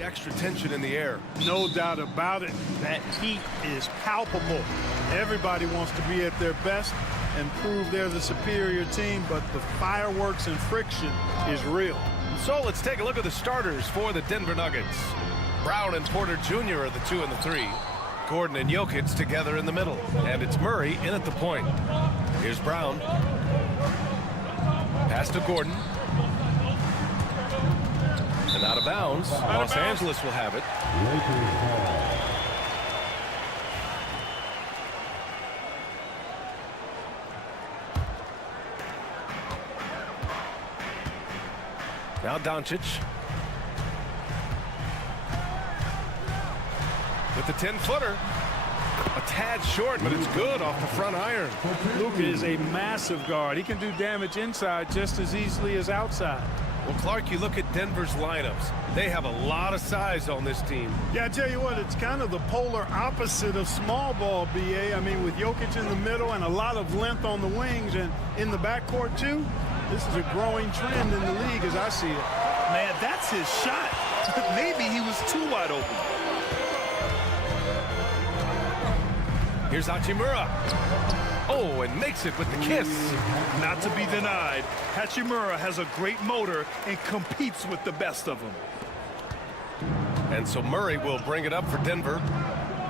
Extra tension in the air. No doubt about it. That heat is palpable. Everybody wants to be at their best and prove they're the superior team, but the fireworks and friction is real. So let's take a look at the starters for the Denver Nuggets. Brown and Porter Jr. are the 2 and the 3. Gordon and Jokic together in the middle. And it's Murray in at the point. Here's Brown. Pass to Gordon. And out of bounds. Los Angeles will have it. Now Doncic. With the 10-footer. A tad short, but it's good off the front iron. Luka is a massive guard. He can do damage inside just as easily as outside. Well, Clark, you look at Denver's lineups. They have a lot of size on this team. Yeah, I tell you what, it's kind of the polar opposite of small ball, B.A. I mean, with Jokic in the middle and a lot of length on the wings and in the backcourt, too, this is a growing trend in the league as I see it. Man, that's his shot. Maybe he was too wide open. Here's Hachimura. Oh, and makes it with the kiss. Not to be denied, Hachimura has a great motor and competes with the best of them. And so Murray will bring it up for Denver.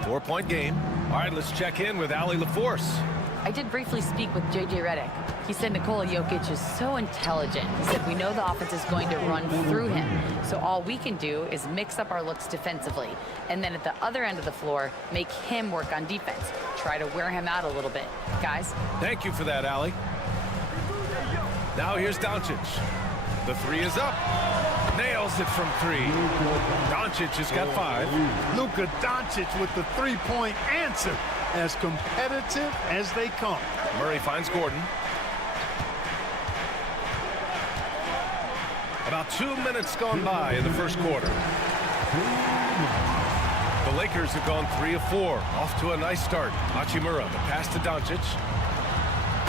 4-point game. All right, let's check in with Allie LaForce. I did briefly speak with J.J. Redick. He said Nikola Jokic is so intelligent. He said we know the offense is going to run through him. So all we can do is mix up our looks defensively. And then at the other end of the floor, make him work on defense. Try to wear him out a little bit. Guys? Thank you for that, Allie. Now here's Doncic. The 3 is up. Nails it from 3. Doncic has got 5. Luka Doncic with the three-point answer. As competitive as they come. Murray finds Gordon. About 2 minutes gone by in the first quarter. The Lakers have gone 3 of 4. Off to a nice start. Hachimura, the pass to Doncic.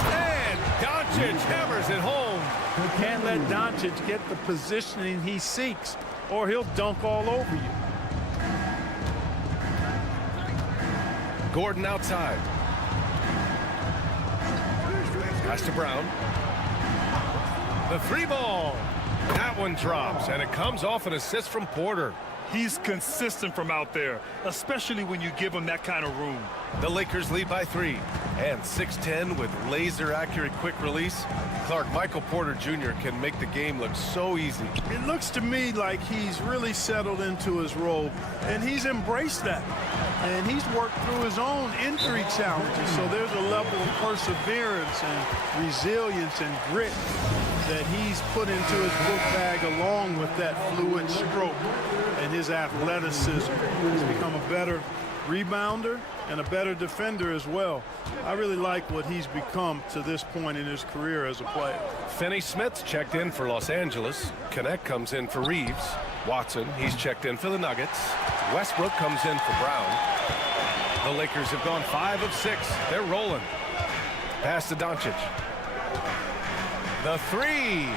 And Doncic hammers it home. You can't let Doncic get the positioning he seeks, or he'll dunk all over you. Gordon outside. Pass to Brown. The 3 ball. That one drops, and it comes off an assist from Porter. He's consistent from out there, especially when you give him that kind of room. The Lakers lead by 3. And 6'10" with laser-accurate quick release. Clark, Michael Porter Jr. can make the game look so easy. It looks to me like he's really settled into his role, and he's embraced that. And he's worked through his own injury challenges, so there's a level of perseverance and resilience and grit that he's put into his book bag along with that fluid stroke and his athleticism. He's become a better rebounder and a better defender as well. I really like what he's become to this point in his career as a player. Finney Smith's checked in for Los Angeles. Connect comes in for Reeves. Watson, he's checked in for the Nuggets. Westbrook comes in for Brown. The Lakers have gone 5 of 6. They're rolling. Pass to Doncic. The 3.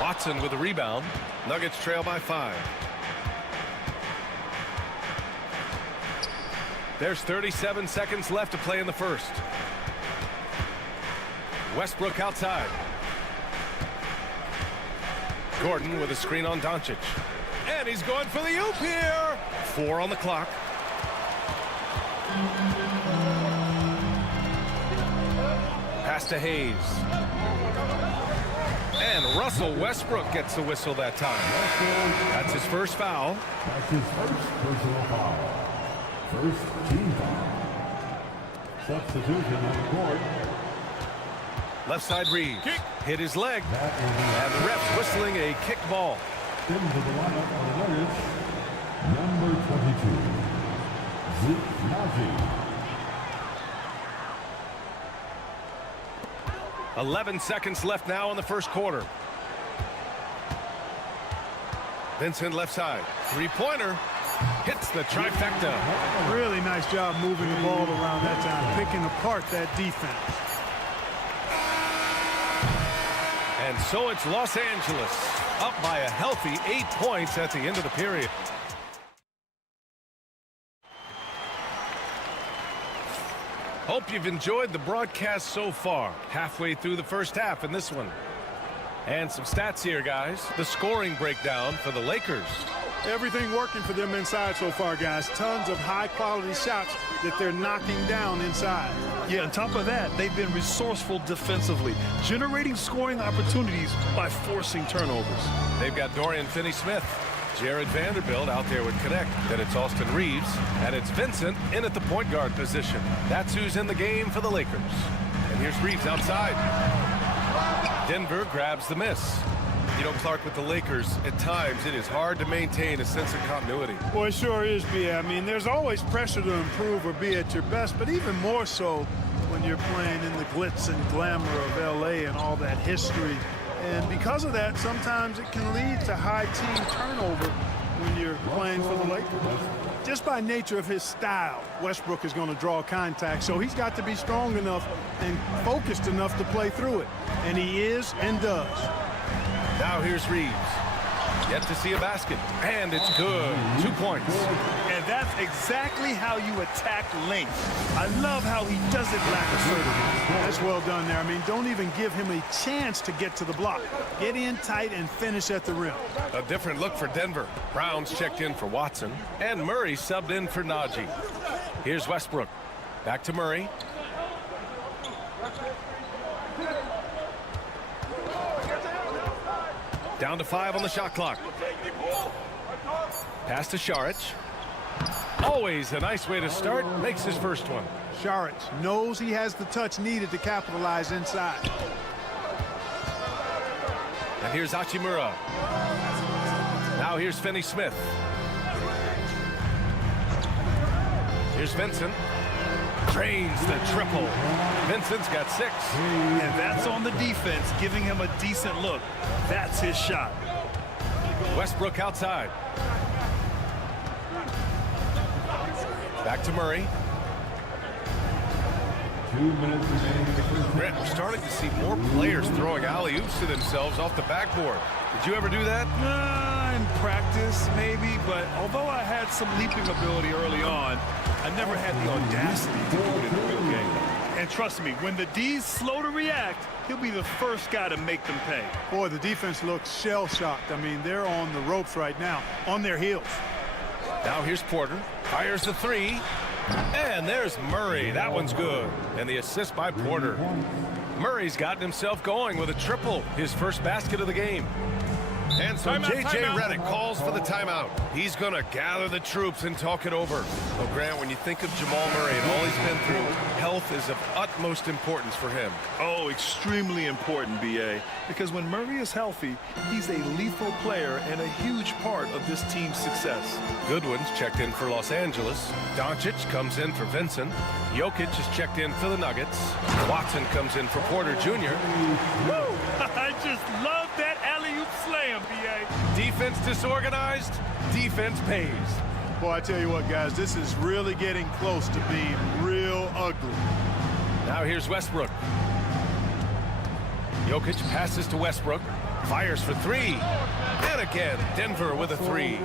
Watson with a rebound. Nuggets trail by 5. There's 37 seconds left to play in the first. Westbrook outside. Gordon with a screen on Doncic. And he's going for the oop here. 4 on the clock. Pass to Hayes. And Russell Westbrook gets the whistle that time. That's his first foul. That's his first personal foul. First team foul. Substitution on the court. Left side Reeves. Hit his leg. And the ref's whistling a kick ball. Into the lineup for the Nuggets, number 22, Zeke Naji. 11 seconds left now in the first quarter. Vincent left side. Three-pointer. Hits the trifecta. Really nice job moving the ball around that time, picking apart that defense. And so it's Los Angeles up by a healthy 8 points at the end of the period. Hope you've enjoyed the broadcast so far. Halfway through the first half in this one. And some stats here, guys. The scoring breakdown for the Lakers. Everything working for them inside so far, guys. Tons of high-quality shots that they're knocking down inside. Yeah, on top of that, they've been resourceful defensively, generating scoring opportunities by forcing turnovers. They've got Dorian Finney-Smith, Jared Vanderbilt out there with Connect. Then it's Austin Reeves, and it's Vincent in at the point guard position. That's who's in the game for the Lakers. And here's Reeves outside. Denver grabs the miss. You know, Clark, with the Lakers, at times it is hard to maintain a sense of continuity. Well, it sure is, B.A. I mean, there's always pressure to improve or be at your best, but even more so when you're playing in the glitz and glamour of L.A. and all that history. And because of that, sometimes it can lead to high team turnover when you're playing for the Lakers. Just by nature of his style, Westbrook is going to draw contact, so he's got to be strong enough and focused enough to play through it. And he is and does. Now here's Reeves. Yet to see a basket. And it's good. 2 points. And that's exactly how you attack length. I love how he doesn't lack assertiveness. That's well done there. I mean, don't even give him a chance to get to the block. Get in tight and finish at the rim. A different look for Denver. Brown's checked in for Watson. And Murray subbed in for Najee. Here's Westbrook. Back to Murray. Down to 5 on the shot clock. Pass to Šarić. Always a nice way to start. Makes his first one. Šarić knows he has the touch needed to capitalize inside. And here's Hachimura. Now here's Finney-Smith. Here's Vincent. Drains the triple. Vincent's got 6. And that's on the defense, giving him a decent look. That's his shot. Westbrook outside. Back to Murray. 2 minutes remaining in the first half. Brett, we're starting to see more players throwing alley-oops to themselves off the backboard. Did you ever do that? In practice, maybe, but although I had some leaping ability early on, I never had the audacity to do it in the real game. And trust me, when the D's slow to react, he'll be the first guy to make them pay. Boy, the defense looks shell-shocked. I mean, they're on the ropes right now, on their heels. Now here's Porter. Fires the 3. And there's Murray. That one's good. And the assist by Porter. Murray's gotten himself going with a triple. His first basket of the game. And so J.J. Redick calls for the timeout. He's going to gather the troops and talk it over. Well, Grant, when you think of Jamal Murray and all he's been through, health is of utmost importance for him. Oh, extremely important, B.A., because when Murray is healthy, he's a lethal player and a huge part of this team's success. Goodwin's checked in for Los Angeles. Doncic comes in for Vincent. Jokic is checked in for the Nuggets. Watson comes in for Porter Jr. Woo! I just love that alley-oop slam, B.A. Defense disorganized, defense pays. Boy, I tell you what, guys, this is really getting close to being real ugly. Now here's Westbrook. Jokic passes to Westbrook. Fires for 3. And again, Denver with a 3.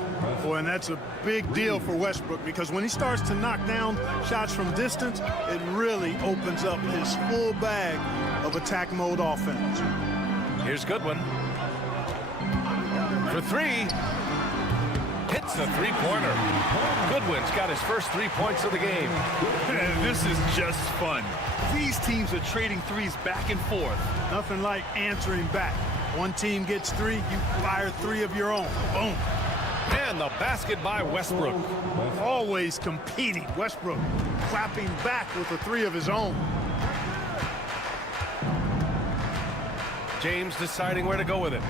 Boy, and that's a big deal for Westbrook because when he starts to knock down shots from distance, it really opens up his full bag of attack mode offense. Here's Goodwin. For 3. Hits a 3-pointer. Goodwin's got his first 3 points of the game. And this is just fun. These teams are trading threes back and forth. Nothing like answering back. One team gets 3, you fire 3 of your own. Boom. And the basket by Westbrook. Always competing. Westbrook clapping back with a 3 of his own. James deciding where to go with it.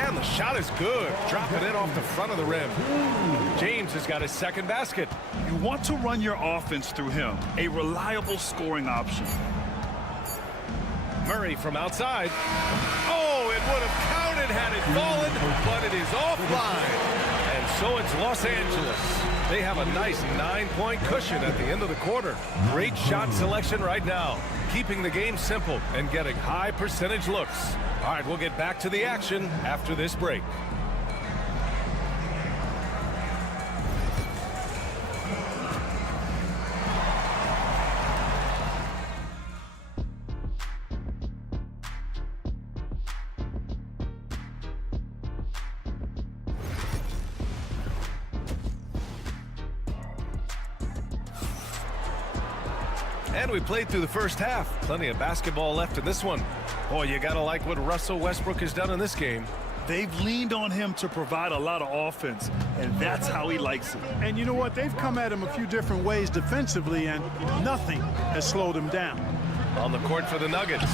And the Shot is good. Dropping it off the front of the rim. James has got his second basket. You want to run your offense through him, a reliable scoring option. Murray from outside. Oh, it would have counted had it fallen, but it is offline. And so it's Los Angeles. They have a nice 9-point cushion at the end of the quarter. Great shot selection right now, keeping the game simple and getting high percentage looks. All right, we'll get back to the action after this break. And we played through the first half. Plenty of basketball left in this one. Boy, you gotta like what Russell Westbrook has done in this game. They've leaned on him to provide a lot of offense, and that's how he likes it. And you know what? They've come at him a few different ways defensively, and nothing has slowed him down. On the court for the Nuggets,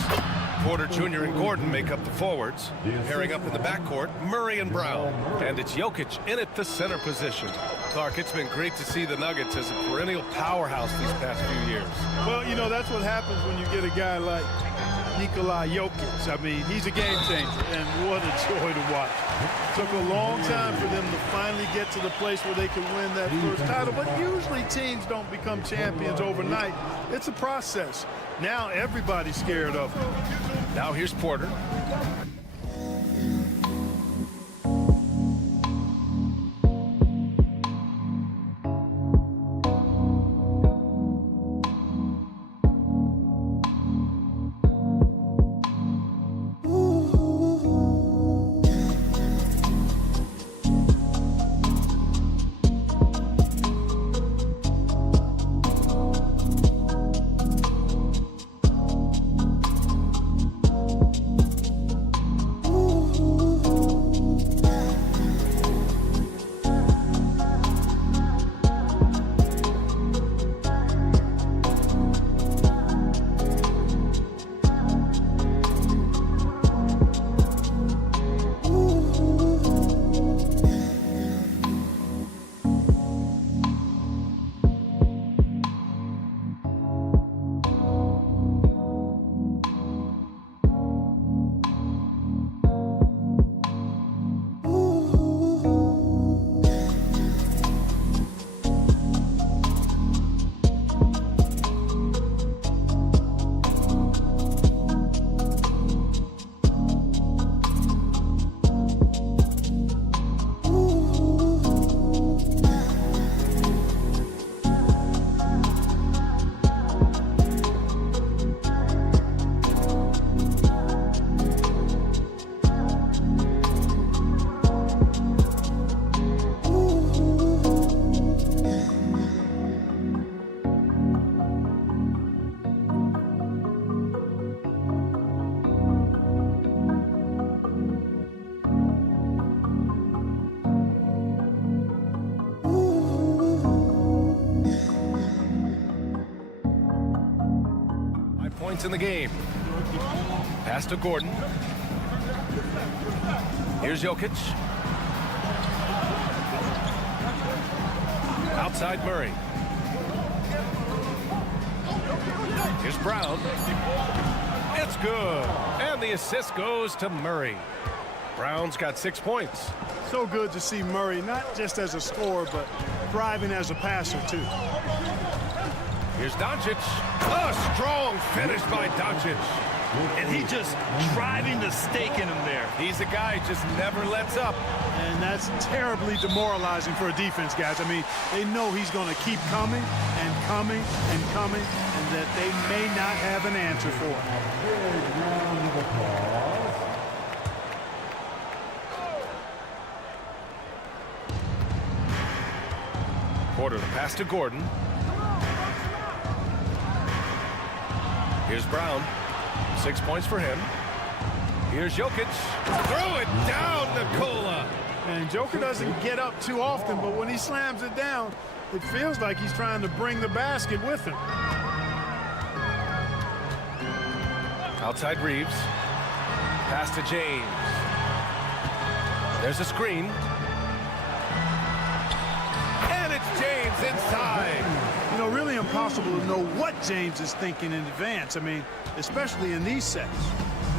Porter Jr. and Gordon make up the forwards. Pairing up in the backcourt, Murray and Brown. And it's Jokic in at the center position. Clark, it's been great to see the Nuggets as a perennial powerhouse these past few years. Well, you know, that's what happens when you get a guy like Nikola Jokic. I mean, he's a game changer, and what a joy to watch. Took a long time for them to finally get to the place where they could win that first title, but usually teams don't become champions overnight. It's a process. Now everybody's scared of him. Now here's Porter. In the game. Pass to Gordon. Here's Jokic. Outside Murray. Here's Brown. It's good. And the assist goes to Murray. Brown's got 6 points. So good to see Murray, not just as a scorer, but thriving as a passer, too. Here's Doncic. A strong finish by Doncic. And he just driving the stake in him there. He's a guy who just never lets up. And that's terribly demoralizing for a defense, guys. I mean, they know he's going to keep coming and coming and coming, and that they may not have an answer for it. Big round of applause. Porter the pass to Gordon. Here's Brown. 6 points for him. Here's Jokic. Throw it down, Nikola. And Joker doesn't get up too often, but when he slams it down, it feels like he's trying to bring the basket with him. Outside Reeves. Pass to James. There's a screen. And it's James inside. You know, really impossible to know what James is thinking in advance. I mean, especially in these sets.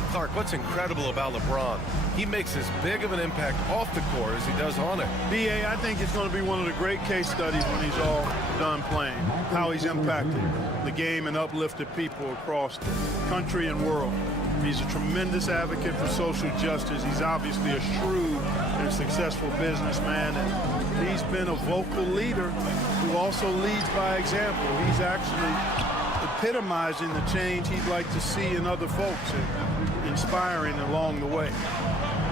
Clark, what's incredible about LeBron? He makes as big of an impact off the court as he does on it. B.A., I think it's going to be one of the great case studies when he's all done playing. How he's impacted the game and uplifted people across the country and world. He's a tremendous advocate for social justice. He's obviously a shrewd and successful businessman. And he's been a vocal leader who also leads by example. He's actually epitomizing the change he'd like to see in other folks and inspiring along the way.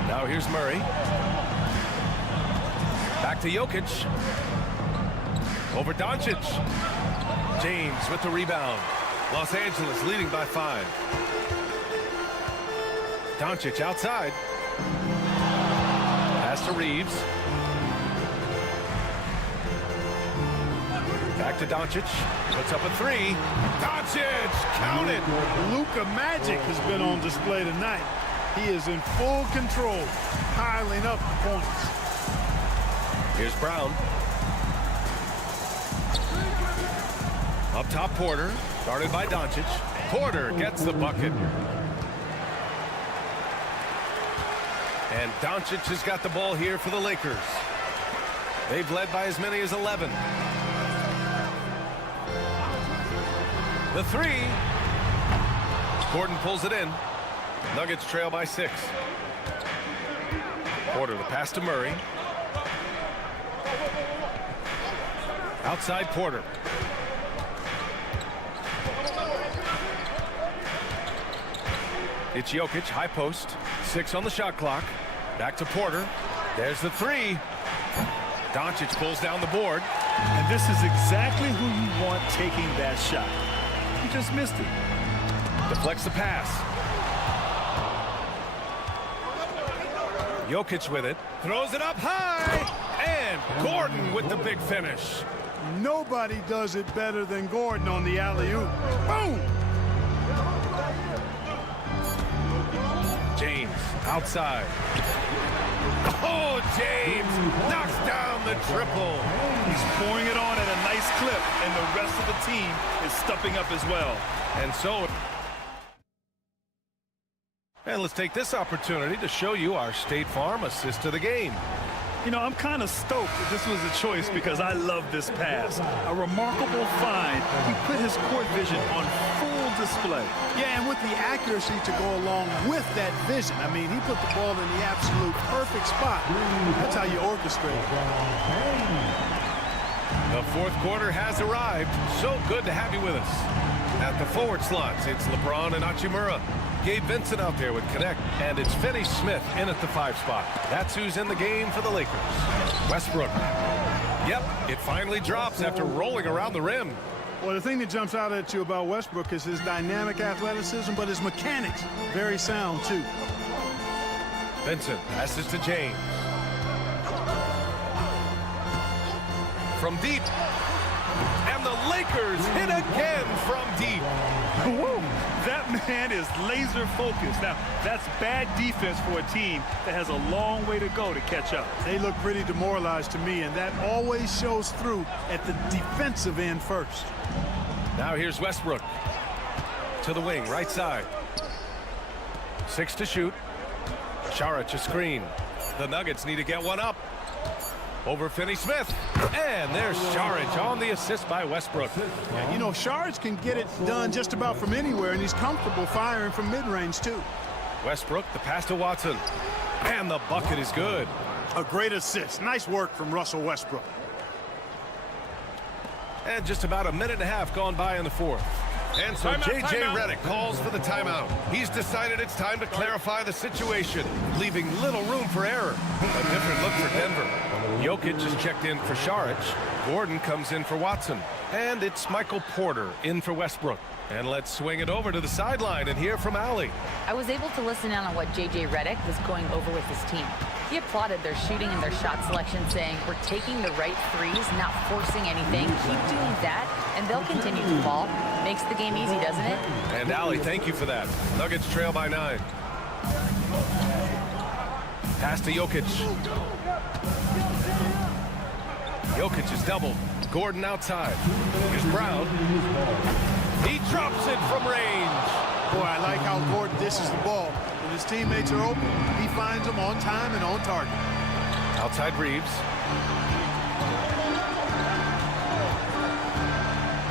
Now here's Murray. Back to Jokic. Over Doncic. James with the rebound. Los Angeles leading by 5. Doncic outside. Pass to Reeves. Back to Doncic. Puts up a 3. Doncic! Count it! Luka Magic has been on display tonight. He is in full control, piling up the points. Here's Brown. Up top, Porter. Guarded by Doncic. Porter gets the bucket. And Doncic has got the ball here for the Lakers. They've led by as many as 11. The 3. Gordon pulls it in. Nuggets trail by 6. Porter, the pass to Murray. Outside Porter. It's Jokic, high post. 6 on the shot clock. Back to Porter. There's the 3. Doncic pulls down the board. And this is exactly who you want taking that shot. He just missed it. Deflects the pass. Jokic with it. Throws it up high. And Gordon with the big finish. Nobody does it better than Gordon on the alley-oop. Boom! James outside. Oh, James knocks down the triple. He's pouring it on at a nice clip, and the rest of the team is stepping up as well. And let's take this opportunity to show you our State Farm assist to the game. You know, I'm kind of stoked that this was a choice because I love this pass. A remarkable find. He put his court vision on full display. Yeah, and with the accuracy to go along with that vision. I mean, he put the ball in the absolute perfect spot. That's how you orchestrate it. The fourth quarter has arrived. So good to have you with us. At the forward slots, it's LeBron and Hachimura. Gabe Vincent out there with Connect, and it's Finney Smith in at the 5 spot. That's who's in the game for the Lakers. Westbrook. Yep, it finally drops after rolling around the rim. Well, the thing that jumps out at you about Westbrook is his dynamic athleticism, but his mechanics, very sound, too. Vincent passes to James. From deep. And the Lakers hit again from deep. Woo! That man is laser focused. Now, that's bad defense for a team that has a long way to go to catch up. They look pretty demoralized to me, and that always shows through at the defensive end first. Now here's Westbrook. To the wing, right side. 6 to shoot. Saric a screen. The Nuggets need to get one up. Over Finney Smith. And there's Saric on the assist by Westbrook. Yeah, you know, Saric can get it done just about from anywhere, and he's comfortable firing from mid-range, too. Westbrook, the pass to Watson. And the bucket is good. A great assist. Nice work from Russell Westbrook. And just about a minute and a half gone by in the fourth. And so J.J. Redick calls for the timeout. He's decided it's time to clarify the situation, leaving little room for error. A different look for Denver. Jokic is checked in for Saric. Gordon comes in for Watson. And it's Michael Porter in for Westbrook. And let's swing it over to the sideline and hear from Allie. I was able to listen in on what J.J. Redick was going over with his team. He applauded their shooting and their shot selection, saying, we're taking the right threes, not forcing anything. Keep doing that, and they'll continue to fall. Makes the game easy, doesn't it? And Allie, thank you for that. Nuggets trail by 9. Pass to Jokic. Jokic is doubled. Gordon outside. Here's Brown. He drops it from range. Boy, I like how Gordon dishes the ball. When his teammates are open, he finds them on time and on target. Outside Reeves.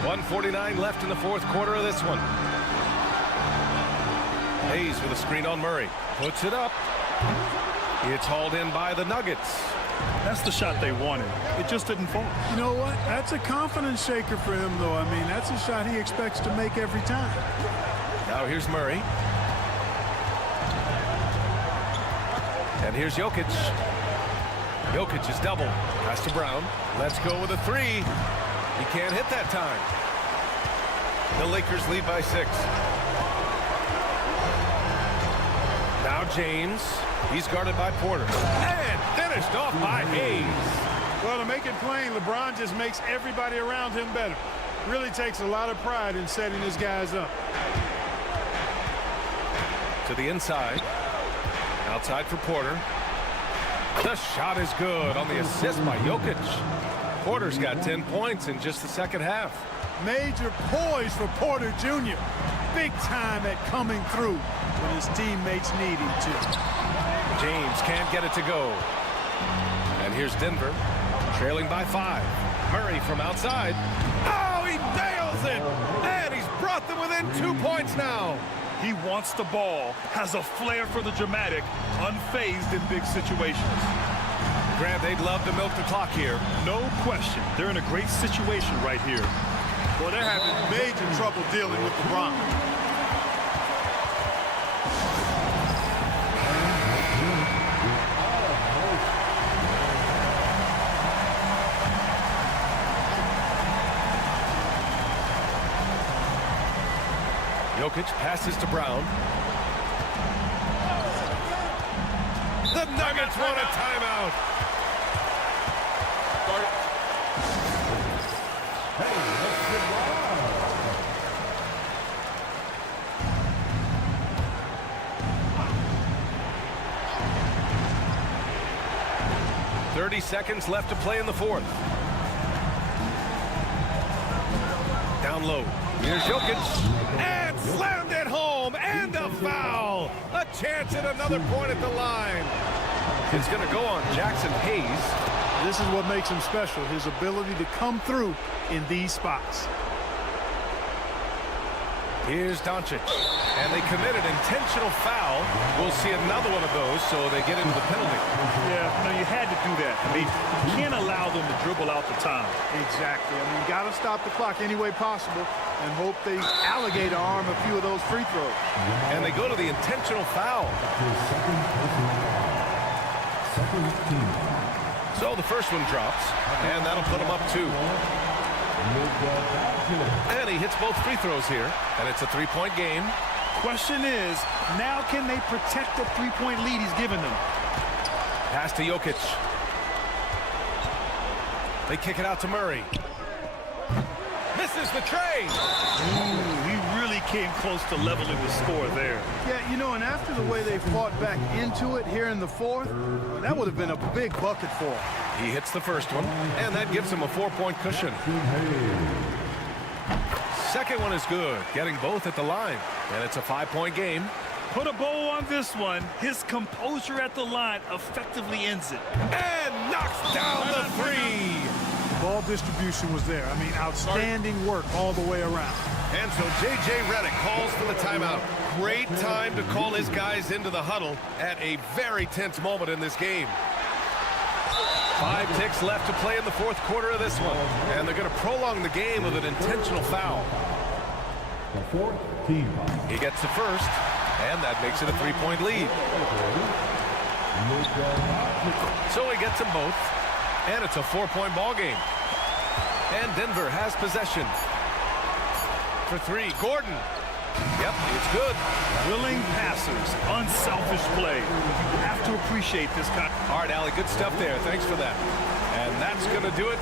1:49 left in the fourth quarter of this one. Hayes with a screen on Murray. Puts it up. It's hauled in by the Nuggets. That's the shot they wanted. It just didn't fall. You know what? That's a confidence shaker for him, though. I mean, that's a shot he expects to make every time. Now here's Murray. And here's Jokic. Jokic is double. Pass to Brown. Let's go with a three. He can't hit that time. The Lakers lead by 6. Now James. He's guarded by Porter. And finished off by Hayes. Well, to make it plain, LeBron just makes everybody around him better. Really takes a lot of pride in setting his guys up. To the inside. Outside for Porter. The shot is good on the assist by Jokic. Porter's got 10 points in just the second half. Major poise for Porter Jr. Big time at coming through when his teammates need him to. James can't get it to go. And here's Denver, trailing by 5. Murray from outside. Oh, he nails it! And he's brought them within 2 points now. He wants the ball, has a flair for the dramatic, unfazed in big situations. Grant, they'd love to milk the clock here. No question. They're in a great situation right here. Well, they're having major trouble dealing with LeBron. Jokic passes to Brown. The Nuggets want a timeout. 30 seconds left to play in the fourth. Down low. Here's Jokic. And slammed it home. And a foul. A chance at another point at the line. It's going to go on Jackson Hayes. This is what makes him special, his ability to come through in these spots. Here's Doncic. And they committed intentional foul. We'll see another one of those, so they get into the penalty. Yeah, no, you had to do that. I mean, you can't allow them to dribble out the time. Exactly. I mean, you got to stop the clock any way possible and hope they alligator arm a few of those free throws. And they go to the intentional foul. So the first one drops, and that'll put them up 2. And he hits both free throws here, and it's a 3-point game. Question is, now can they protect the 3-point lead he's given them? Pass to Jokic. They kick it out to Murray. Misses the tray. Ooh, he really came close to leveling the score there. Yeah, you know, and after the way they fought back into it here in the fourth, that would have been a big bucket for him. He hits the first one, and that gives him a 4-point cushion. Second one is good, getting both at the line, and it's a 5-point game. Put a bow on this one. His composure at the line effectively ends it. And knocks down the 3. Ball distribution was there. I mean, outstanding work all the way around. And so J.J. Redick calls for the timeout. Great time to call his guys into the huddle at a very tense moment in this game. 5 ticks left to play in the fourth quarter of this one. And they're going to prolong the game with an intentional foul. The fourth team foul. He gets the first, and that makes it a 3-point lead. So he gets them both, and it's a 4-point ball game. And Denver has possession. For 3, Gordon. Yep, it's good. Willing passers, unselfish play. You have to appreciate this kind. All right, Allie, good stuff there. Thanks for that. And that's going to do it.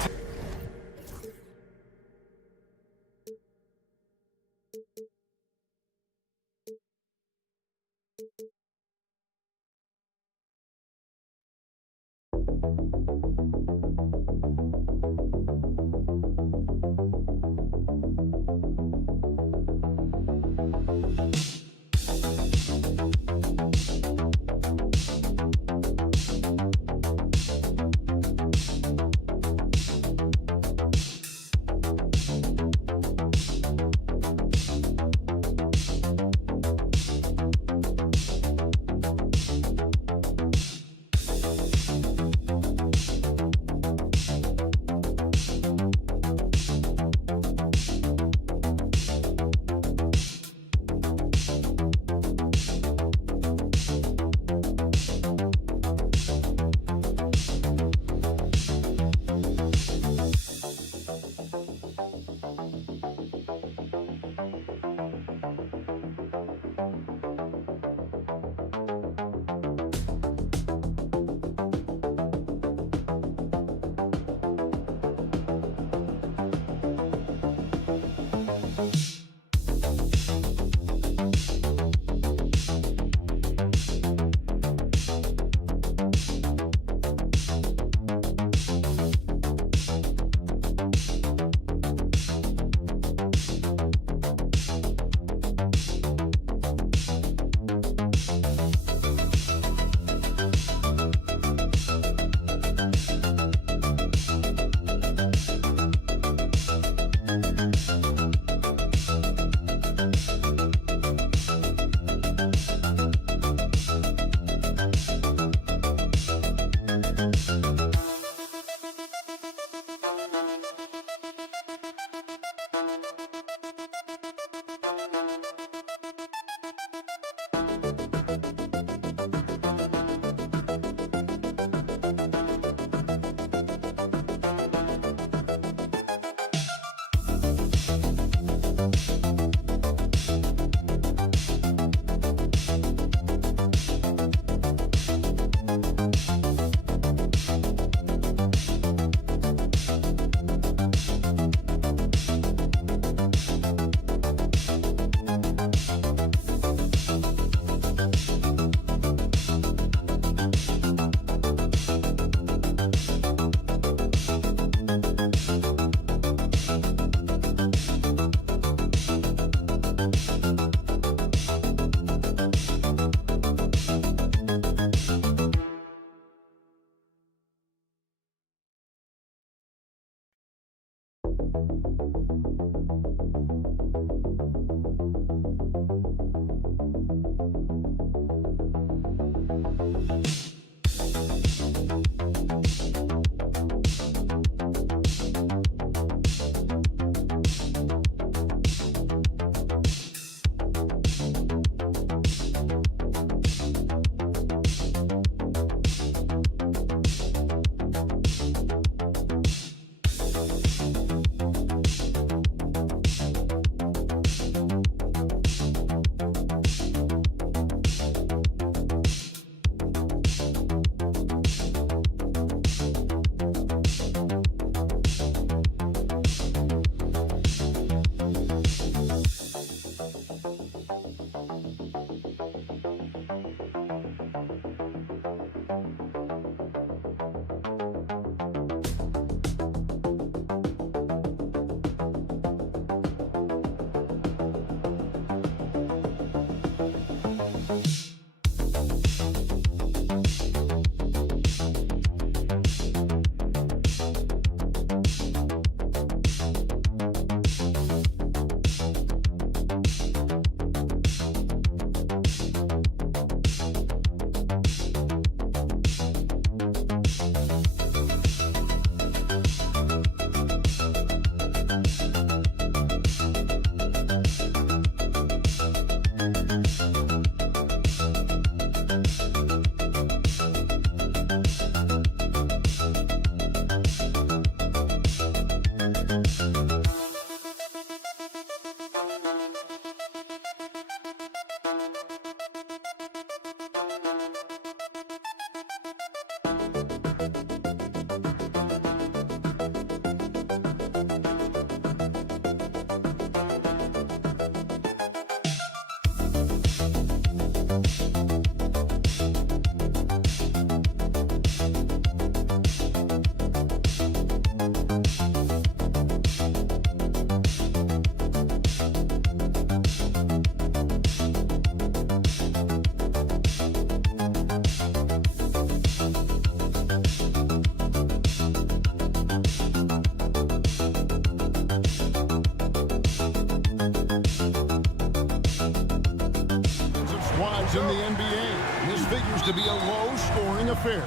odds in the NBA. This figures to be a low-scoring affair.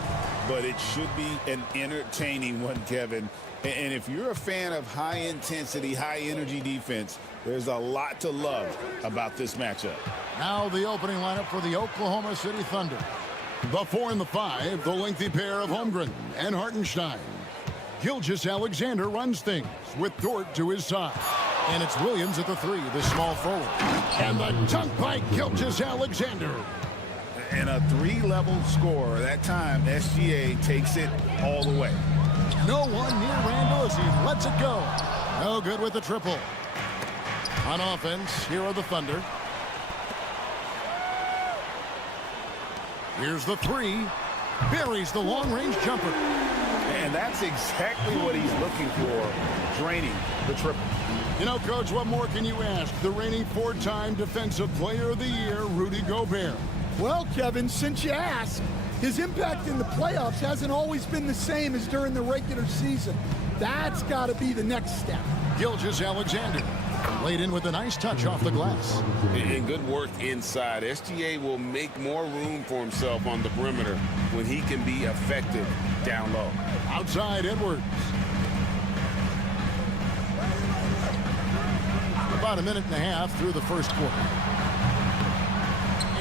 But it should be an entertaining one, Kevin. And if you're a fan of high-intensity, high-energy defense, there's a lot to love about this matchup. Now the opening lineup for the Oklahoma City Thunder. The 4 and the 5, the lengthy pair of Holmgren and Hartenstein. Gilgeous-Alexander runs things with Dort to his side. And it's Williams at the 3, the small forward. And the dunk by Gilgeous-Alexander. And a 3-level score. That time, SGA takes it all the way. No one near Randall as he lets it go. No good with the triple. On offense, here are the Thunder. Here's the 3. Buries the long-range jumper. And that's exactly what he's looking for, draining the triple. You know, Coach, what more can you ask? The reigning 4-time Defensive Player of the Year, Rudy Gobert. Well, Kevin, since you asked, his impact in the playoffs hasn't always been the same as during the regular season. That's got to be the next step. Gilgeous-Alexander laid in with a nice touch off the glass. And good work inside. SGA will make more room for himself on the perimeter when he can be effective down low. Outside, Edwards. About a minute and a half through the first quarter.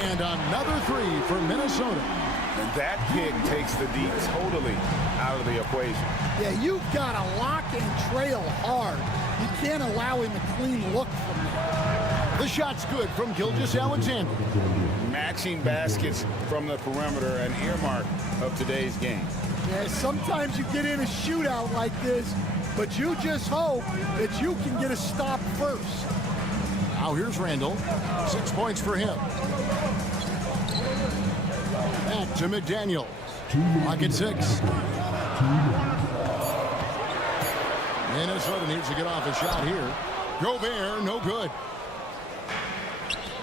And another 3 for Minnesota. And that kick takes the D totally out of the equation. Yeah, you've got to lock and trail hard. You can't allow him a clean look from there. The shot's good from Gilgeous-Alexander. Matching baskets from the perimeter, an earmark of today's game. Yeah, sometimes you get in a shootout like this, but you just hope that you can get a stop first. Now here's Randall. 6 points for him. Back to McDaniels. Lock at 6. Minnesota needs to get off a shot here. Gobert, no good.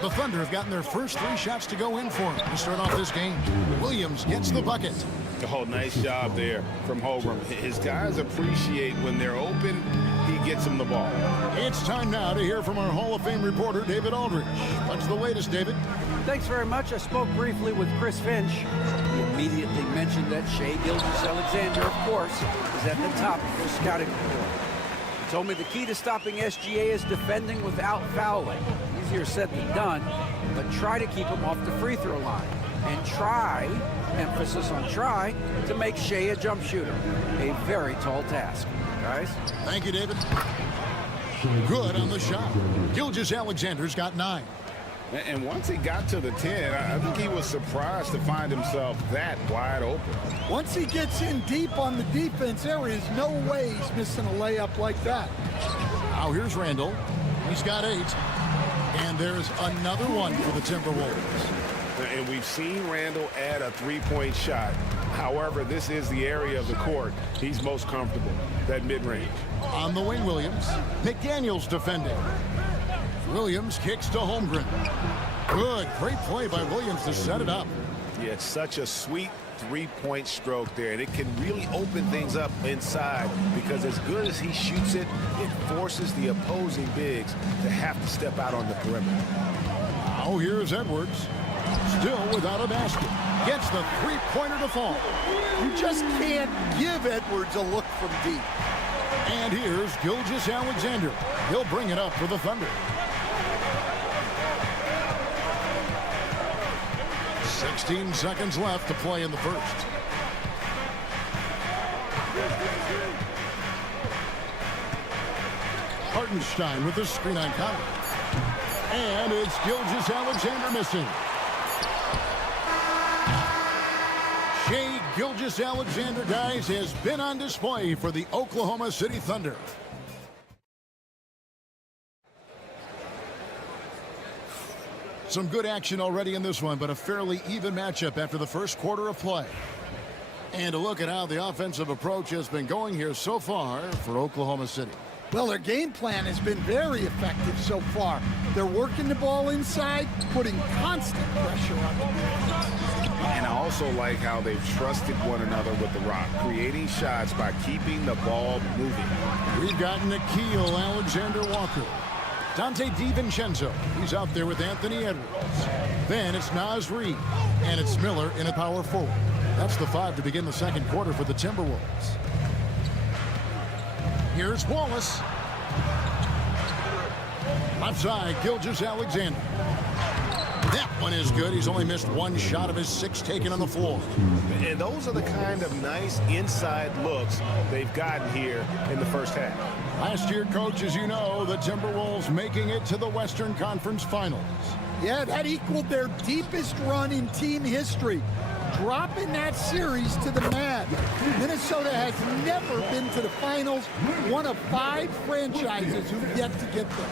The Thunder have gotten their first 3 shots to go in for him to start off this game. Williams gets the bucket. Oh, nice job there from Holmgren. His guys appreciate when they're open, he gets them the ball. It's time now to hear from our Hall of Fame reporter, David Aldridge. What's the latest, David? Thanks very much. I spoke briefly with Chris Finch. He immediately mentioned that Shai Gilgeous-Alexander, of course, is at the top of the scouting report. He told me the key to stopping SGA is defending without fouling. Easier said than done, but try to keep him off the free throw line. And try, emphasis on try, to make Shai a jump shooter. A very tall task. Guys? Thank you, David. Good on the shot. Gilgeous-Alexander's got 9. And once he got to the 10, I think he was surprised to find himself that wide open. Once he gets in deep on the defense, there is no way he's missing a layup like that. Now here's Randall. He's got 8. And there's another one for the Timberwolves. And we've seen Randall add a 3-point shot. However, this is the area of the court he's most comfortable, that mid-range. On the wing, Williams. McDaniels defending. Williams kicks to Holmgren. Good. Great play by Williams to set it up. Yeah, it's such a sweet 3-point stroke there, and it can really open things up inside because as good as he shoots it, it forces the opposing bigs to have to step out on the perimeter. Now here's Edwards. Still without a basket. Gets the 3-pointer to fall. You just can't give Edwards a look from deep. And here's Gilgeous-Alexander. He'll bring it up for the Thunder. 16 seconds left to play in the first. Hartenstein with the screen on Conley. And it's Gilgeous-Alexander missing. Shai Gilgeous-Alexander, guys, has been on display for the Oklahoma City Thunder. Some good action already in this one, but a fairly even matchup after the first quarter of play. And a look at how the offensive approach has been going here so far for Oklahoma City. Well, their game plan has been very effective so far. They're working the ball inside, putting constant pressure on the defense. And I also like how they've trusted one another with the rock, creating shots by keeping the ball moving. We've got Nikhil Alexander-Walker. Dante DiVincenzo. He's out there with Anthony Edwards. Then it's Naz Reid, and it's Miller in a power forward. That's the 5 to begin the second quarter for the Timberwolves. Here's Wallace. Left side, Gilgeous-Alexander. That one is good. He's only missed one shot of his 6 taken on the floor. And those are the kind of nice inside looks they've gotten here in the first half. Last year, Coach, as you know, the Timberwolves making it to the Western Conference Finals. Yeah, that equaled their deepest run in team history, dropping that series to the Mavs. Minnesota has never been to the finals, one of 5 franchises who've yet to get there.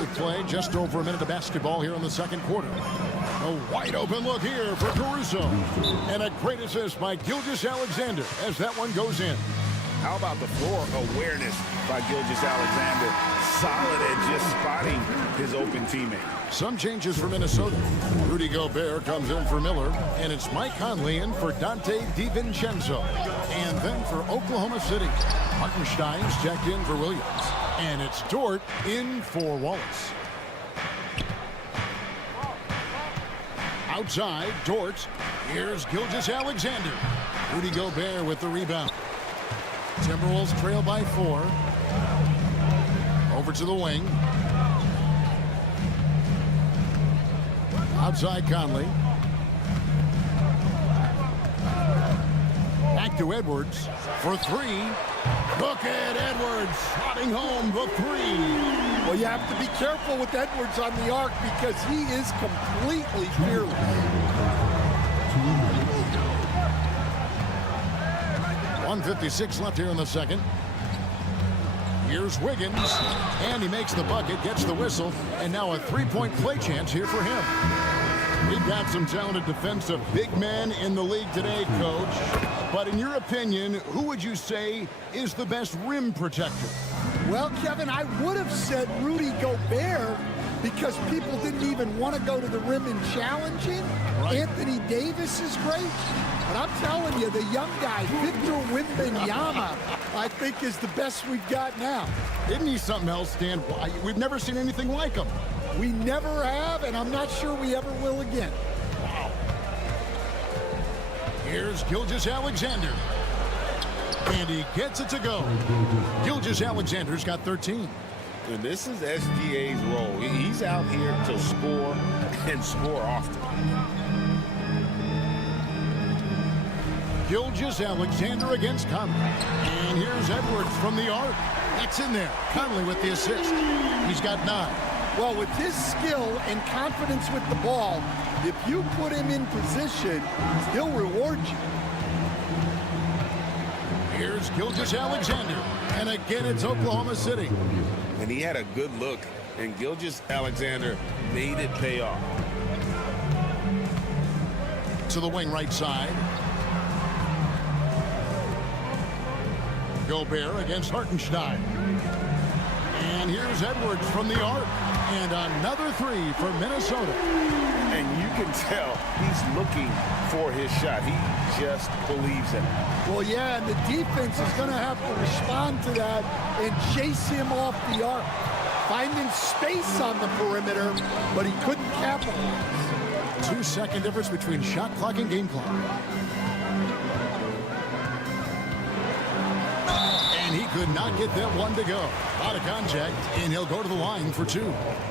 We play just over a minute of basketball here in the second quarter. A wide open look here for Caruso. And a great assist by Gilgeous-Alexander as that one goes in. How about the floor awareness by Gilgeous-Alexander? Solid at just spotting his open teammate. Some changes for Minnesota. Rudy Gobert comes in for Miller, and it's Mike Conley in for Dante DiVincenzo. And then for Oklahoma City, Hartenstein's checked in for Williams. And it's Dort in for Wallace. Outside, Dort. Here's Gilgeous-Alexander. Rudy Gobert with the rebound. Timberwolves trail by 4. Over to the wing. Outside Conley. Back to Edwards for 3. Look at Edwards slotting home the 3. Well, you have to be careful with Edwards on the arc because he is completely fearless. 1:56 left here in the second. Here's Wiggins, and he makes the bucket, gets the whistle, and now a 3-point play chance here for him. We've got some talented defensive big men in the league today, Coach. But in your opinion, who would you say is the best rim protector? Well, Kevin, I would have said Rudy Gobert because people didn't even want to go to the rim and challenge him. Right. Anthony Davis is great. But I'm telling you, the young guy, Victor Wembanyama, I think is the best we've got now. Isn't he something else, Dan? We've never seen anything like him. We never have, and I'm not sure we ever will again. Wow. Here's Gilgeous-Alexander. And he gets it to go. Gilgeous-Alexander's got 13. And this is SGA's role. He's out here to score and score often. Gilgeous-Alexander against Conley. And here's Edwards from the arc. That's in there. Conley with the assist. He's got 9. Well, with his skill and confidence with the ball, if you put him in position, he'll reward you. Here's Gilgeous-Alexander. And again, it's Oklahoma City. And he had a good look, and Gilgeous-Alexander made it pay off. To the wing right side. Gobert against Hartenstein. And here's Edwards from the arc. And another 3 for Minnesota. And you can tell he's looking for his shot. He just believes in it. Well, yeah, and the defense is going to have to respond to that and chase him off the arc. Finding space on the perimeter, but he couldn't capitalize. 2-second difference between shot clock and game clock. And he could not get that one to go. Out of contact, and he'll go to the line for 2.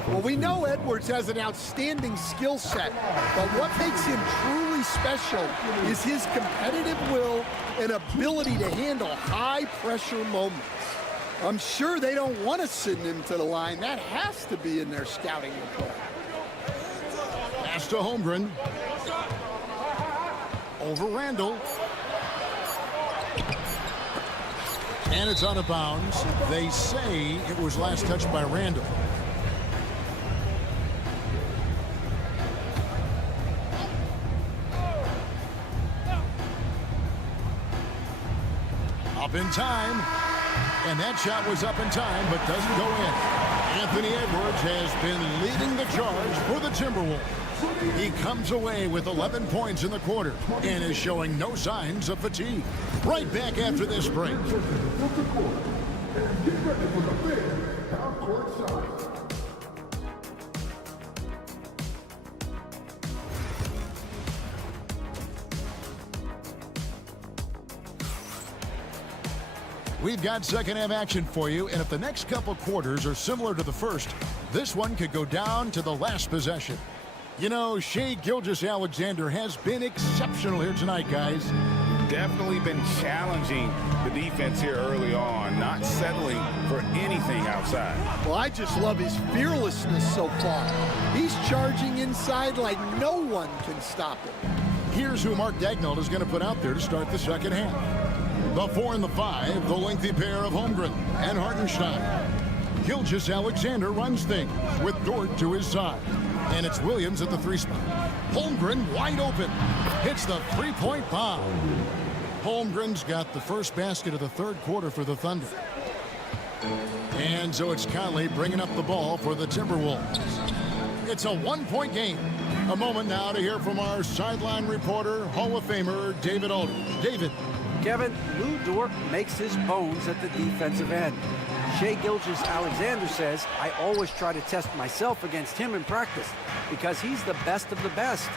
Well, we know Edwards has an outstanding skill set, but what makes him truly special is his competitive will and ability to handle high-pressure moments. I'm sure they don't want to send him to the line. That has to be in their scouting report. Pass to Holmgren. Over Randall. And it's out of bounds. They say it was last touched by Randall. Up in time. And that shot was up in time, but doesn't go in. Anthony Edwards has been leading the charge for the Timberwolves. He comes away with 11 points in the quarter and is showing no signs of fatigue. Right back after this break. We've got second half action for you, and if the next couple quarters are similar to the first, this one could go down to the last possession. You know, Shai Gilgeous-Alexander has been exceptional here tonight, guys. Definitely been challenging the defense here early on, not settling for anything outside. Well, I just love his fearlessness so far. He's charging inside like no one can stop him. Here's who Mark Daigneault is going to put out there to start the second half. The 4 and the 5, the lengthy pair of Holmgren and Hartenstein. Gilgeous-Alexander runs things with Dort to his side. And it's Williams at the 3 spot. Holmgren wide open. Hits the three-point bomb. Holmgren's got the first basket of the third quarter for the Thunder. And so it's Conley bringing up the ball for the Timberwolves. It's a one-point game. A moment now to hear from our sideline reporter, Hall of Famer David Aldridge. David. Kevin, Lou Dort makes his bones at the defensive end. Shai Gilgeous-Alexander says, I always try to test myself against him in practice because he's the best of the best.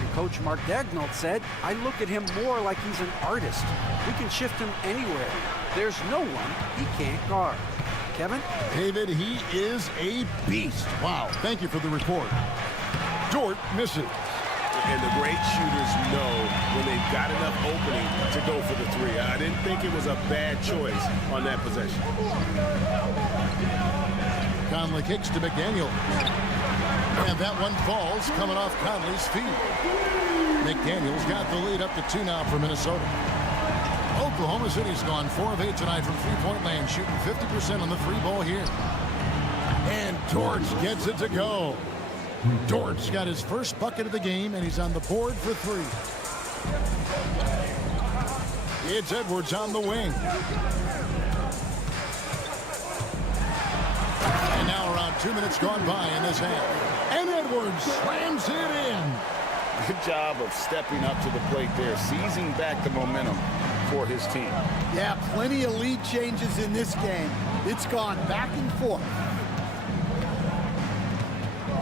And Coach Mark Daigneault said, I look at him more like he's an artist. We can shift him anywhere. There's no one he can't guard. Kevin? David, he is a beast. Wow, thank you for the report. Dort misses. And the great shooters know when they've got enough opening to go for the 3. I didn't think it was a bad choice on that possession. Conley kicks to McDaniel. And that one falls coming off Conley's feet. McDaniel's got the lead up to 2 now for Minnesota. Oklahoma City's gone 4 of 8 tonight from three-point land, shooting 50% on the 3-ball here. And Dort gets it to go. Dort's got his first bucket of the game, and he's on the board for 3. It's Edwards on the wing. And now around 2 minutes gone by in this half. And Edwards slams it in. Good job of stepping up to the plate there, seizing back the momentum for his team. Yeah, plenty of lead changes in this game. It's gone back and forth.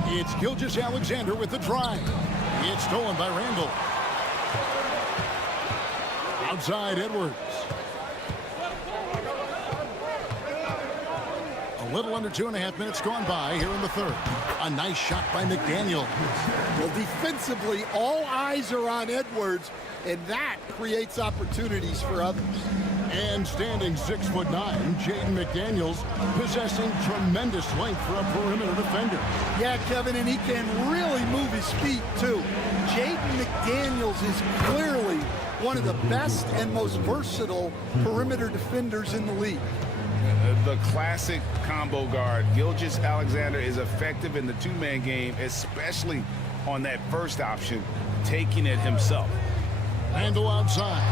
It's Gilgeous-Alexander with the drive. It's stolen by Randall. Outside Edwards. A little under 2.5 minutes gone by here in the third. A nice shot by McDaniel. Well, defensively, all eyes are on Edwards, and that creates opportunities for others. And standing 6'9", Jaden McDaniels possessing tremendous length for a perimeter defender. Yeah, Kevin, and he can really move his feet, too. Jaden McDaniels is clearly one of the best and most versatile perimeter defenders in the league. The classic combo guard. Gilgeous-Alexander is effective in the 2-man game, especially on that first option, taking it himself. Randall outside.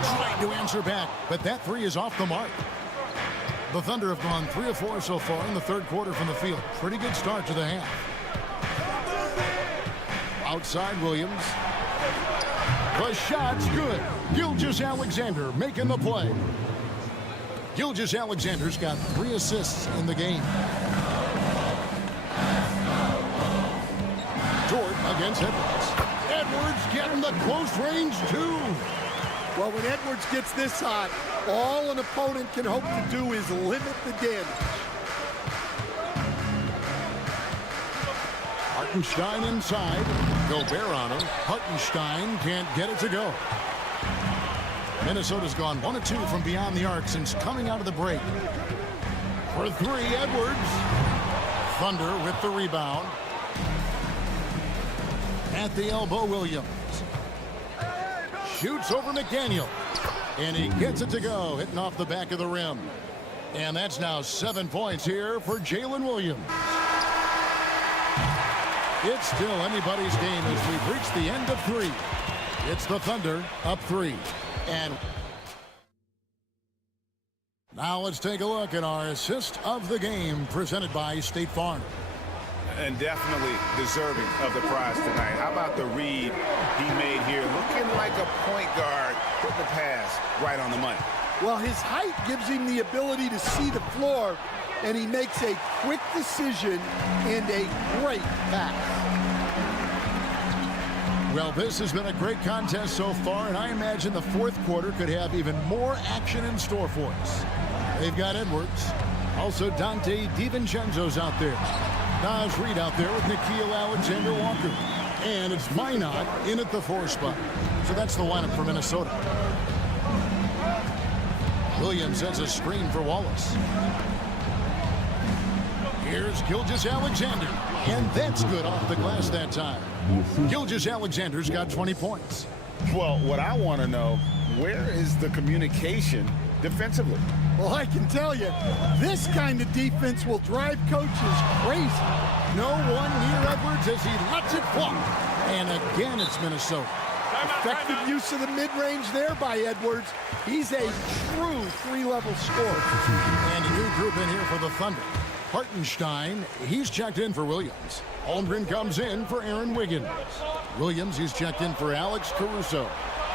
Trying to answer back, but that 3 is off the mark. The Thunder have gone 3 of 4 so far in the third quarter from the field. Pretty good start to the half. Outside Williams. The shot's good. Gilgeous-Alexander making the play. Gilgeous-Alexander's got 3 assists in the game. Dort against Edwards. Edwards getting the close range, too. Well, when Edwards gets this hot, all an opponent can hope to do is limit the damage. Hartenstein inside. Gobert on him. Hartenstein can't get it to go. Minnesota's gone 1 of 2 from beyond the arc since coming out of the break. For 3, Edwards. Thunder with the rebound. At the elbow, Williams. Shoots over McDaniel. And he gets it to go, hitting off the back of the rim. And that's now 7 points here for Jalen Williams. It's still anybody's game as we've reached the end of 3. It's the Thunder up 3. And now let's take a look at our assist of the game presented by State Farm. And definitely deserving of the prize tonight. How about the read he made here? Looking like a point guard. Put the pass right on the money. Well, his height gives him the ability to see the floor, and he makes a quick decision and a great pass. Well, this has been a great contest so far, and I imagine the fourth quarter could have even more action in store for us. They've got Edwards. Also, Dante DiVincenzo's out there. Naz Reid out there with Nickeil Alexander-Walker. And it's Minot in at the 4 spot. So that's the lineup for Minnesota. Williams sends a screen for Wallace. Here's Gilgeous-Alexander. And that's good off the glass that time. Gilgeous-Alexander's got 20 points. Well, what I want to know, where is the communication defensively? Well, I can tell you, this kind of defense will drive coaches crazy. No one near Edwards as he lets it fly. And again, it's Minnesota. Effective use of the mid-range there by Edwards. He's a true 3-level scorer. And a new group in here for the Thunder. Hartenstein, he's checked in for Williams. Holmgren comes in for Aaron Wiggins. Williams, he's checked in for Alex Caruso.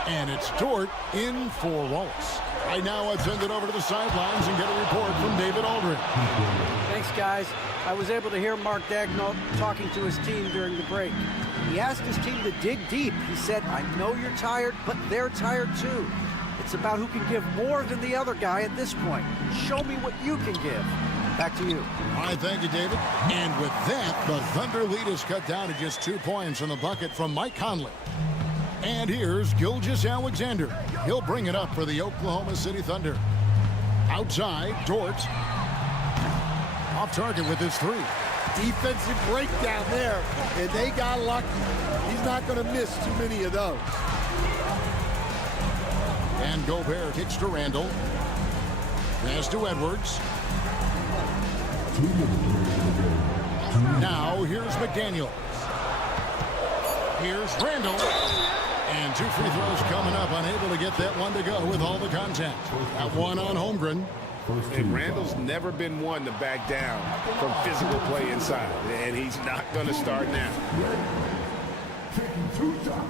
And it's Dort in for Wallace. Right now, I'd send it over to the sidelines and get a report from David Aldridge. Thanks, guys. I was able to hear Mark Daigneault talking to his team during the break. He asked his team to dig deep. He said, I know you're tired, but they're tired too. It's about who can give more than the other guy at this point. Show me what you can give. Back to you. All right, thank you, David. And with that, the Thunder lead is cut down to just 2 points in the bucket from Mike Conley. And here's Gilgeous-Alexander. He'll bring it up for the Oklahoma City Thunder. Outside, Dort. Off target with his 3. Defensive breakdown there, and they got lucky. He's not going to miss too many of those. And Gobert kicks to Randall. Pass to Edwards. Now here's McDaniels. Here's Randall. And 2 free throws coming up. Unable to get that one to go with all the contact. That one on Holmgren. And Randall's never been one to back down from physical play inside. And he's not going to start now. Taking 2 shots.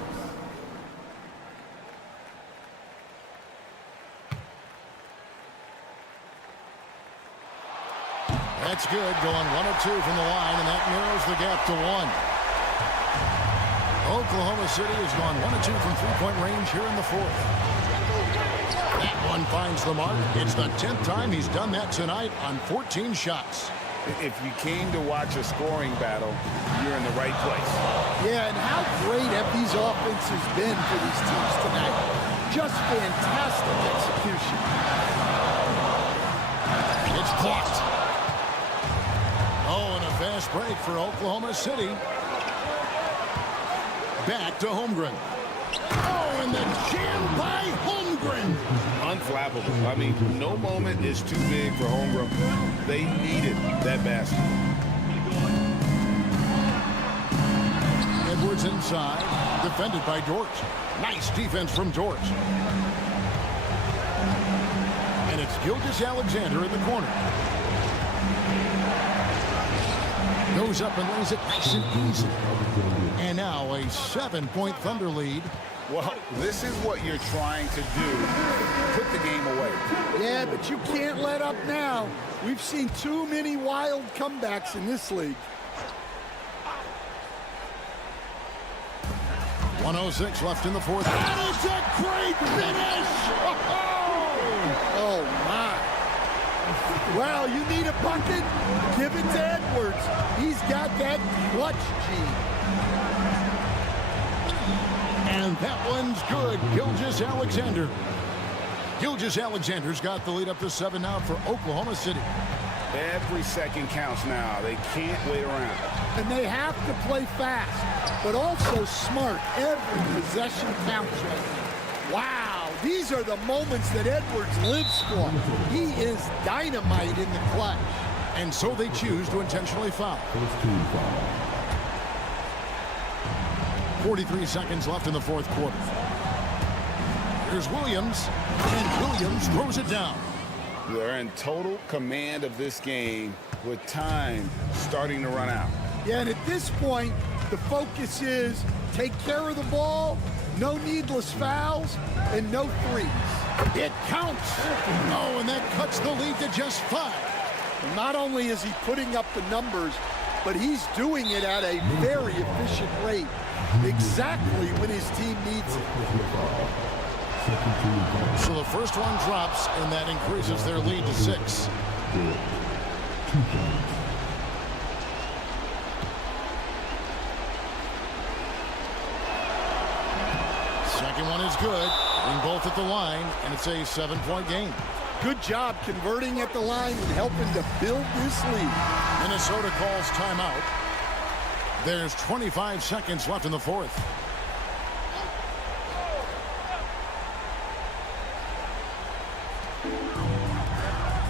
That's good, going 1 of 2 from the line, and that narrows the gap to 1. Oklahoma City has gone 1 of 2 from 3-point range here in the 4th. That one finds the mark. It's the 10th time he's done that tonight on 14 shots. If you came to watch a scoring battle, you're in the right place. Yeah, and how great have these offenses been for these teams tonight? Just fantastic execution. It's blocked. Oh, and a fast break for Oklahoma City. Back to Holmgren. Oh, and the jam by Holmgren. Unflappable. I mean, no moment is too big for Holmgren. They needed that basket. Edwards inside, defended by Dort. Nice defense from Dort. And it's Gilgeous-Alexander in the corner. Goes up and lays it nice and easy. And now a 7-point Thunder lead. Well, this is what you're trying to do. Put the game away. Yeah, but you can't let up now. We've seen too many wild comebacks in this league. 1:06 left in the 4th. That is a great finish! Oh, my. Well, you need a bucket? Give it to Edwards. He's got that clutch gene. And that one's good. Gilgeous-Alexander. Gilgeous-Alexander's got the lead up to 7 now for Oklahoma City. Every second counts now. They can't wait around. And they have to play fast, but also smart. Every possession counts right now. Wow, these are the moments that Edwards lives for. He is dynamite in the clutch. And so they choose to intentionally foul. 43 seconds left in the 4th quarter. Here's Williams, and Williams throws it down. They're in total command of this game with time starting to run out. Yeah, and at this point, the focus is take care of the ball, no needless fouls, and no threes. It counts. Oh, and that cuts the lead to just 5. Not only is he putting up the numbers, but he's doing it at a very efficient rate, exactly when his team needs it. So the first one drops, and that increases their lead to 6. Second one is good. Hitting both at the line, and it's a 7-point game. Good job converting at the line and helping to build this lead. Minnesota calls timeout. There's 25 seconds left in the fourth.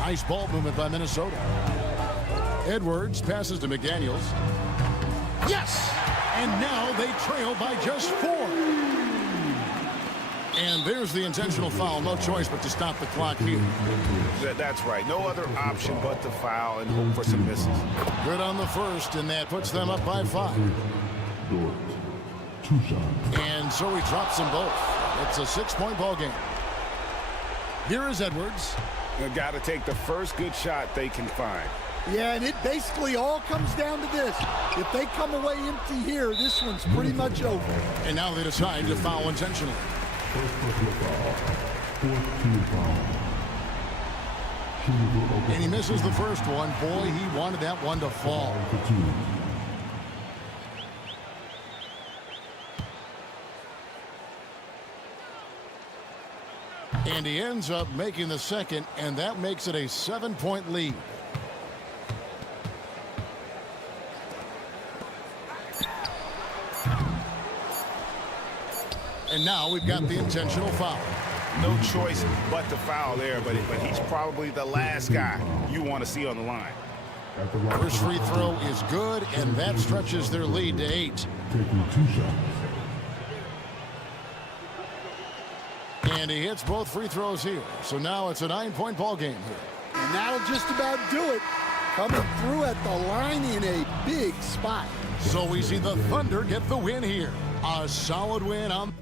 Nice ball movement by Minnesota. Edwards passes to McDaniels. Yes! And now they trail by just 4. And there's the intentional foul. No choice but to stop the clock here. That's right. No other option but to foul and hope for some misses. Good on the first, and that puts them up by 5. And so he drops them both. It's a 6-point ball game. Here is Edwards. They've got to take the first good shot they can find. Yeah, and it basically all comes down to this. If they come away empty here, this one's pretty much over. And now they decide to foul intentionally. And he misses the first one. Boy, he wanted that one to fall. And he ends up making the second, and that makes it a 7-point lead. And now we've got the intentional foul. No choice but to foul there, but he's probably the last guy you want to see on the line. First free throw is good, and that stretches their lead to 8. And he hits both free throws here. So now it's a 9-point ball game here. And that'll just about do it. Coming through at the line in a big spot. So we see the Thunder get the win here. A solid win on...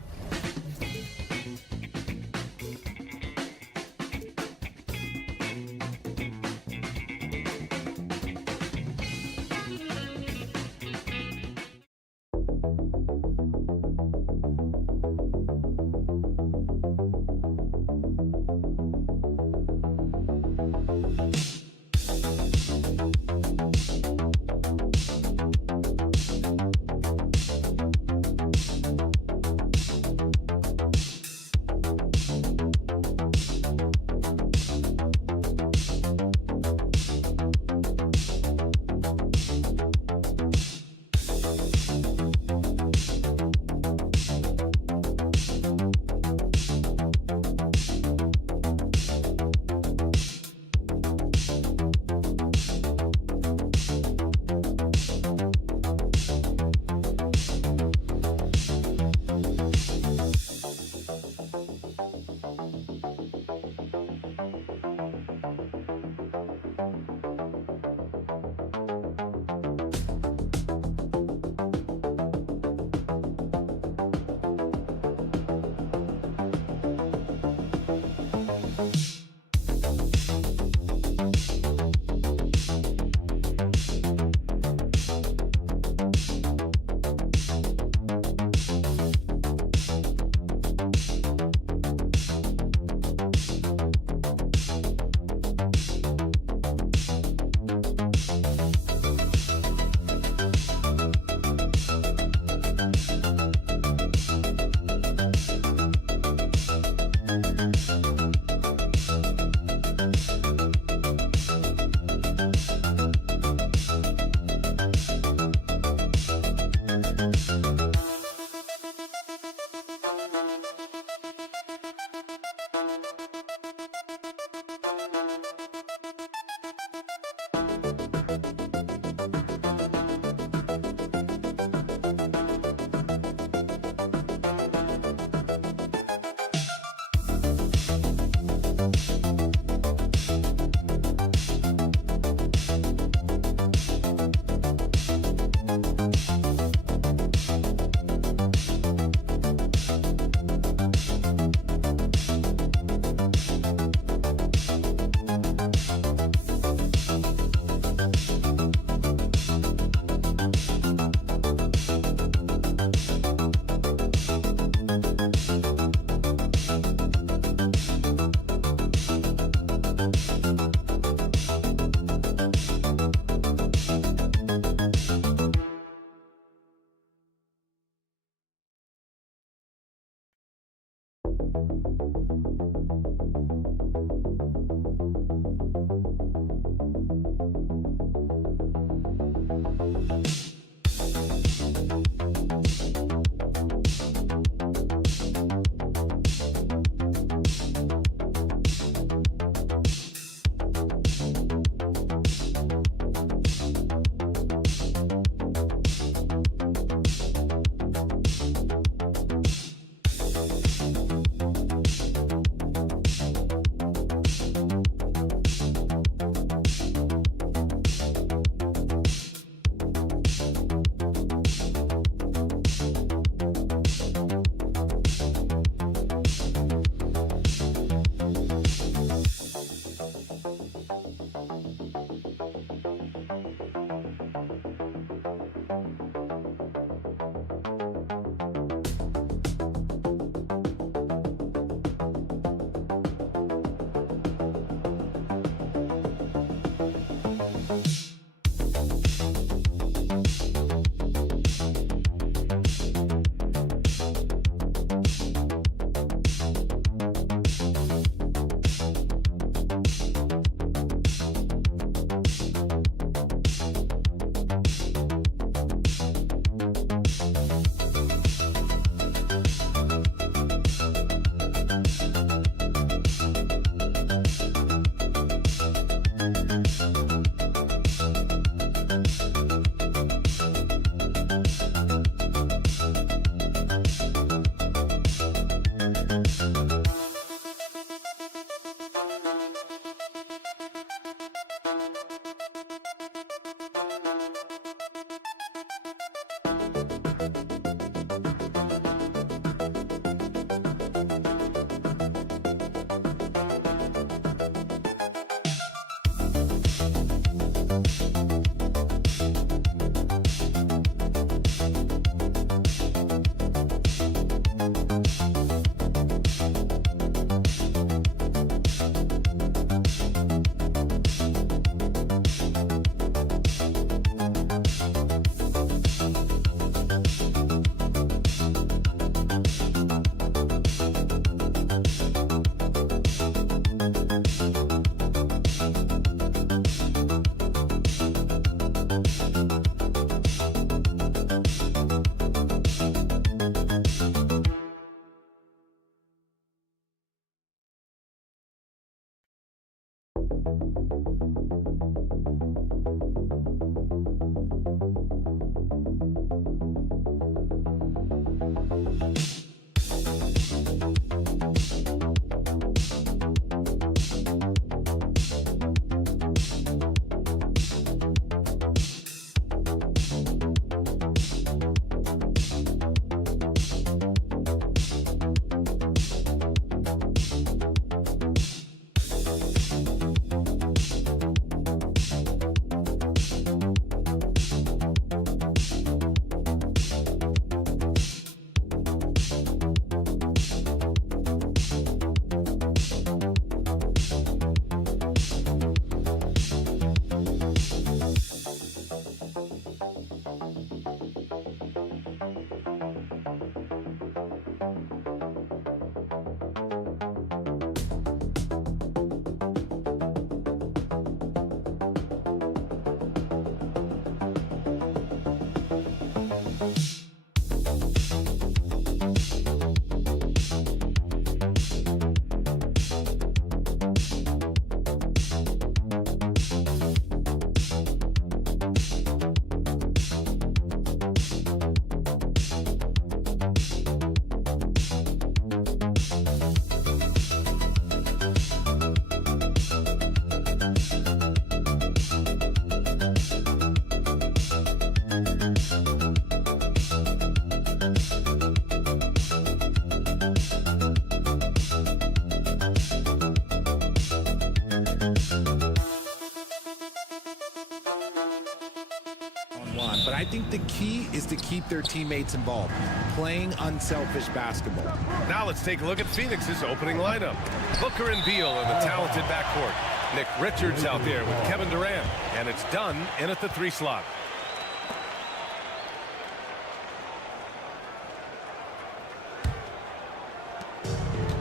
But I think the key is to keep their teammates involved, playing unselfish basketball. Now let's take a look at Phoenix's opening lineup. Booker and Beal in the talented backcourt. Nick Richards out there with Kevin Durant. And it's done in at the 3 slot.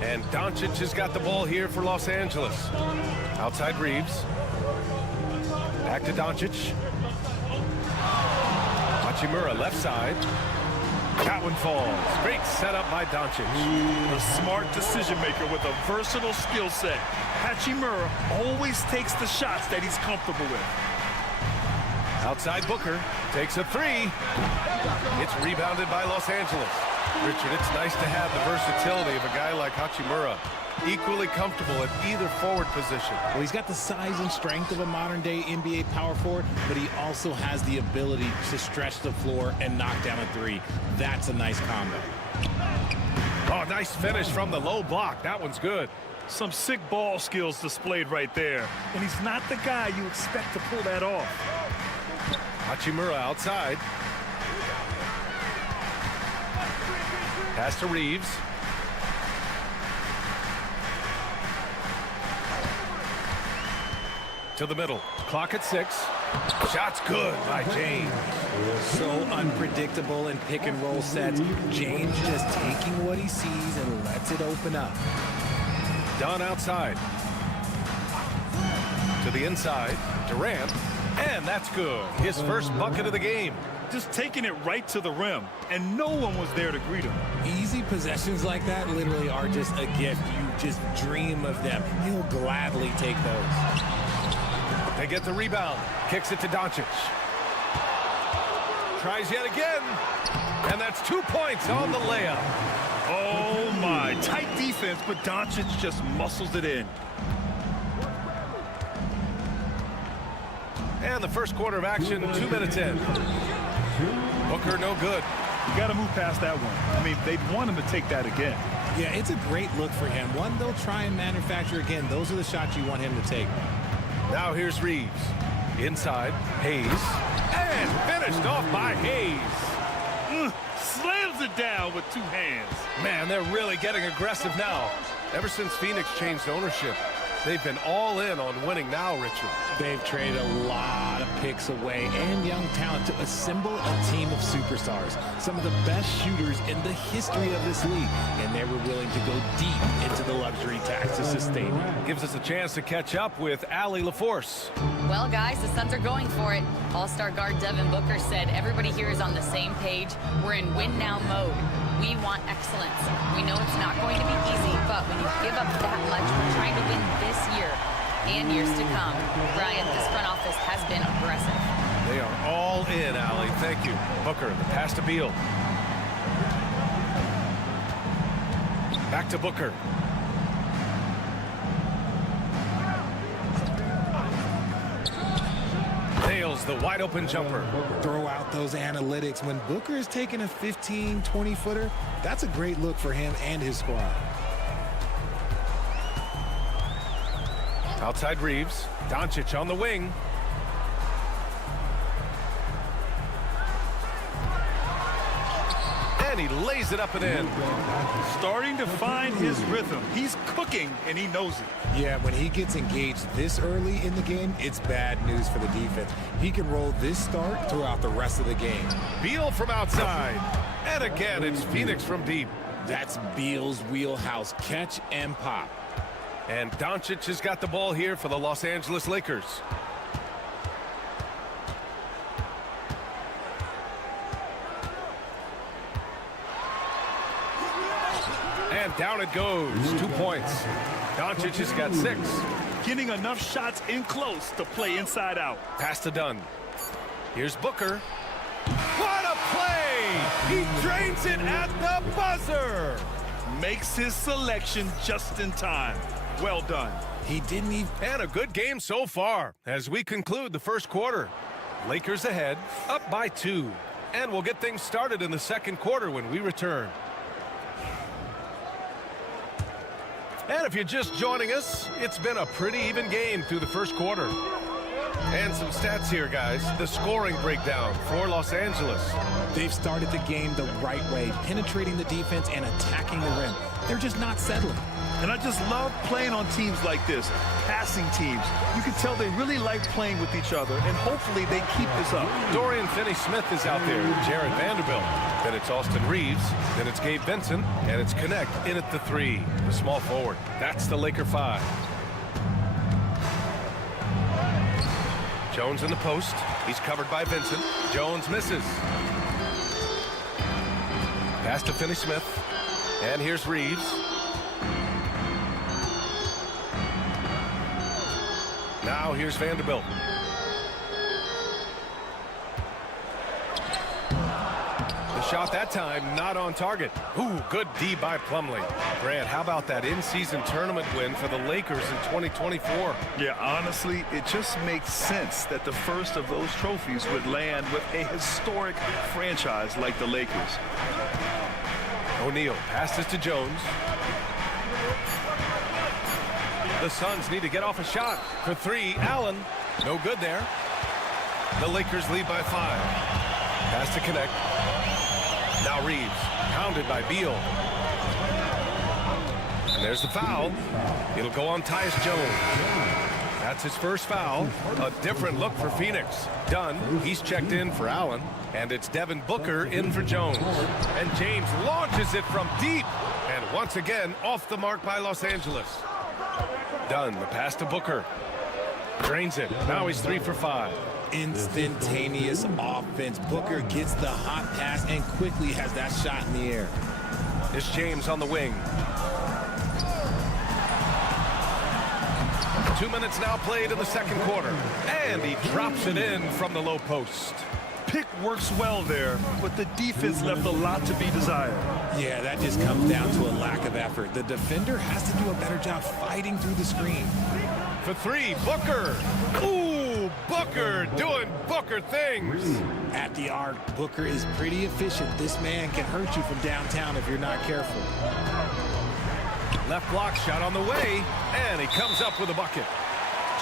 And Doncic has got the ball here for Los Angeles. Outside Reeves. Back to Doncic. Hachimura left side. That one falls. Great setup by Doncic. A smart decision maker with a versatile skill set. Hachimura always takes the shots that he's comfortable with. Outside Booker takes a 3. It's rebounded by Los Angeles. Richard, it's nice to have the versatility of a guy like Hachimura. Equally comfortable at either forward position. Well, he's got the size and strength of a modern-day NBA power forward, but he also has the ability to stretch the floor and knock down a 3. That's a nice combo. Oh, nice finish from the low block. That one's good. Some sick ball skills displayed right there. And he's not the guy you expect to pull that off. Hachimura outside. Pass to Reeves. To the middle. Clock at 6. Shot's good by James. So unpredictable in pick and roll sets. James just taking what he sees and lets it open up. Done outside. To the inside. Durant. And that's good. His first bucket of the game. Just taking it right to the rim, and no one was there to greet him. Easy possessions like that literally are just a gift. You just dream of them. He'll gladly take those. They get the rebound. Kicks it to Doncic. Tries yet again. And that's 2 points on the layup. Oh, my. Tight defense, but Doncic just muscles it in. And the first quarter of action, 2 minutes in. Booker, no good. You got to move past that one. I mean, they'd want him to take that again. Yeah, it's a great look for him. One they'll try and manufacture again. Those are the shots you want him to take. Now here's Reeves. Inside, Hayes. And finished off by Hayes. Slams it down with 2 hands. Man, they're really getting aggressive now. Ever since Phoenix changed ownership, they've been all in on winning now, Richard. They've traded a lot of picks away and young talent to assemble a team of superstars. Some of the best shooters in the history of this league. And they were willing to go deep into the luxury tax to sustain it. Gives us a chance to catch up with Allie LaForce. Well, guys, the Suns are going for it. All-star guard Devin Booker said everybody here is on the same page. We're in win-now mode. We want excellence. We know it's not going to be easy, but when you give up that much, we're trying to win this year and years to come. Brian, this front office has been aggressive. They are all in, Allie. Thank you. Booker, the pass to Beal. Back to Booker. Nails the wide open jumper. Throw out those analytics. When Booker is taking a 15, 20-footer, that's a great look for him and his squad. Outside Reeves. Doncic on the wing. And he lays it up and in. Starting to find his rhythm. He's cooking, and he knows it. Yeah, when he gets engaged this early in the game, it's bad news for the defense. He can roll this start throughout the rest of the game. Beal from outside. And again, it's Phoenix from deep. That's Beal's wheelhouse. Catch and pop. And Doncic has got the ball here for the Los Angeles Lakers. And down it goes. 2 points. Doncic has got 6. Getting enough shots in close to play inside out. Pass to Dunn. Here's Booker. What a play! He drains it at the buzzer. Makes his selection just in time. Well done. He didn't even... And a good game so far as we conclude the first quarter. Lakers ahead, up by 2. And we'll get things started in the second quarter when we return. And if you're just joining us, it's been a pretty even game through the first quarter. And some stats here, guys. The scoring breakdown for Los Angeles. They've started the game the right way, penetrating the defense and attacking the rim. They're just not settling. And I just love playing on teams like this, passing teams. You can tell they really like playing with each other, and hopefully they keep this up. Dorian Finney-Smith is out there. Jared Vanderbilt. Then it's Austin Reeves. Then it's Gabe Vincent. And it's Connect in at the 3, the small forward. That's the Laker 5. Jones in the post. He's covered by Vincent. Jones misses. Pass to Finney-Smith. And here's Reeves. Now here's Vanderbilt. The shot that time not on target. Ooh, good D by Plumlee. Grant, how about that in-season tournament win for the Lakers in 2024? Yeah, honestly, it just makes sense that the first of those trophies would land with a historic franchise like the Lakers. O'Neal passes to Jones. The Suns need to get off a shot for 3. Allen, no good there. The Lakers lead by 5. Pass to Connect. Now Reeves, pounded by Beal. And there's the foul. It'll go on Tyus Jones. That's his first foul. A different look for Phoenix. Dunn, he's checked in for Allen. And it's Devin Booker in for Jones. And James launches it from deep. And once again, off the mark by Los Angeles. Dunn, the pass to Booker. Drains it. Now he's 3 for 5. Instantaneous offense. Booker gets the hot pass and quickly has that shot in the air. It's James on the wing. 2 minutes now played in the second quarter. And he drops it in from the low post. Pick works well there, but the defense left a lot to be desired. Yeah, that just comes down to a lack of effort. The defender has to do a better job fighting through the screen. For 3, Booker. Ooh, Booker doing Booker things. At the arc, Booker is pretty efficient. This man can hurt you from downtown if you're not careful. Left block shot on the way, and he comes up with a bucket.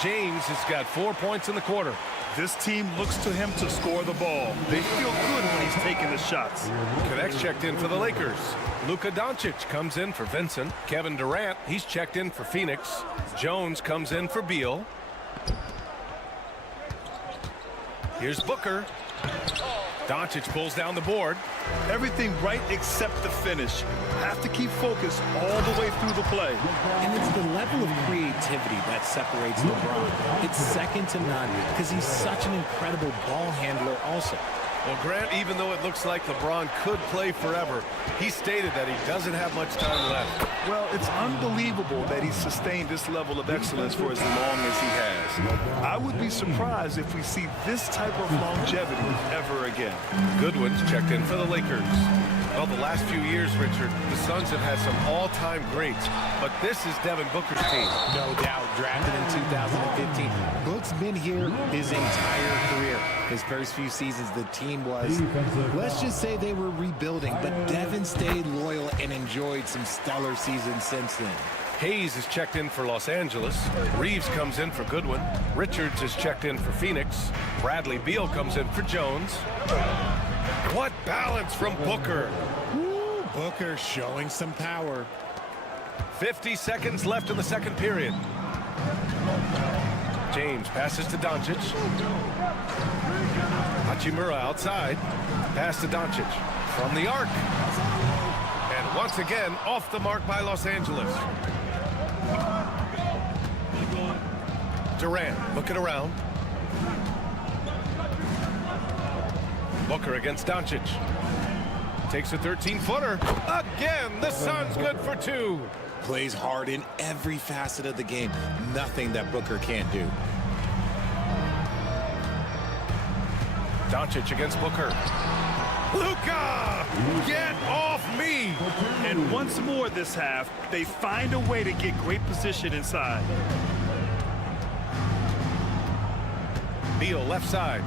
James has got 4 points in the quarter. This team looks to him to score the ball. They feel good when he's taking the shots. Connects checked in for the Lakers. Luka Doncic comes in for Vincent. Kevin Durant, he's checked in for Phoenix. Jones comes in for Beal. Here's Booker. Doncic pulls down the board. Everything right except the finish. Have to keep focused all the way through the play. And it's the level of creativity that separates LeBron. It's second to none because he's such an incredible ball handler also. Well, Grant, even though it looks like LeBron could play forever, he stated that he doesn't have much time left. Well, it's unbelievable that he's sustained this level of excellence for as long as he has. I would be surprised if we see this type of longevity ever again. Goodwin's checked in for the Lakers. Well, the last few years, Richard, the Suns have had some all-time greats, but this is Devin Booker's team. No doubt, drafted in 2015. Book's been here his entire career. His first few seasons, the team was, let's just say they were rebuilding, but Devin stayed loyal and enjoyed some stellar seasons since then. Hayes is checked in for Los Angeles. Reeves comes in for Goodwin. Richards is checked in for Phoenix. Bradley Beal comes in for Jones. What balance from Booker. Woo, Booker showing some power. 50 seconds left in the second period. James passes to Doncic. Hachimura outside. Pass to Doncic from the arc. And once again, off the mark by Los Angeles. Durant looking around. Booker against Doncic. Takes a 13-footer. Again, the Suns good for two. Plays hard in every facet of the game. Nothing that Booker can't do. Doncic against Booker. Luka! Get off me! And once more this half, they find a way to get great position inside. Beal left side.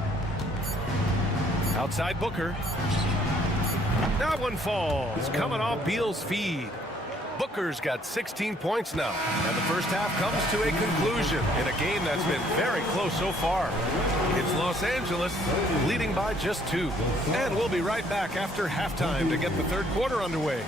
Outside Booker. That one falls. Coming off Beal's feed. Booker's got 16 points now. And the first half comes to a conclusion in a game that's been very close so far. It's Los Angeles leading by just 2. And we'll be right back after halftime to get the third quarter underway.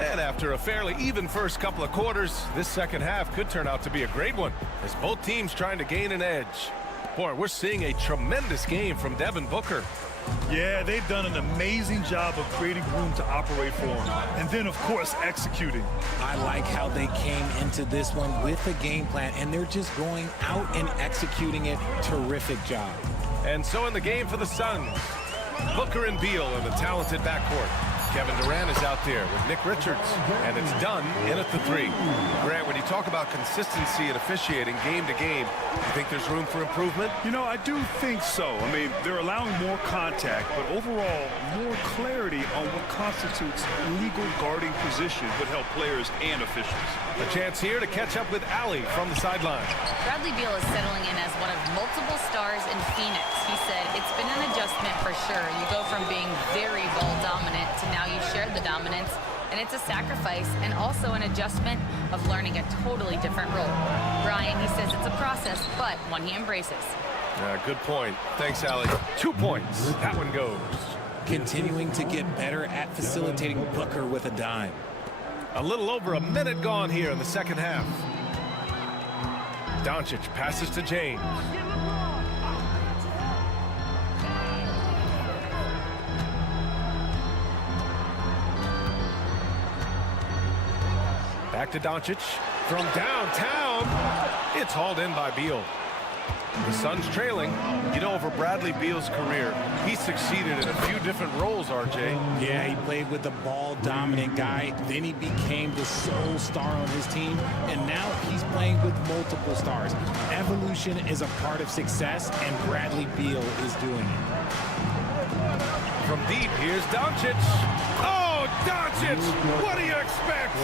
And after a fairly even first couple of quarters, this second half could turn out to be a great one as both teams trying to gain an edge. Boy, we're seeing a tremendous game from Devin Booker. Yeah, they've done an amazing job of creating room to operate for him. And then, of course, executing. I like how they came into this one with a game plan, and they're just going out and executing it. Terrific job. And so in the game for the Suns, Booker and Beal in the talented backcourt. Kevin Durant is out there with Nick Richards, and it's done in at the 3. Grant, when you talk about consistency and officiating game to game, you think there's room for improvement? You know, I do think so. I mean, they're allowing more contact, but overall, more clarity on what constitutes legal guarding position would help players and officials. A chance here to catch up with Allie from the sideline. Bradley Beal is settling in as one of multiple stars in Phoenix. He said, it's been an adjustment for sure. You go from being very ball dominant to now you share the dominance, and it's a sacrifice and also an adjustment of learning a totally different role. Brian, he says it's a process, but one he embraces. Good point. Thanks, Allie. 2 points. That one goes. Continuing to get better at facilitating Booker with a dime. A little over a minute gone here in the second half. Doncic passes to James. Back to Doncic from downtown. It's hauled in by Beal. The Suns trailing. You know, over Bradley Beal's career, he succeeded in a few different roles, RJ. Yeah, he played with the ball-dominant guy. Then he became the sole star on his team. And now he's playing with multiple stars. Evolution is a part of success, and Bradley Beal is doing it. From deep, here's Doncic. Oh, Doncic! What do you expect?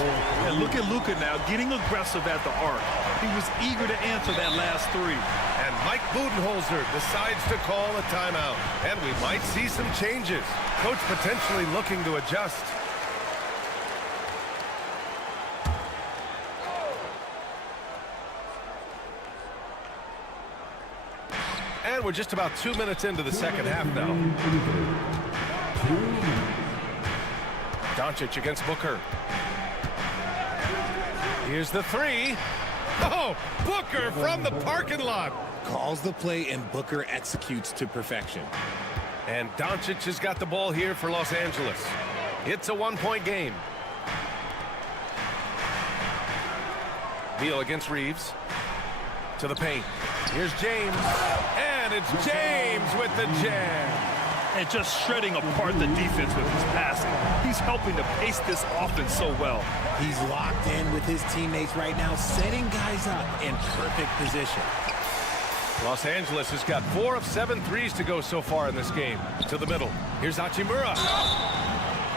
And look at Luka now, getting aggressive at the arc. He was eager to answer that last three. And Mike Budenholzer decides to call a timeout. And we might see some changes. Coach potentially looking to adjust. And we're just about 2 minutes into the second half now. Doncic against Booker. Here's the three. Oh, Booker from the parking lot. Calls the play, and Booker executes to perfection. And Doncic has got the ball here for Los Angeles. It's a one-point game. Beal against Reeves. To the paint. Here's James. And it's James with the jam. And just shredding apart the defense with his passing. He's helping to pace this offense so well. He's locked in with his teammates right now, setting guys up in perfect position. Los Angeles has got 4 of 7 threes to go so far in this game. To the middle. Here's Hachimura.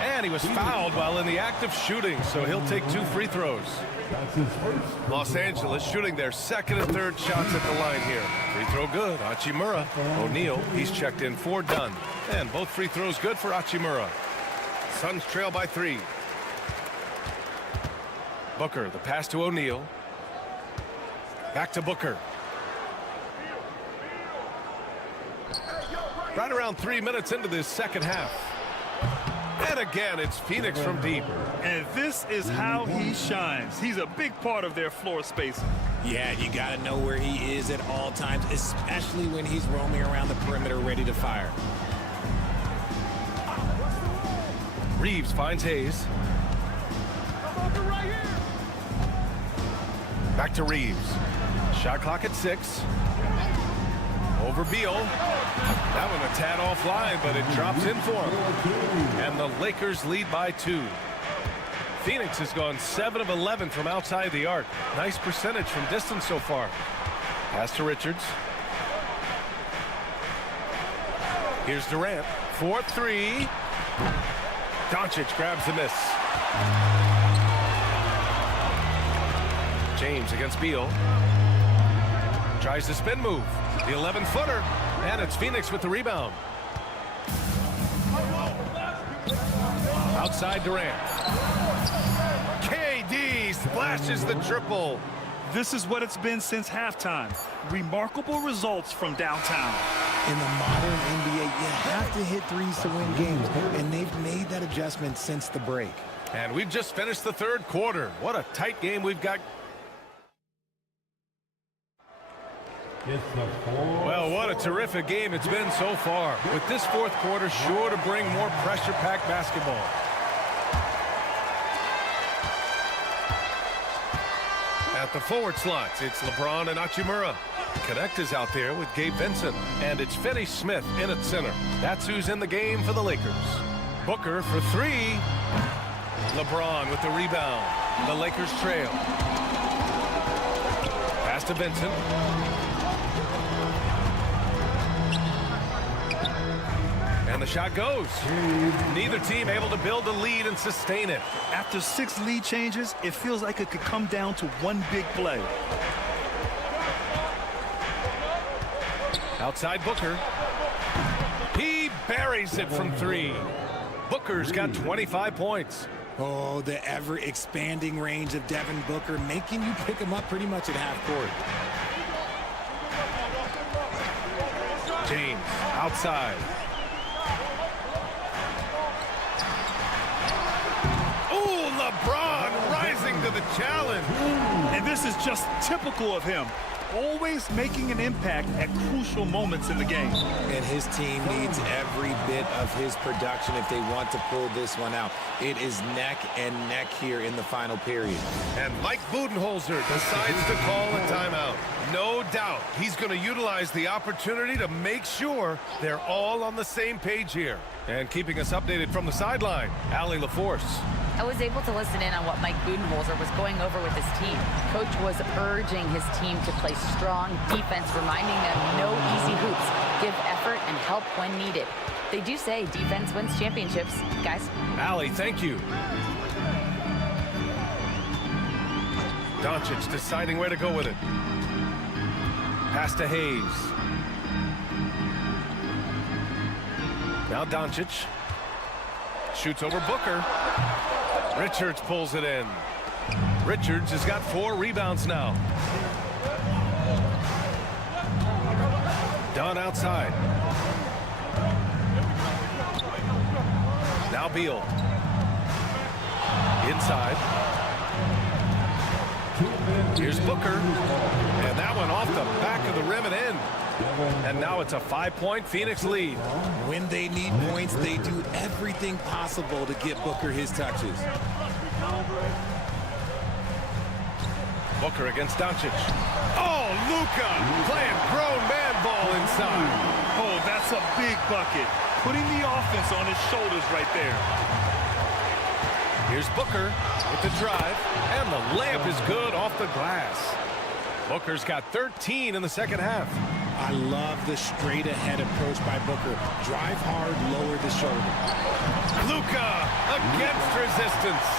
And he was fouled while in the act of shooting, so he'll take 2 free throws. Los Angeles shooting their second and third shots at the line here. Free throw good. Hachimura. O'Neal, he's checked in 4 done. And both free throws good for Hachimura. Suns trail by 3. Booker, the pass to O'Neal. Back to Booker. Right around 3 minutes into this second half. And again, it's Phoenix from deep. And this is how he shines. He's a big part of their floor space. Yeah, you got to know where he is at all times, especially when he's roaming around the perimeter ready to fire. Reeves finds Hayes. Back to Reeves. Shot clock at 6. Over Beal. That one a tad offline, but it drops in for him. And the Lakers lead by 2. Phoenix has gone 7 of 11 from outside the arc. Nice percentage from distance so far. Pass to Richards. Here's Durant. 4-3. Doncic grabs the miss. James against Beal. Tries the spin move. The 11-footer. And it's Phoenix with the rebound. Outside Durant. KD splashes the triple. This is what it's been since halftime. Remarkable results from downtown. In the modern NBA, you have to hit threes to win games, and they've made that adjustment since the break. And we've just finished the third quarter. What a tight game we've got. Well, what a terrific game it's been so far. With this fourth quarter sure to bring more pressure-packed basketball. At the forward slots, it's LeBron and Hachimura. Connect is out there with Gabe Vincent. And it's Finney-Smith in at center. That's who's in the game for the Lakers. Booker for 3. LeBron with the rebound. The Lakers trail. Pass to Vincent. And the shot goes. Neither team able to build a lead and sustain it. After 6 lead changes, it feels like it could come down to one big play. Outside Booker. He buries it from 3. Booker's got 25 points. Oh, the ever-expanding range of Devin Booker, making you pick him up pretty much at half court. James outside. LeBron rising to the challenge. And this is just typical of him. always making an impact at crucial moments in the game. And his team needs every bit of his production if they want to pull this one out. It is neck and neck here in the final period. And Mike Budenholzer decides to call a timeout. No doubt he's going to utilize the opportunity to make sure they're all on the same page here. And keeping us updated from the sideline, Allie LaForce. I was able to listen in on what Mike Budenholzer was going over with his team. Coach was urging his team to play strong defense, reminding them no easy hoops, give effort and help when needed. They do say defense wins championships, guys. Allie, thank you. Doncic deciding where to go with it. Pass to Hayes. Now Doncic shoots over Booker. Richards pulls it in. Richards has got 4 rebounds now. Dunn outside. Now Beal. Inside. Here's Booker. And that one off the back of the rim and in. And now it's a 5-point Phoenix lead. When they need points, they do everything possible to get Booker his touches. Booker against Doncic. Oh, Luka playing grown man ball inside. Oh, that's a big bucket. Putting the offense on his shoulders right there. Here's Booker with the drive, and the layup is good off the glass. Booker's got 13 in the second half. I love the straight-ahead approach by Booker. Drive hard, lower the shoulder. Luka against resistance.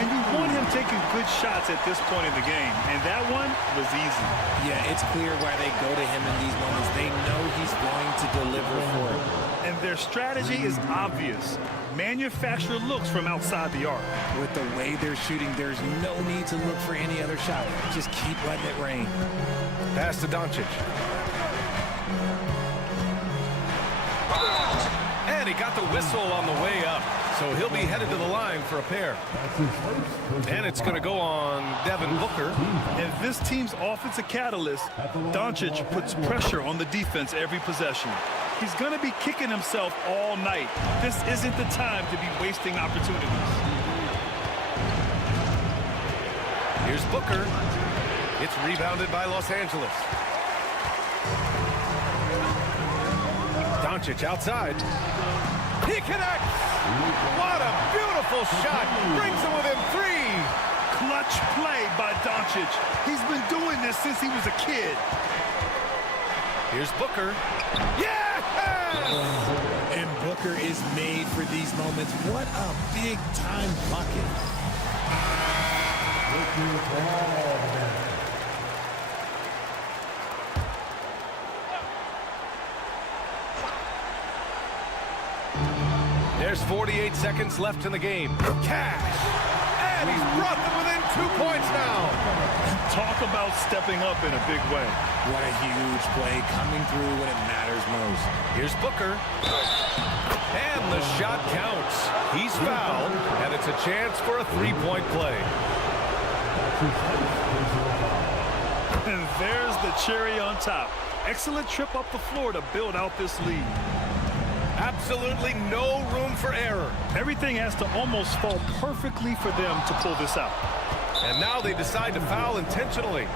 And you want him taking good shots at this point in the game, and that one was easy. Yeah, it's clear why they go to him in these moments. They know he's going to deliver for it. And their strategy is obvious. Manufacture looks from outside the arc. With the way they're shooting, there's no need to look for any other shot. Just keep letting it rain. Pass to Doncic. And he got the whistle on the way up. So he'll be headed to the line for a pair. And it's going to go on Devin Booker. And this team's offensive catalyst, Doncic, puts pressure on the defense every possession. He's going to be kicking himself all night. This isn't the time to be wasting opportunities. Here's Booker. It's rebounded by Los Angeles. Doncic outside. He connects. What a beautiful shot. Brings him within 3. Clutch play by Doncic. He's been doing this since he was a kid. Here's Booker. Yes! And Booker is made for these moments. What a big-time bucket. There's 48 seconds left in the game. Cash. And he's brought them within 2 points now. Talk about stepping up in a big way. What a huge play coming through when it matters most. Here's Booker. And the shot counts. He's fouled, and it's a chance for a 3-point play. And there's the cherry on top. Excellent trip up the floor to build out this lead. Absolutely no room for error. Everything has to almost fall perfectly for them to pull this out. And now they decide to foul intentionally.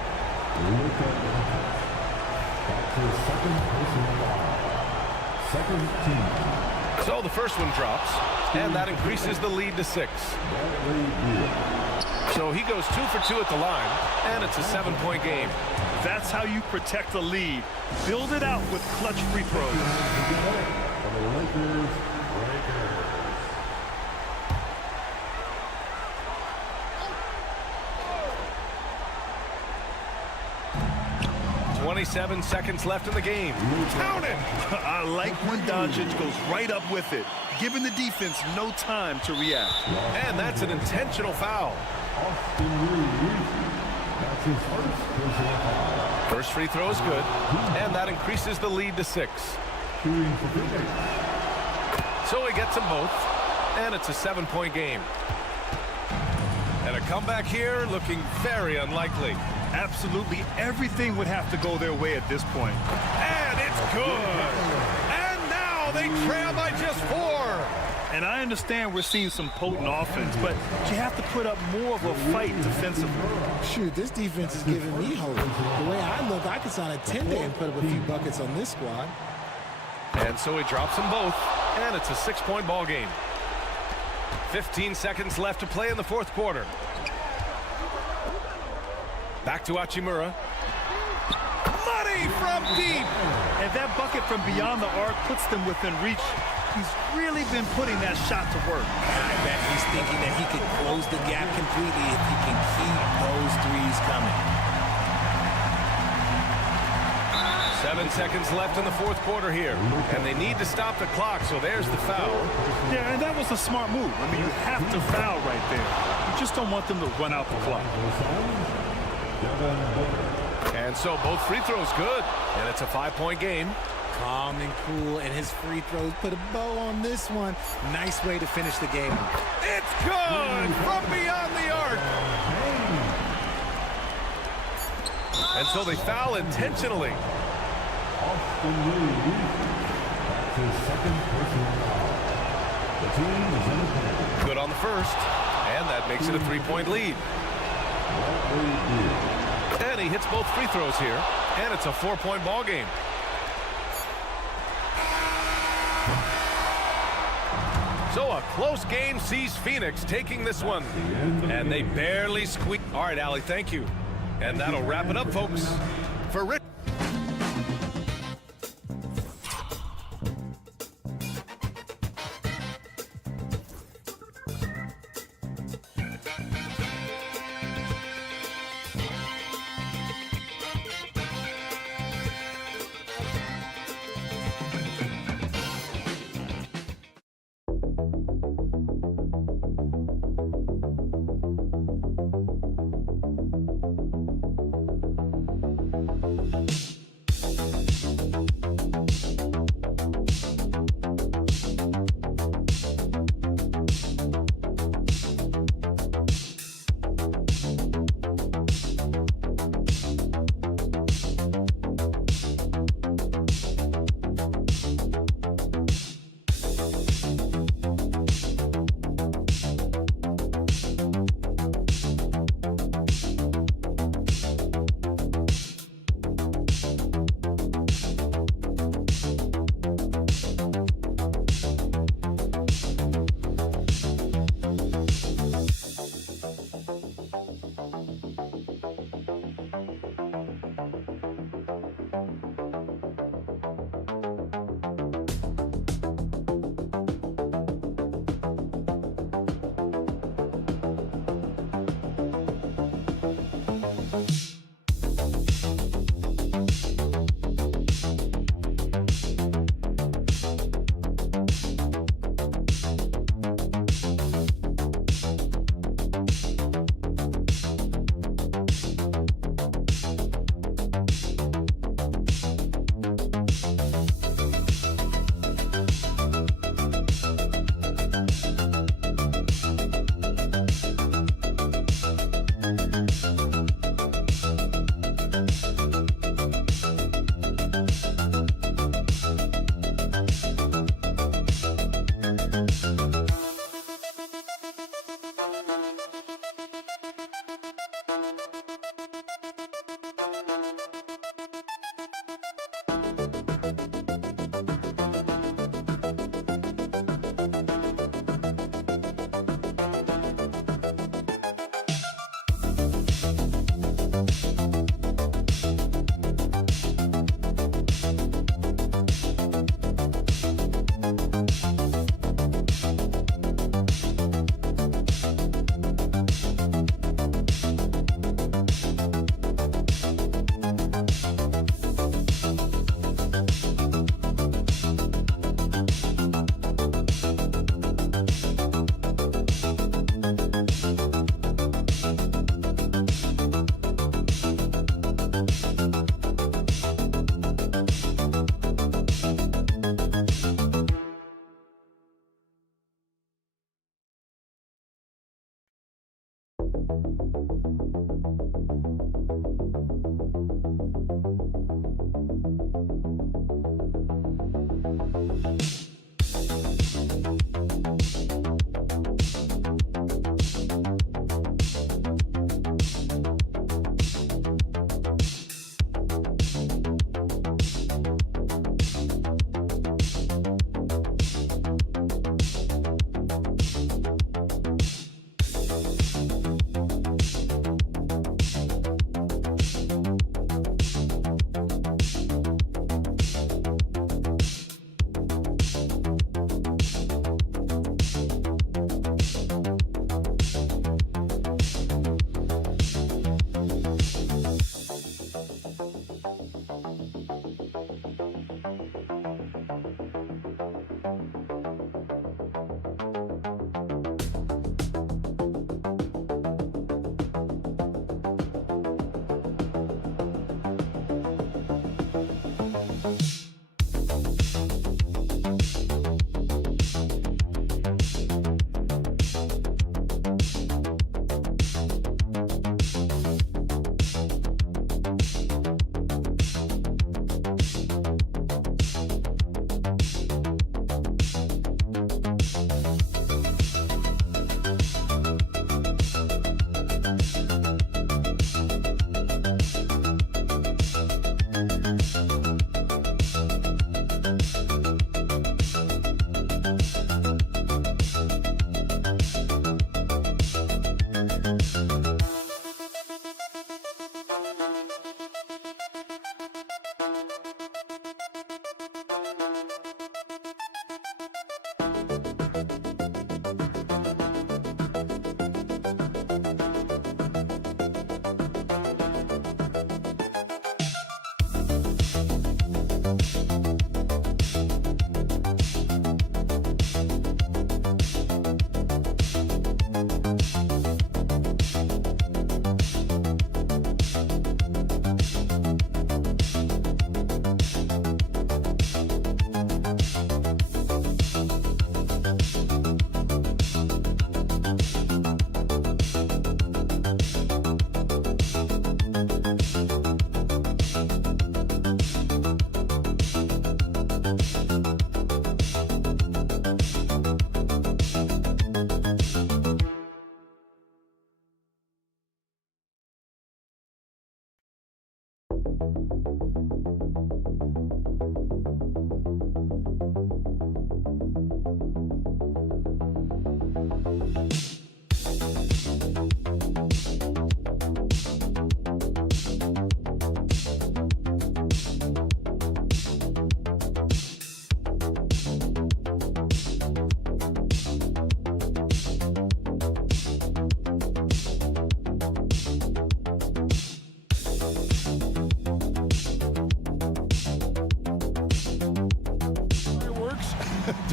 Second team. So the first one drops, and that increases the lead to 6. So he goes 2 for 2 at the line, and it's a 7-point game. That's how you protect a lead. Build it out with clutch free throws. 27 seconds left in the game. Count it! I like when Doncic goes right up with it, giving the defense no time to react. And that's an intentional foul. First free throw is good, and that increases the lead to 6. So he gets them both, and it's a 7-point game. And a comeback here looking very unlikely. Absolutely everything would have to go their way at this point. And it's good. And now they trail by just 4. And I understand we're seeing some potent offense, but you have to put up more of a fight defensively. Shoot, this defense is giving me hope. The way I look, I could sign a 10-day and put up a few buckets on this squad. And so he drops them both, and it's a 6-point ball game. 15 seconds left to play in the fourth quarter. Back to Hachimura. Money from deep! And that bucket from beyond the arc puts them within reach. He's really been putting that shot to work. And I bet he's thinking that he could close the gap completely if he can keep those threes coming. 7 seconds left in the fourth quarter here, and they need to stop the clock, so there's the foul. Yeah, and that was a smart move. I mean, you have to foul right there. You just don't want them to run out the clock. And so both free throws good, and it's a 5-point game. Calm and cool, and his free throws put a bow on this one. Nice way to finish the game. It's good from beyond the arc. And so they foul intentionally. Austin Reeves. That's his second personal foul. The team is in the penalty. Good on the first, and that makes it a 3-point lead. And he hits both free throws here, and it's a 4-point ball game. So a close game sees Phoenix taking this one, and they barely squeak. All right, Allie, thank you. And that'll wrap it up, folks. For Rich.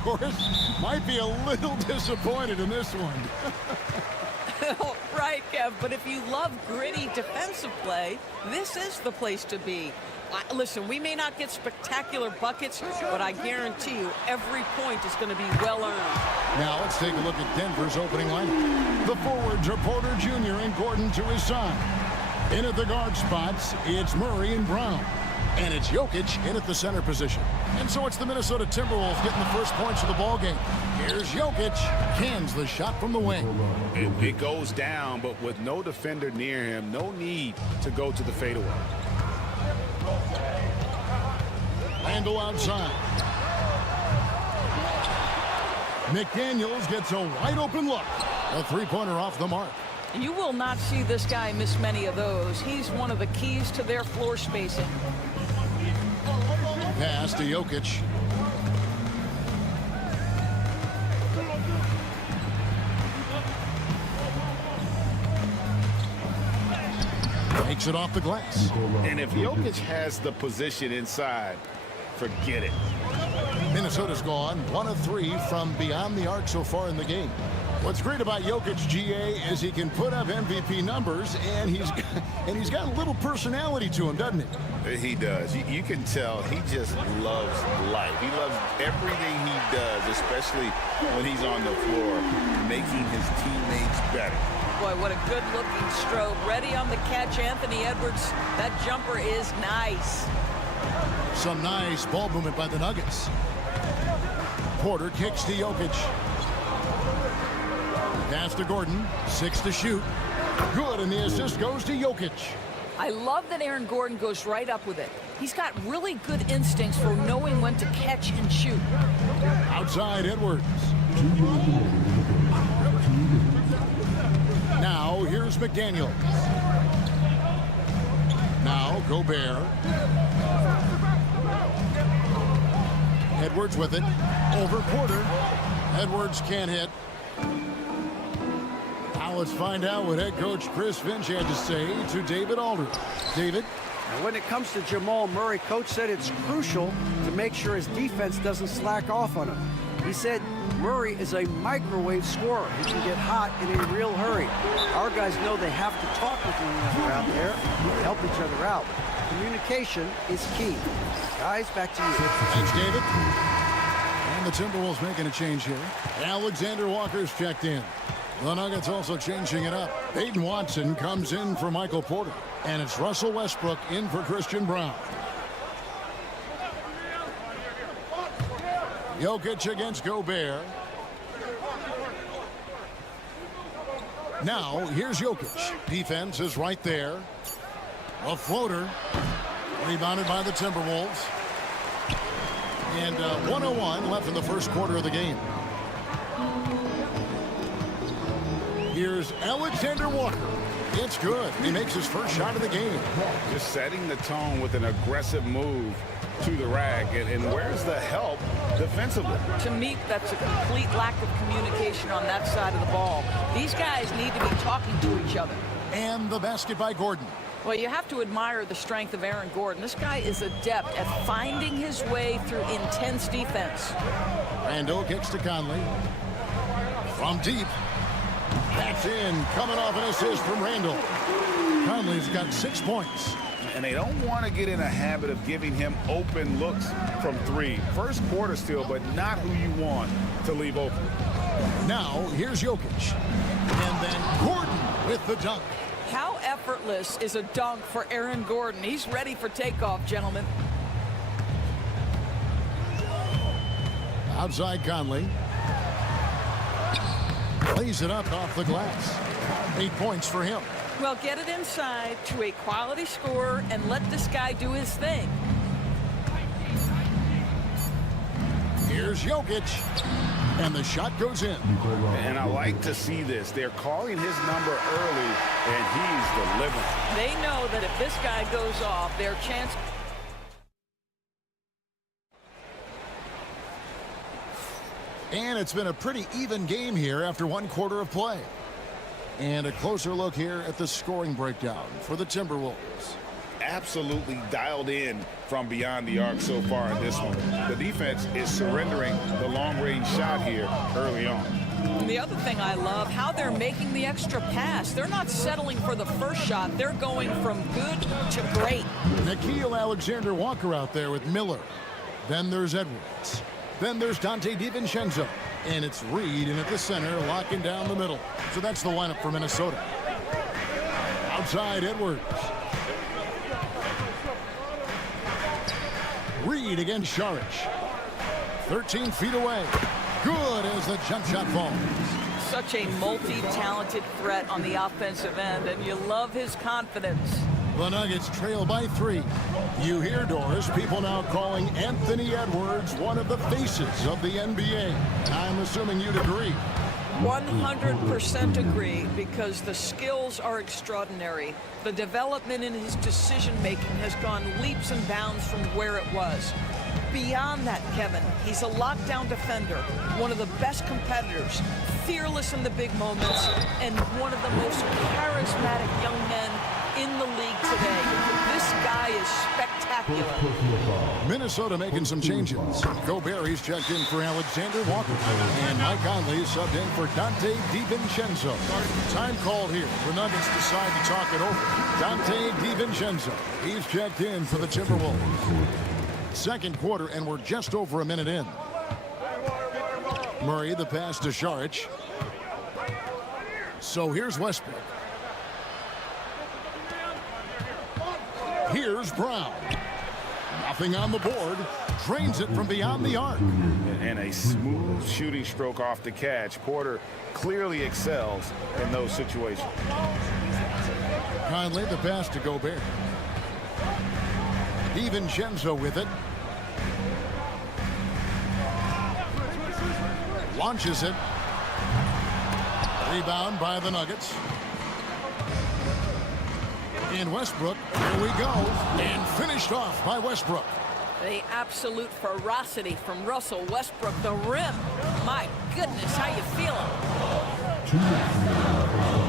Doris might be a little disappointed in this one. Right, Kev, but if you love gritty defensive play, this is the place to be. Listen, we may not get spectacular buckets, but I guarantee you every point is going to be well earned. Now let's take a look at Denver's opening lineup. The forwards are Porter Jr. and Gordon to his side. In at the guard spots, it's Murray and Brown. And it's Jokic in at the center position. And so it's the Minnesota Timberwolves getting the first points of the ball game. Here's Jokic, cans the shot from the wing. It goes down, but with no defender near him, no need to go to the fadeaway. Randall outside. McDaniels gets a wide open look. A three-pointer off the mark. You will not see this guy miss many of those. He's one of the keys to their floor spacing. Pass to Jokic. Makes it off the glass. And if Jokic has the position inside, forget it. Minnesota's gone 1 of 3 from beyond the arc so far in the game. What's great about Jokic, GA, is he can put up MVP numbers, and he's got a little personality to him, doesn't he? He does. You can tell he just loves life. He loves everything he does, especially when he's on the floor, making his teammates better. Boy, what a good-looking stroke. Ready on the catch, Anthony Edwards. That jumper is nice. Some nice ball movement by the Nuggets. Porter kicks to Jokic. Pass to Gordon. 6 to shoot. Good, and the assist goes to Jokic. I love that Aaron Gordon goes right up with it. He's got really good instincts for knowing when to catch and shoot. Outside Edwards. Now here's McDaniels. Now Gobert. Edwards with it. Over Porter. Edwards can't hit. Now let's find out what head coach Chris Finch had to say to David Aldridge. David? Now, when it comes to Jamal Murray, coach said it's crucial to make sure his defense doesn't slack off on him. He said Murray is a microwave scorer. He can get hot in a real hurry. Our guys know they have to talk with one another out there, help each other out. Communication is key. Guys, back to you. Thanks, David. And the Timberwolves making a change here. Alexander Walker's checked in. The Nuggets also changing it up. Peyton Watson comes in for Michael Porter. And it's Russell Westbrook in for Christian Brown. Jokic against Gobert. Now, here's Jokic. Defense is right there. A floater. Rebounded by the Timberwolves. And 1:01 left in the first quarter of the game. Here's Alexander Walker. It's good. He makes his first shot of the game. Just setting the tone with an aggressive move to the rack. And where's the help defensively? To me, that's a complete lack of communication on that side of the ball. These guys need to be talking to each other. And the basket by Gordon. Well, you have to admire the strength of Aaron Gordon. This guy is adept at finding his way through intense defense. Randall kicks to Conley. From deep. That's in. Coming off an assist from Randall. Conley's got 6 points. And they don't want to get in a habit of giving him open looks from three. First quarter still, but not who you want to leave open. Now, here's Jokic. And then Gordon with the dunk. How effortless is a dunk for Aaron Gordon? He's ready for takeoff, gentlemen. Outside Conley. Lays it up off the glass. 8 points for him. Well, get it inside to a quality scorer and let this guy do his thing. Here's Jokic. And the shot goes in. And I like to see this. They're calling his number early, and he's delivering. They know that if this guy goes off, their chance... And it's been a pretty even game here after 1 quarter of play. And a closer look here at the scoring breakdown for the Timberwolves. Absolutely dialed in from beyond the arc so far in this one. The defense is surrendering the long-range shot here early on. And the other thing I love, how they're making the extra pass. They're not settling for the first shot. They're going from good to great. Nickeil Alexander-Walker out there with Miller. Then there's Edwards. Then there's Dante DiVincenzo. And it's Reed in at the center, locking down the middle. So that's the lineup for Minnesota. Outside Edwards. Reed against Saric. 13 feet away. Good as the jump shot falls. Such a multi-talented threat on the offensive end, and you love his confidence. The Nuggets trail by 3. You hear, Doris, people now calling Anthony Edwards one of the faces of the NBA. I'm assuming you'd agree. 100% agree, because the skills are extraordinary. The development in his decision-making has gone leaps and bounds from where it was. Beyond that, Kevin, he's a lockdown defender, one of the best competitors, fearless in the big moments, and one of the most charismatic young men in the league today. This guy is spectacular. Minnesota making some changes. Gobert checked in for Alexander Walker. And Mike Conley subbed in for Dante DiVincenzo. Time called here. The Nuggets decide to talk it over. Dante DiVincenzo. He's checked in for the Timberwolves. Second quarter, and we're just over a minute in. Murray, the pass to Saric. So here's Westbrook. Here's Brown. Nothing on the board. Drains it from beyond the arc. And a smooth shooting stroke off the catch. Porter clearly excels in those situations. Conley, the pass to Gobert. DiVincenzo with it. Launches it. Rebound by the Nuggets. And Westbrook, here we go, and finished off by Westbrook. The absolute ferocity from Russell Westbrook, the rim. My goodness, how you feeling?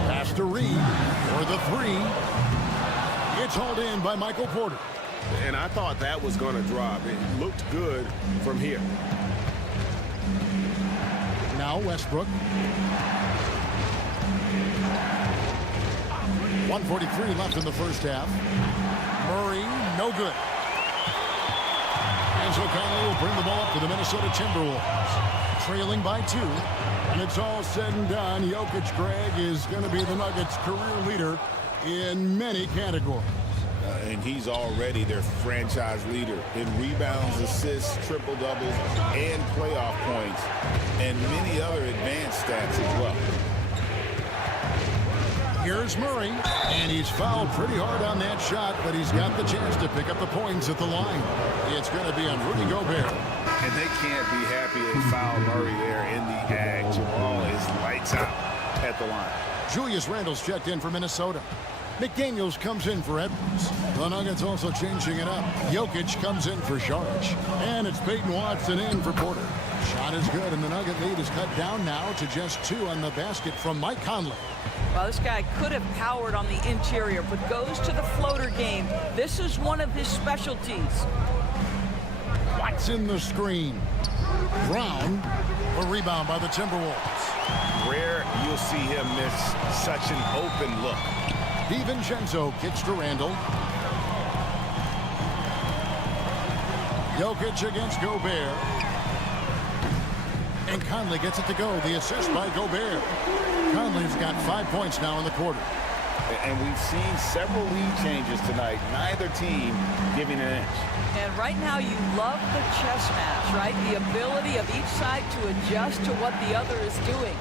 Pass to Reed for the 3. It's hauled in by Michael Porter. And I thought that was going to drop. It looked good from here. Now Westbrook. 1:43 left in the first half. Murray No good. And so Conley will bring the ball up to the Minnesota Timberwolves. Trailing by 2. And it's all said and done. Jokic, Greg, is going to be the Nuggets' career leader in many categories. And he's already their franchise leader in rebounds, assists, triple-doubles, and playoff points, and many other advanced stats as well. Here's Murray, and he's fouled pretty hard on that shot, but he's got the chance to pick up the points at the line. It's going to be on Rudy Gobert. And they can't be happy they fouled Murray there in the ag. Jamal is lights out at the line. Julius Randle's checked in for Minnesota. McDaniels comes in for Edwards. The Nuggets also changing it up. Jokic comes in for Saric. And it's Peyton Watson in for Porter. Shot is good, and the Nugget lead is cut down now to just 2 on the basket from Mike Conley. Well, this guy could have powered on the interior, but goes to the floater game. This is one of his specialties. Watson the screen. Brown, a rebound by the Timberwolves. Rare you'll see him miss such an open look. DiVincenzo kicks to Randle. Jokic against Gobert. And Conley gets it to go. The assist by Gobert. Conley's got 5 points now in the quarter. And we've seen several lead changes tonight. Neither team giving an inch. And right now you love the chess match, right? The ability of each side to adjust to what the other is doing.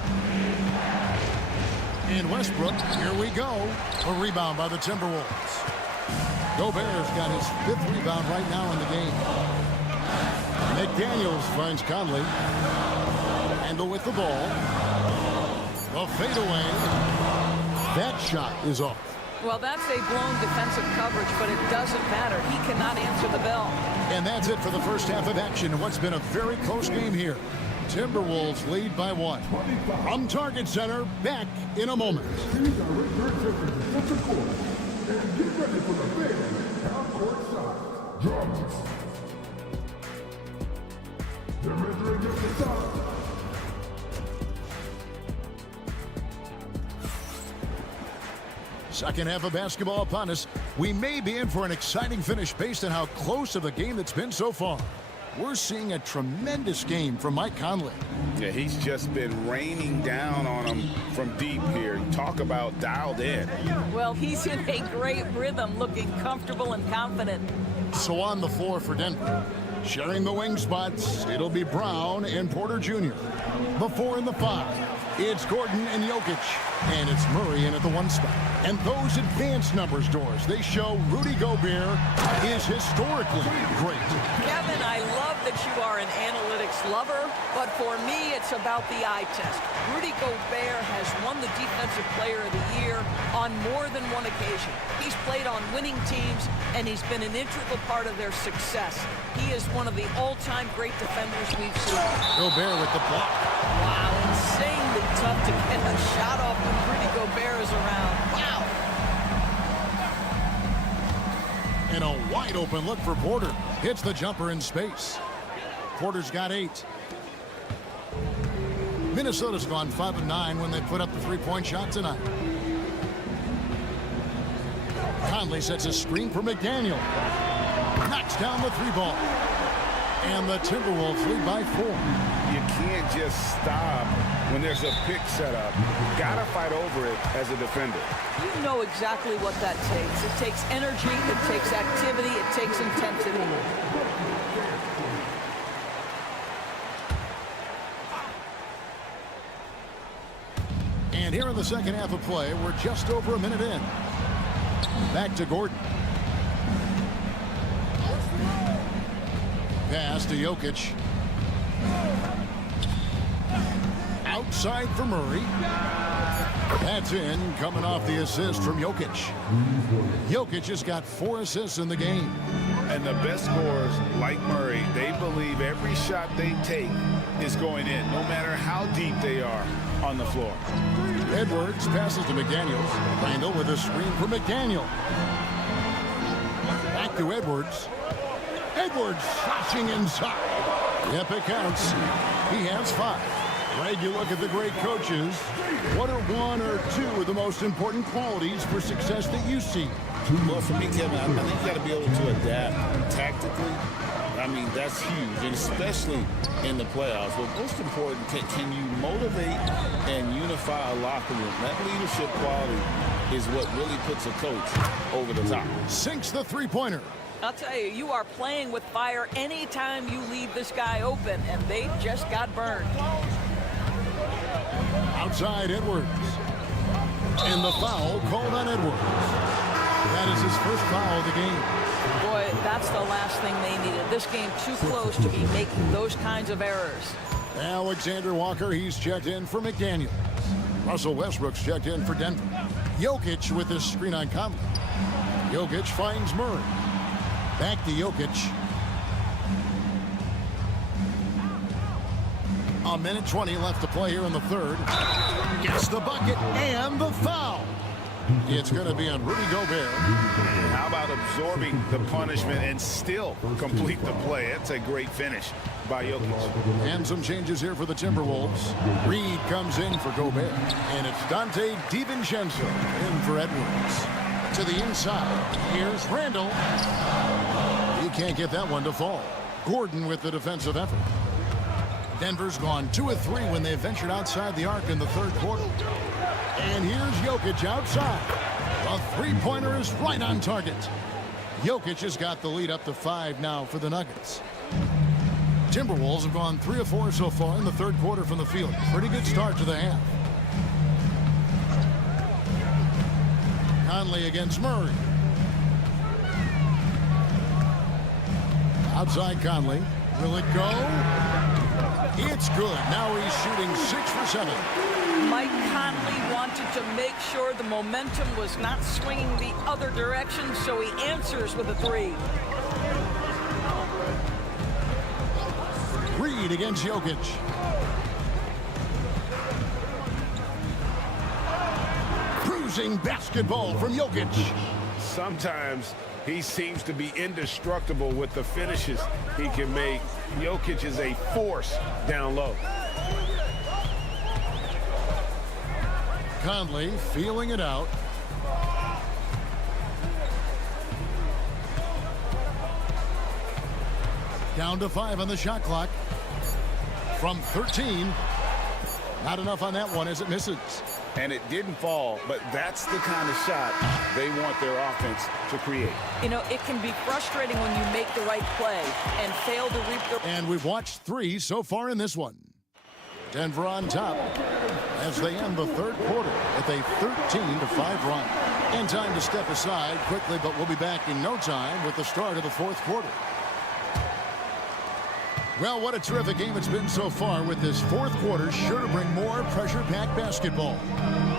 In Westbrook, here we go. A rebound by the Timberwolves. Gobert's got his 5th rebound right now in the game. McDaniels finds Conley. Randle with the ball. The fadeaway. That shot is off. Well, that's a blown defensive coverage, but it doesn't matter. He cannot answer the bell. And that's it for the first half of action in what's been a very close game here. Timberwolves lead by 1. From Target Center, back in a moment. Second half of basketball upon us. We may be in for an exciting finish based on how close of a game that's been so far. We're seeing a tremendous game from Mike Conley. Yeah, he's just been raining down on him from deep here. Talk about dialed in. Well, he's in a great rhythm, looking comfortable and confident. So on the floor for Denver, sharing the wing spots, it'll be Brown and Porter Jr. The 4 and the 5. It's Gordon and Jokic. And it's Murray in at the 1 spot. And those advanced numbers, Doors, they show Rudy Gobert is historically great. Kevin, I love that you are an analytics lover, but for me, it's about the eye test. Rudy Gobert has won the Defensive Player of the Year on more than one occasion. He's played on winning teams, and he's been an integral part of their success. He is one of the all-time great defenders we've seen. Gobert with the block. Wow, insanely tough to get a shot off when Rudy Gobert is around. Wow. And a wide open look for Porter. Hits the jumper in space. Porter's got 8. Minnesota's gone 5 of 9 when they put up the 3-point shot tonight. Conley sets a screen for McDaniel. Knocks down the 3-ball. And the Timberwolves lead by 4. You can't just stop when there's a pick set up. Gotta fight over it as a defender. You know exactly what that takes. It takes energy, it takes activity, it takes intensity. And here in the second half of play, we're just over a minute in. Back to Gordon. Pass to Jokic. Outside for Murray. That's in, coming off the assist from Jokic. Jokic has got 4 assists in the game. And the best scorers, like Murray, they believe every shot they take is going in, no matter how deep they are on the floor. Edwards passes to McDaniels. Randle with a screen for McDaniel. Back to Edwards. Edwards slashing inside. Yep, it counts. He has 5. Greg, you look at the great coaches. What are 1 or 2 of the most important qualities for success that you see? Well, for me, Kevin, I think you got to be able to adapt tactically. I mean, that's huge, and especially in the playoffs. But most important, can you motivate and unify a locker room? That leadership quality is what really puts a coach over the top. Sinks the three-pointer. I'll tell you, you are playing with fire anytime you leave this guy open, and they just got burned. Outside Edwards. And the foul called on Edwards. That is his first foul of the game. Boy, that's the last thing they needed. This game too close to be making those kinds of errors. Alexander Walker, he's checked in for McDaniel. Russell Westbrook's checked in for Denver. Jokic with his screen on Conley. Jokic finds Murray. Back to Jokic. A minute 20 left to play here in the third. Gets the bucket and the foul. It's going to be on Rudy Gobert. How about absorbing the punishment and still complete the play? That's a great finish by Jokic. And some changes here for the Timberwolves. Reed comes in for Gobert. And it's Dante DiVincenzo in for Edwards. To the inside. Here's Randall. He can't get that one to fall. Gordon with the defensive effort. Denver's gone 2 of 3 when they ventured outside the arc in the third quarter. And here's Jokic outside. The three-pointer is right on target. Jokic has got the lead up to 5 now for the Nuggets. Timberwolves have gone 3 of 4 so far in the third quarter from the field. Pretty good start to the half. Conley against Murray. Outside Conley. Will it go? It's good. Now he's shooting 6 for 7. Mike Conley wanted to make sure the momentum was not swinging the other direction, so he answers with a 3. Reed against Jokic. Cruising basketball from Jokic. Sometimes he seems to be indestructible with the finishes he can make. Jokic is a force down low. Conley feeling it out. Down to 5 on the shot clock. From 13. Not enough on that one as it misses. And it didn't fall, but that's the kind of shot they want their offense to create. You know, it can be frustrating when you make the right play and fail to reap the... And we've watched 3 so far in this one. Denver on top as they end the third quarter with a 13-5 run. And time to step aside quickly, but we'll be back in no time with the start of the fourth quarter. Well, what a terrific game it's been so far, with this fourth quarter sure to bring more pressure-packed basketball.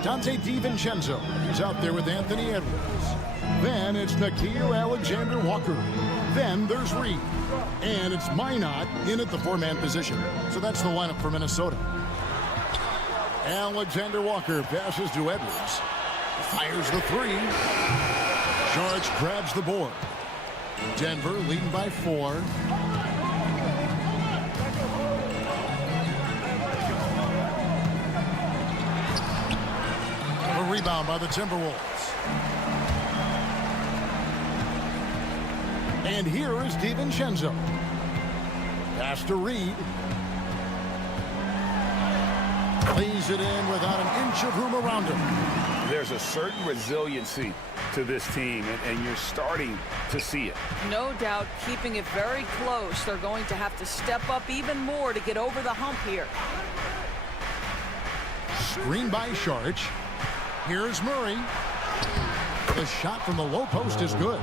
Dante DiVincenzo is out there with Anthony Edwards. Then it's Nickeil Alexander-Walker. Then there's Reed. And it's Minot in at the 4-man position. So that's the lineup for Minnesota. Alexander-Walker passes to Edwards. Fires the 3. Saric grabs the board. Denver leading by 4. A rebound by the Timberwolves. And here is DiVincenzo. Pass to Reed. Lays it in without an inch of room around him. There's a certain resiliency to this team, and you're starting to see it. No doubt, keeping it very close. They're going to have to step up even more to get over the hump here. Screen by Saric. Here's Murray. The shot from the low post is good.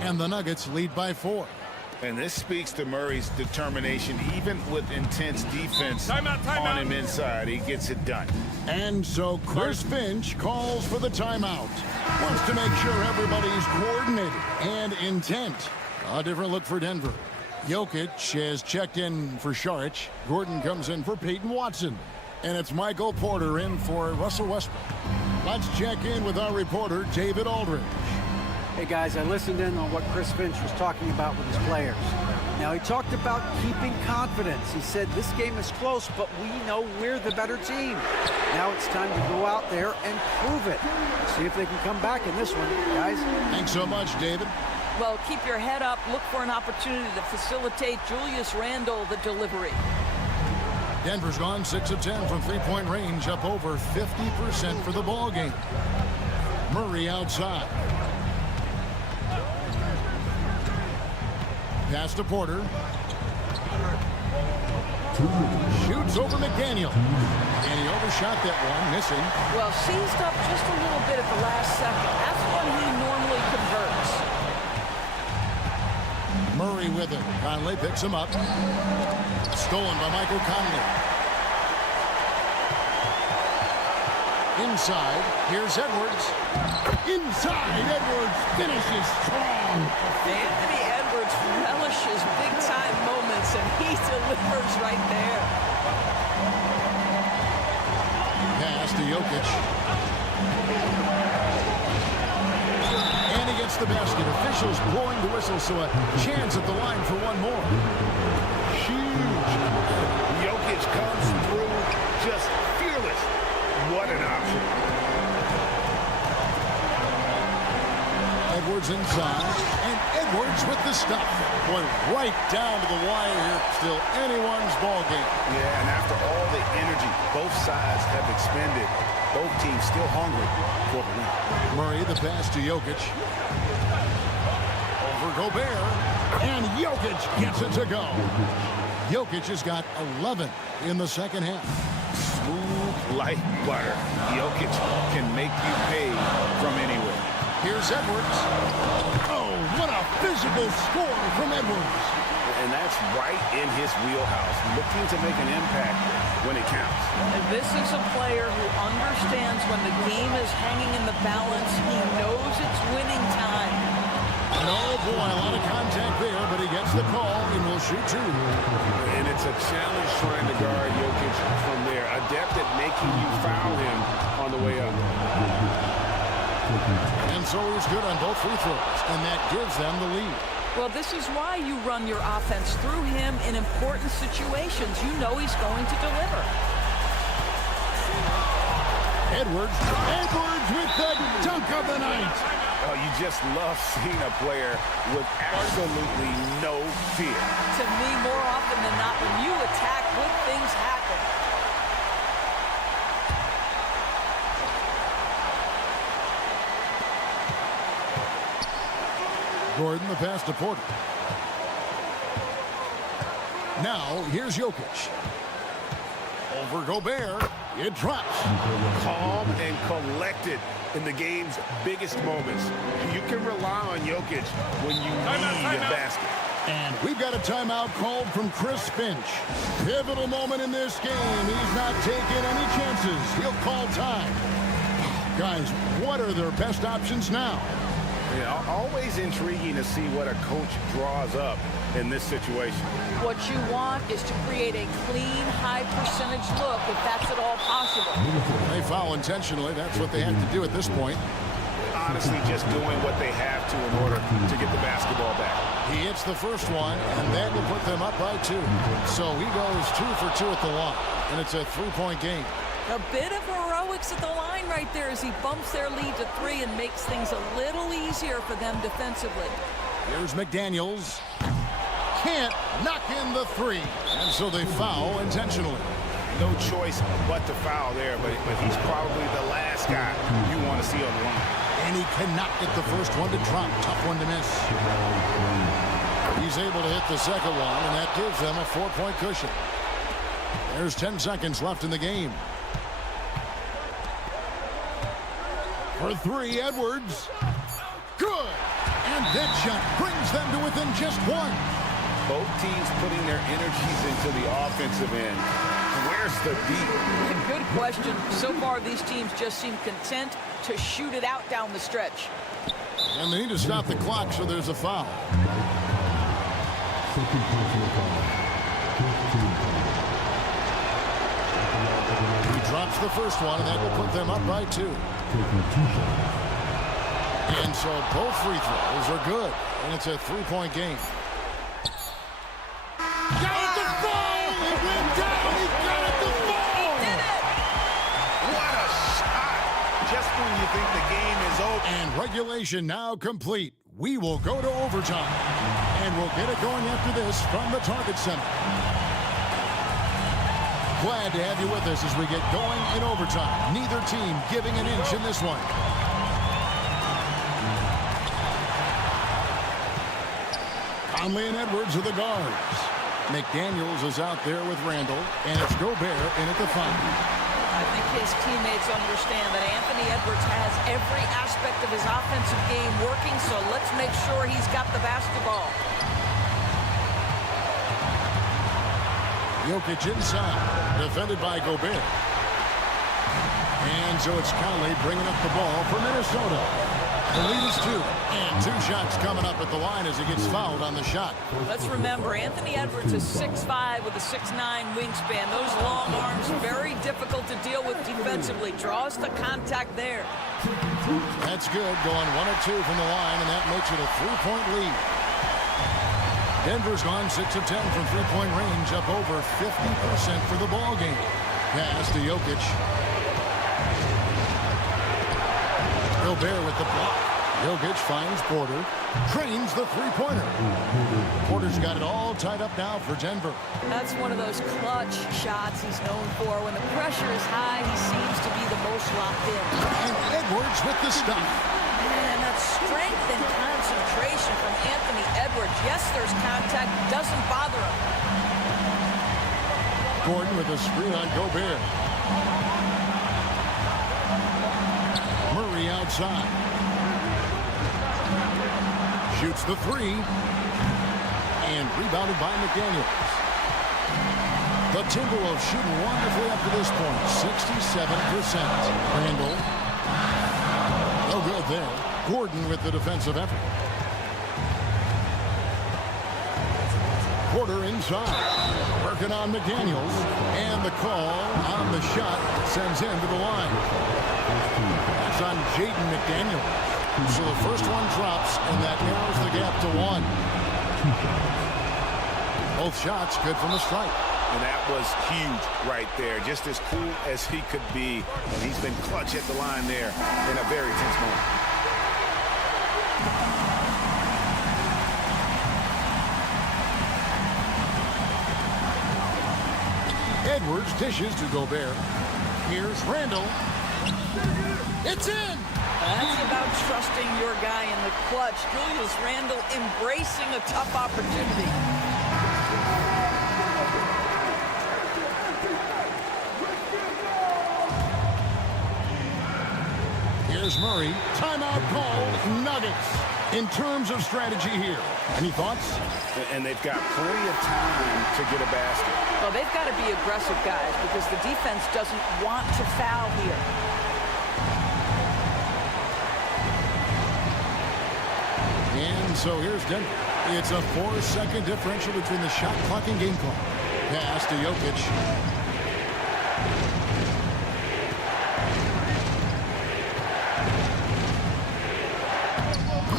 And the Nuggets lead by 4. And this speaks to Murray's determination. Even with intense defense on him inside, he gets it done. And so Chris Finch calls for the timeout. Wants to make sure everybody's coordinated and intent. A different look for Denver. Jokic has checked in for Saric. Gordon comes in for Peyton Watson. And it's Michael Porter in for Russell Westbrook. Let's check in with our reporter, David Aldridge. Hey guys, I listened in on what Chris Finch was talking about with his players. Now, he talked about keeping confidence. He said this game is close, but we know we're the better team. Now it's time to go out there and prove it. See if they can come back in this one, guys. Thanks so much, David. Well, keep your head up. Look for an opportunity to facilitate Julius Randle the delivery. Denver's gone 6 of 10 from three-point range, up over 50% for the ball game. Murray outside. Pass to Porter. Shoots over McDaniel. And he overshot that one, missing. Well, seized up just a little bit at the last second. That's when he normally converts. Murray with it. Conley picks him up. Stolen by Michael Conley. Inside. Here's Edwards. Inside. Edwards finishes strong. Anthony Edwards relishes big-time moments, and he delivers right there. Pass to Jokic. And he gets the basket. Officials blowing the whistle, so a chance at the line for one more. Huge. Jokic comes through just fearless. What an option. Edwards inside, and Edwards with the stuff. Boy, right down to the wire here. Still anyone's ball game. Yeah, and after all the energy both sides have expended, both teams still hungry for the win. Murray, the pass to Jokic. Over Gobert, and Jokic gets it to go. Jokic has got 11 in the second half. Smooth like butter. Jokic can make you pay from anywhere. Here's Edwards. Oh, what a physical score from Edwards. And that's right in his wheelhouse, looking to make an impact when it counts. And this is a player who understands when the game is hanging in the balance. He knows it's winning time. And oh boy, a lot of contact there, but he gets the call and will shoot two. And it's a challenge trying to guard Jokic from there. Adept at making you foul him on the way up. And so he's good on both free throws, and that gives them the lead. Well, this is why you run your offense through him in important situations. You know he's going to deliver. Edwards with the dunk of the night. Oh, you just love seeing a player with absolutely no fear. To me, more often than not, when you attack, good things happen. Gordon, the pass to Porter. Now, here's Jokic. Over Gobert. It drops. Calm and collected in the game's biggest moments. You can rely on Jokic when you need a basket. And we've got a timeout called from Chris Finch. Pivotal moment in this game. He's not taking any chances. He'll call time. Guys, what are their best options now? Yeah, always intriguing to see what a coach draws up in this situation. What you want is to create a clean, high-percentage look, if that's at all possible. They foul intentionally. That's what they have to do at this point. Honestly, just doing what they have to in order to get the basketball back. He hits the first one, and that will put them up by 2. So he goes 2 for 2 at the line, and it's a 3-point game. A bit of heroics at the line right there as he bumps their lead to 3 and makes things a little easier for them defensively. Here's McDaniels. Can't knock in the 3. And so they foul intentionally. No choice but to foul there, but he's probably the last guy you want to see on the line. And he cannot get the first one to drop. Tough one to miss. He's able to hit the second one, and that gives them a 4-point cushion. There's 10 seconds left in the game. For 3, Edwards. Good. And that shot brings them to within just 1. Both teams putting their energies into the offensive end. Where's the beat? Good question. So far, these teams just seem content to shoot it out down the stretch. And they need to stop the clock, so there's a foul. He drops the first one, and that will put them up by 2. And so both free throws are good, and it's a 3-point game. Formation now complete. We will go to overtime. And we'll get it going after this from the Target Center. Glad to have you with us as we get going in overtime. Neither team giving an inch in this one. Conley and Edwards are the guards. McDaniels is out there with Randall, and it's Gobert in at the 5. I think his teammates understand that Anthony Edwards has every aspect of his offensive game working, so let's make sure he's got the basketball. Jokic inside, defended by Gobert. And so it's Conley bringing up the ball for Minnesota. The lead is 2, and 2 shots coming up at the line as he gets fouled on the shot. Let's remember, Anthony Edwards is 6'5" with a 6'9" wingspan. Those long arms, very difficult to deal with defensively. Draws the contact there. That's good, going 1 of 2 from the line, and that makes it a 3-point lead. Denver's gone 6 of 10 from three-point range, up over 50% for the ball game. Pass to Jokic. Gobert with the block. Jokic finds Porter. Trains the three-pointer. Porter's got it all tied up now for Denver. That's one of those clutch shots he's known for. When the pressure is high, he seems to be the most locked in. And Edwards with the stop. And that strength and concentration from Anthony Edwards. Yes, there's contact. Doesn't bother him. Gordon with a screen on Gobert. Murray outside. Shoots the 3. And rebounded by McDaniels. The Timberwolves shooting wonderfully up to this point. 67%. Randall. No good there. Gordon with the defensive effort. Porter inside. Working on McDaniels. And the call on the shot sends him to the line. That's on Jaden McDaniels. So the first one drops, and that narrows the gap to 1. Both shots good from the strike. And that was huge right there. Just as cool as he could be. And he's been clutch at the line there in a very tense moment. Edwards dishes to Gobert. Here's Randall. It's in! That's about trusting your guy in the clutch. Julius Randle embracing a tough opportunity. Here's Murray. Timeout call. Nuggets. In terms of strategy here, any thoughts? And they've got plenty of time to get a basket. Well, they've got to be aggressive, guys, because the defense doesn't want to foul here. And so here's Denver. It's a 4-second differential between the shot clock and game clock. Pass to Jokic.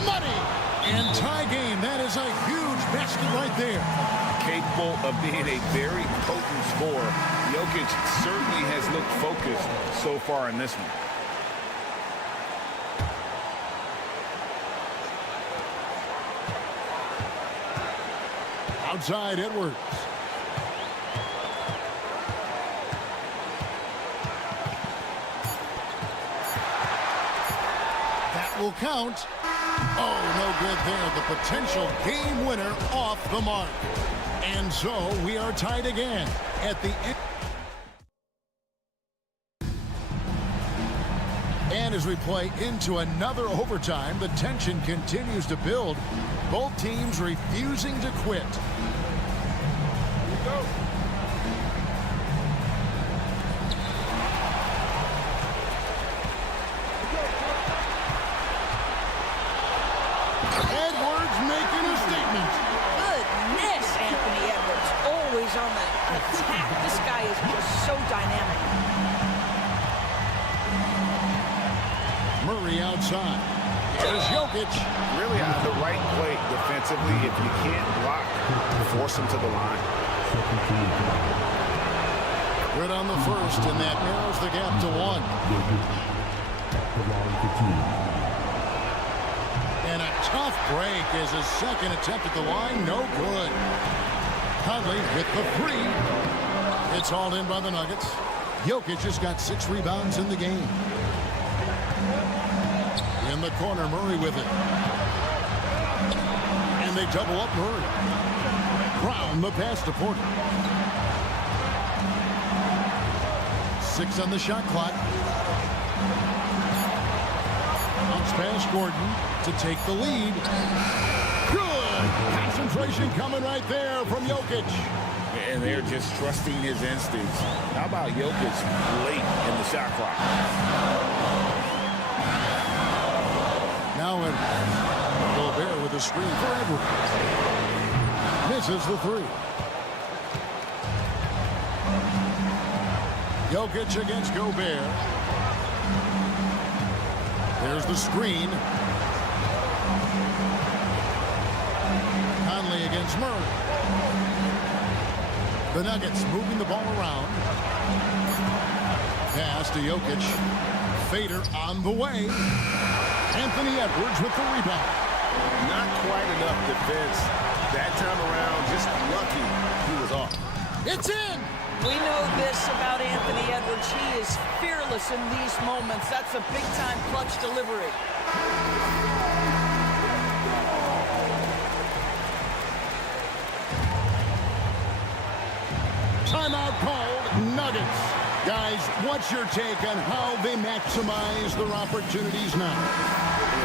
Money! And tie game. That is a huge basket right there. Capable of being a very potent scorer. Jokic certainly has looked focused so far in this one. Outside Edwards. That will count. Oh, no good there. The potential game winner off the mark. And so we are tied again at the end. And as we play into another overtime, the tension continues to build. Both teams refusing to quit. Edwards making a statement. Goodness, Anthony Edwards, always on the attack. This guy is just so dynamic. Murray outside. Here's Jokic. Really on the right play defensively. If you can't block, force him to the line. Good on the first, and that narrows the gap to 1. Tough break as his second attempt at the line. No good. Conley with the three. It's hauled in by the Nuggets. Jokic has got 6 rebounds in the game. In the corner, Murray with it. And they double up Murray. Brown the pass to Porter. 6 on the shot clock. Bounce pass Gordon to take the lead. Good concentration coming right there from Jokic. And they're just trusting his instincts. How about Jokic late in the shot clock? Now Gobert with a screen for Edwards. Misses the three. Jokic against Gobert. There's the screen. Conley against Murray. The Nuggets moving the ball around. Pass to Jokic. Fader on the way. Anthony Edwards with the rebound. Not quite enough defense that time around. Just lucky he was off. It's in. We know this about Anthony Edwards. He is fearless in these moments. That's a big-time clutch delivery. Timeout called. Nuggets. Guys, what's your take on how they maximize their opportunities now?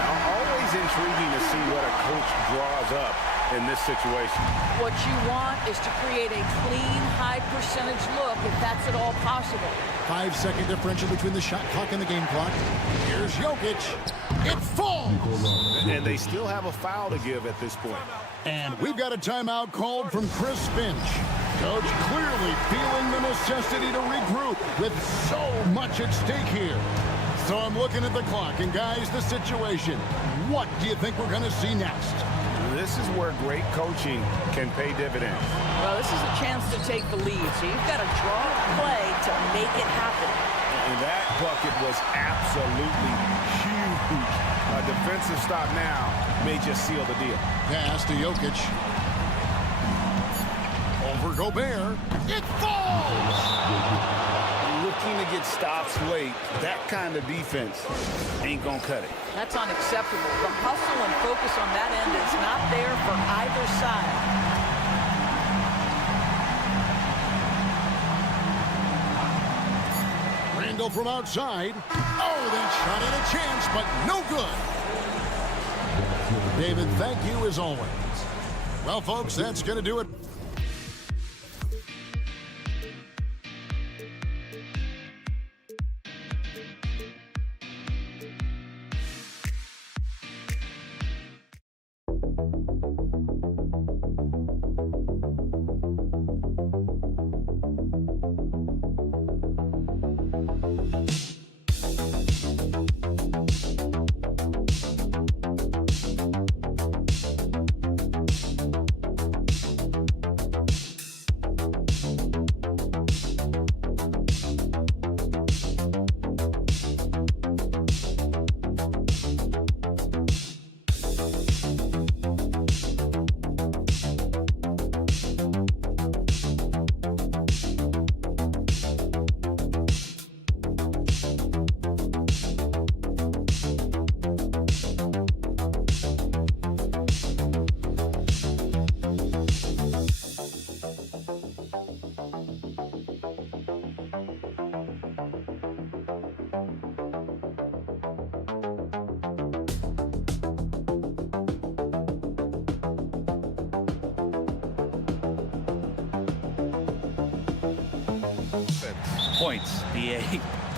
Always intriguing to see what a coach draws up in this situation. What you want is to create a clean, high-percentage look, if that's at all possible. 5-second differential between the shot clock and the game clock. Here's Jokic. It falls. And they still have a foul to give at this point. And we've got a timeout called from Chris Finch. Coach clearly feeling the necessity to regroup with so much at stake here. So I'm looking at the clock, and guys, the situation. What do you think we're going to see next? This is where great coaching can pay dividends. Well, this is a chance to take the lead, so you've got to draw a play to make it happen. And that bucket was absolutely huge. A defensive stop now may just seal the deal. Pass to Jokic. Over Gobert. It falls! Looking to get stops late, that kind of defense ain't gonna cut it. That's unacceptable. The hustle and focus on that end is not there for either side. Randall from outside. Oh, that shot had a chance, but no good. David, thank you as always. Well, folks, that's going to do it. Points, BA,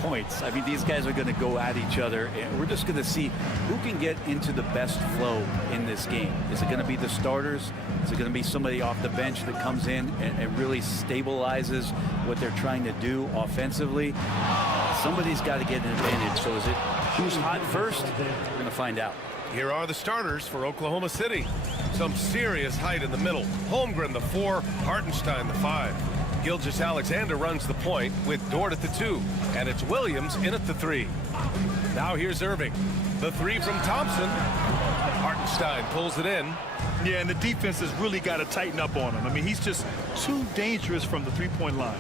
points. I mean, these guys are going to go at each other, and we're just going to see who can get into the best flow in this game. Is it going to be the starters? Is it going to be somebody off the bench that comes in and really stabilizes what they're trying to do offensively? Somebody's got to get an advantage. So is it who's hot first? We're going to find out. Here are the starters for Oklahoma City. Some serious height in the middle. Holmgren, the 4. Hartenstein, the 5. Gilgeous-Alexander runs the point with Dort at the 2, and it's Williams in at the 3. Now here's Irving. The 3 from Thompson. Hartenstein pulls it in. Yeah, and the defense has really got to tighten up on him. I mean, he's just too dangerous from the three-point line.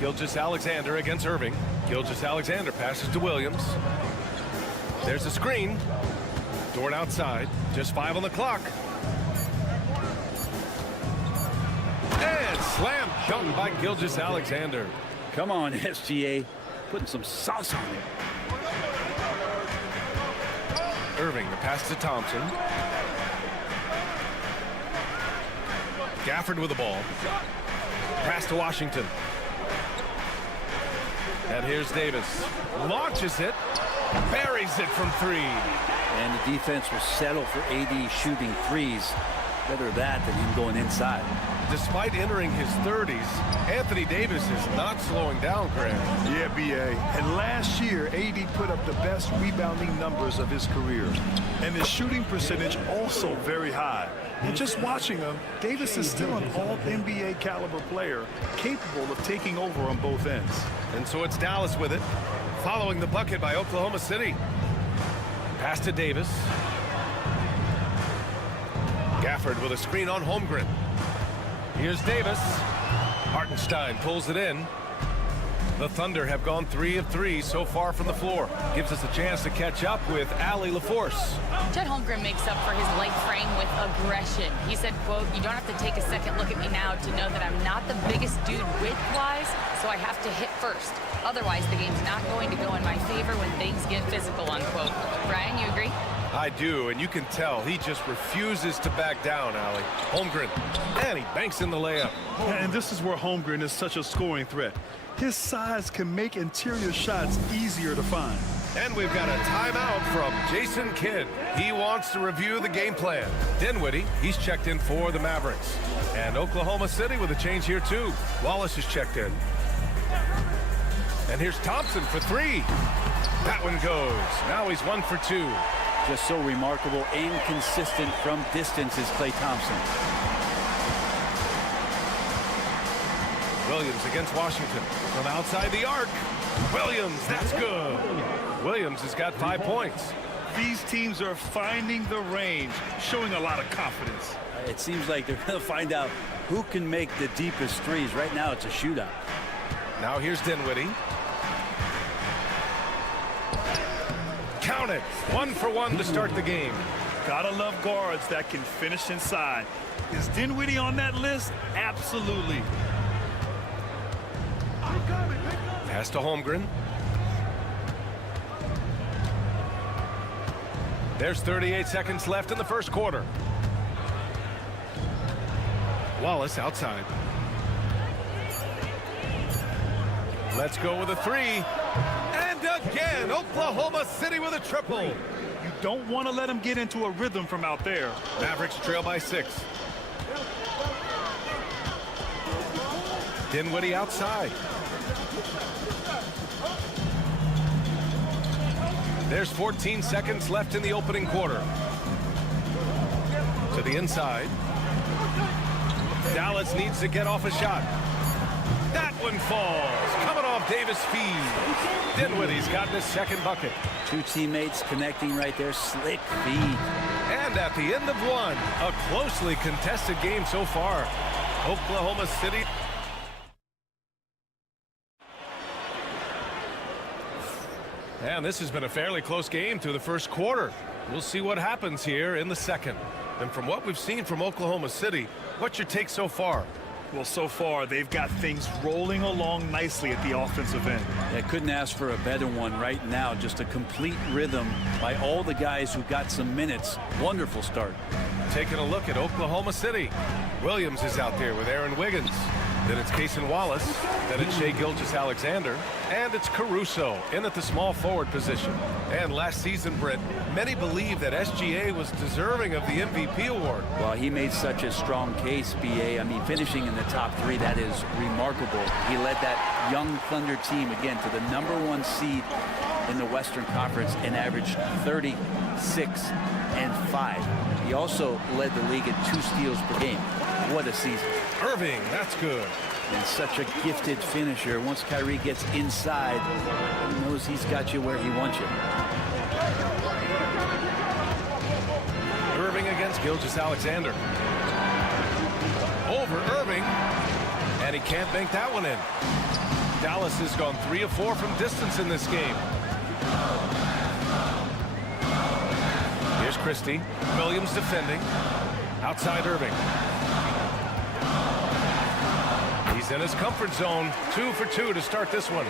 Gilgeous-Alexander against Irving. Gilgeous-Alexander passes to Williams. There's a screen. Dort outside. Just 5 on the clock. And slam dunk by Gilgeous-Alexander. Come on, SGA. Putting some sauce on it. Irving, the pass to Thompson. Gafford with the ball. Pass to Washington. And here's Davis. Launches it. Buries it from 3. And the defense will settle for AD shooting threes. Better that than him going inside. Despite entering his 30s, Anthony Davis is not slowing down, Graham. Yeah, B.A. And last year, AD put up the best rebounding numbers of his career. And his shooting percentage also very high. And just watching him, Davis is still an all-NBA caliber player, capable of taking over on both ends. And so it's Dallas with it, following the bucket by Oklahoma City. Pass to Davis. Gafford with a screen on Holmgren. Here's Davis. Hartenstein pulls it in. The Thunder have gone 3 of 3 so far from the floor. Gives us a chance to catch up with Allie LaForce. Chet Holmgren makes up for his light frame with aggression. He said, quote, "You don't have to take a second look at me now to know that I'm not the biggest dude width-wise, so I have to hit first. Otherwise, the game's not going to go in my favor when things get physical," unquote. Brian, you agree? I do, and you can tell he just refuses to back down, Allie. Holmgren, and he banks in the layup. And this is where Holmgren is such a scoring threat. His size can make interior shots easier to find. And we've got a timeout from Jason Kidd. He wants to review the game plan. Dinwiddie, he's checked in for the Mavericks. And Oklahoma City with a change here, too. Wallace is checked in. And here's Thompson for 3. That one goes. Now he's 1 for 2. Just so remarkable and consistent from distance is Klay Thompson. Williams against Washington from outside the arc. Williams, that's good. Williams has got 5 points. These teams are finding the range, showing a lot of confidence. It seems like they're going to find out who can make the deepest threes. Right now, it's a shootout. Now here's Dinwiddie. Count it. 1 for 1 to start the game. Gotta love guards that can finish inside. Is Dinwiddie on that list? Absolutely. Pass to Holmgren. There's 38 seconds left in the first quarter. Wallace outside. Let's go with a 3. And again, Oklahoma City with a triple. You don't want to let him get into a rhythm from out there. Mavericks trail by 6. Dinwiddie outside. There's 14 seconds left in the opening quarter. To the inside. Dallas needs to get off a shot. That one falls. Coming off Davis' feed. Dinwiddie's gotten his second bucket. 2 teammates connecting right there. Slick feed. And at the end of 1, a closely contested game so far. Oklahoma City. And this has been a fairly close game through the first quarter. We'll see what happens here in the second. And from what we've seen from Oklahoma City, what's your take so far? Well, so far, they've got things rolling along nicely at the offensive end. I couldn't ask for a better one right now. Just a complete rhythm by all the guys who got some minutes. Wonderful start. Taking a look at Oklahoma City. Williams is out there with Aaron Wiggins. Then it's Cason Wallace. Then it's Shai Gilgeous-Alexander. And it's Caruso in at the small forward position. And last season, Britt, many believe that SGA was deserving of the MVP award. Well, he made such a strong case, B.A. I mean, finishing in the top 3, that is remarkable. He led that young Thunder team, again, to the #1 seed in the Western Conference and averaged 36 and 5. He also led the league in 2 steals per game. What a season. Irving, that's good. And such a gifted finisher. Once Kyrie gets inside, he knows he's got you where he wants you. Irving against Gilgeous-Alexander. Over Irving, and he can't bank that one in. Dallas has gone 3 of 4 from distance in this game. Here's Christie. Williams defending. Outside Irving. He's in his comfort zone. 2 for 2 to start this one.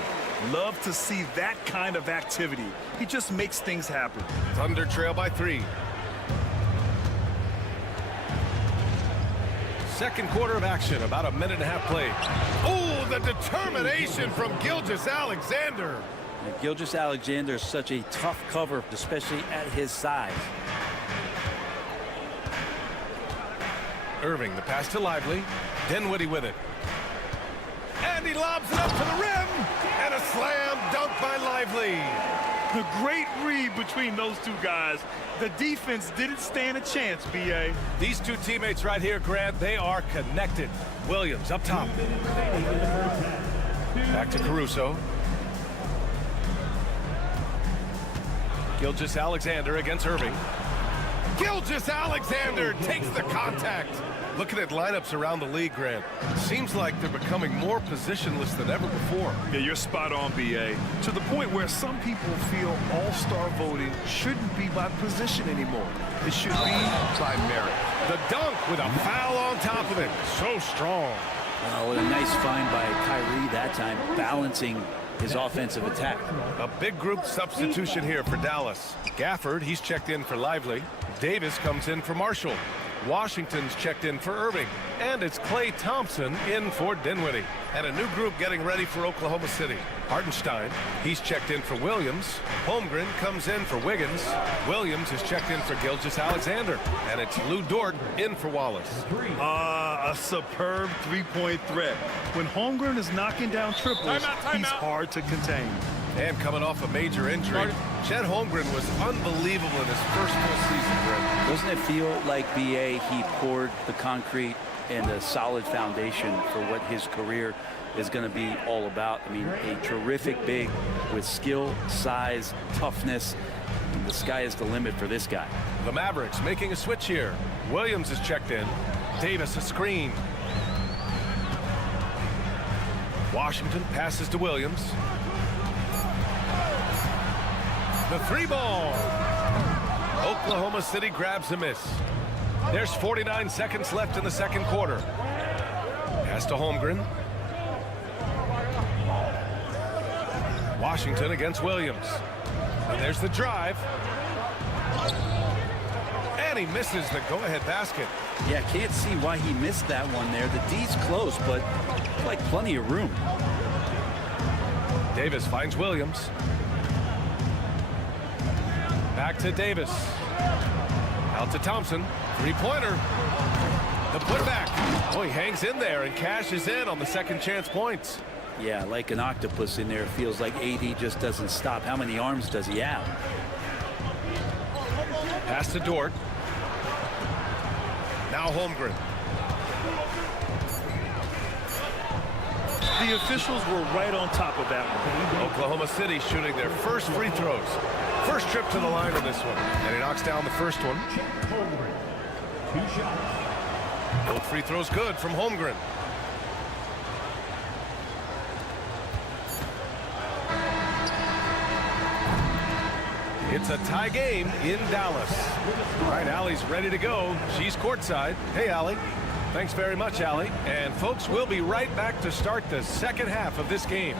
Love to see that kind of activity. He just makes things happen. Thunder trail by 3. Second quarter of action, about a minute and a half played. Oh, the determination from Gilgeous-Alexander. Gilgeous-Alexander is such a tough cover, especially at his size. Irving, the pass to Lively. Dinwiddie with it. And he lobs it up to the rim. And a slam dunk by Lively. The great read between those two guys. The defense didn't stand a chance, B.A. These two teammates right here, Grant, they are connected. Williams up top. Back to Caruso. Gilgeous-Alexander against Irving. Gilgeous-Alexander takes the contact. Looking at lineups around the league, Grant, seems like they're becoming more positionless than ever before. Yeah, you're spot on, B.A. To the point where some people feel all-star voting shouldn't be by position anymore. It should be by merit. The dunk with a foul on top of it. So strong. Oh, what a nice find by Kyrie that time, balancing his offensive attack. A big group substitution here for Dallas. Gafford, he's checked in for Lively. Davis comes in for Marshall. Washington's checked in for Irving. And it's Klay Thompson in for Dinwiddie. And a new group getting ready for Oklahoma City. Hartenstein, he's checked in for Williams. Holmgren comes in for Wiggins. Williams is checked in for Gilgeous-Alexander. And it's Lou Dort in for Wallace. A superb three-point threat. When Holmgren is knocking down triples, he's hard to contain. And coming off a major injury, Chet Holmgren was unbelievable in his first full season, Brent. Doesn't it feel like B.A. he poured the concrete and a solid foundation for what his career is going to be all about? I mean, a terrific big with skill, size, toughness. The sky is the limit for this guy. The Mavericks making a switch here. Williams is checked in. Davis a screen. Washington passes to Williams. The 3-ball. Oklahoma City grabs a miss. There's 49 seconds left in the second quarter. Pass to Holmgren. Washington against Williams. And there's the drive. And he misses the go-ahead basket. Yeah, can't see why he missed that one there. The D's close, but like plenty of room. Davis finds Williams. Back to Davis. Out to Thompson. Three-pointer. The putback. Oh, he hangs in there and cashes in on the second chance points. Yeah, like an octopus in there. It feels like AD just doesn't stop. How many arms does he have? Pass to Dort. Now Holmgren. The officials were right on top of that one. Oklahoma City shooting their first free throws. First trip to the line on this one. And he knocks down the first one. 2 shots. Both free throws good from Holmgren. It's a tie game in Dallas. All right, Allie's ready to go. She's courtside. Hey, Allie. Thanks very much, Allie. And folks, we'll be right back to start the second half of this game.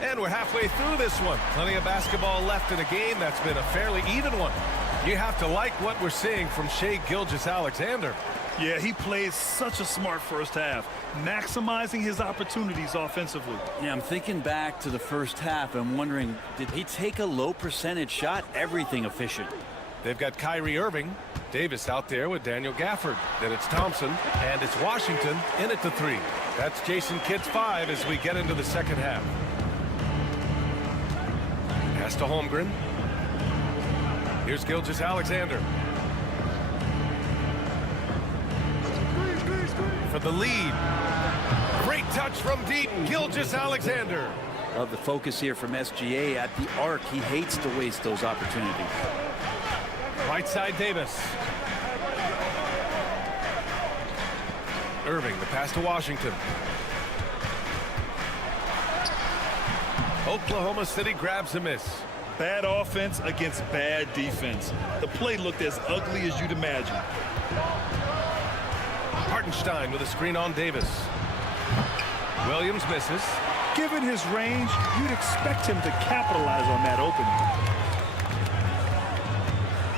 And we're halfway through this one. Plenty of basketball left in a game that's been a fairly even one. You have to like what we're seeing from Shai Gilgeous-Alexander. Yeah, he plays such a smart first half, maximizing his opportunities offensively. Yeah, I'm thinking back to the first half and wondering, did he take a low percentage shot? Everything efficient. They've got Kyrie Irving. Davis out there with Daniel Gafford. Then it's Thompson, and it's Washington in at the 3. That's Jason Kidd's 5 as we get into the second half. Pass to Holmgren. Here's Gilgeous-Alexander. For the lead. Great touch from deep, Gilgeous-Alexander. Love the focus here from SGA at the arc. He hates to waste those opportunities. Right side Davis. Irving, the pass to Washington. Oklahoma City grabs a miss. Bad offense against bad defense. The play looked as ugly as you'd imagine. Hartenstein with a screen on Davis. Williams misses. Given his range, you'd expect him to capitalize on that opening.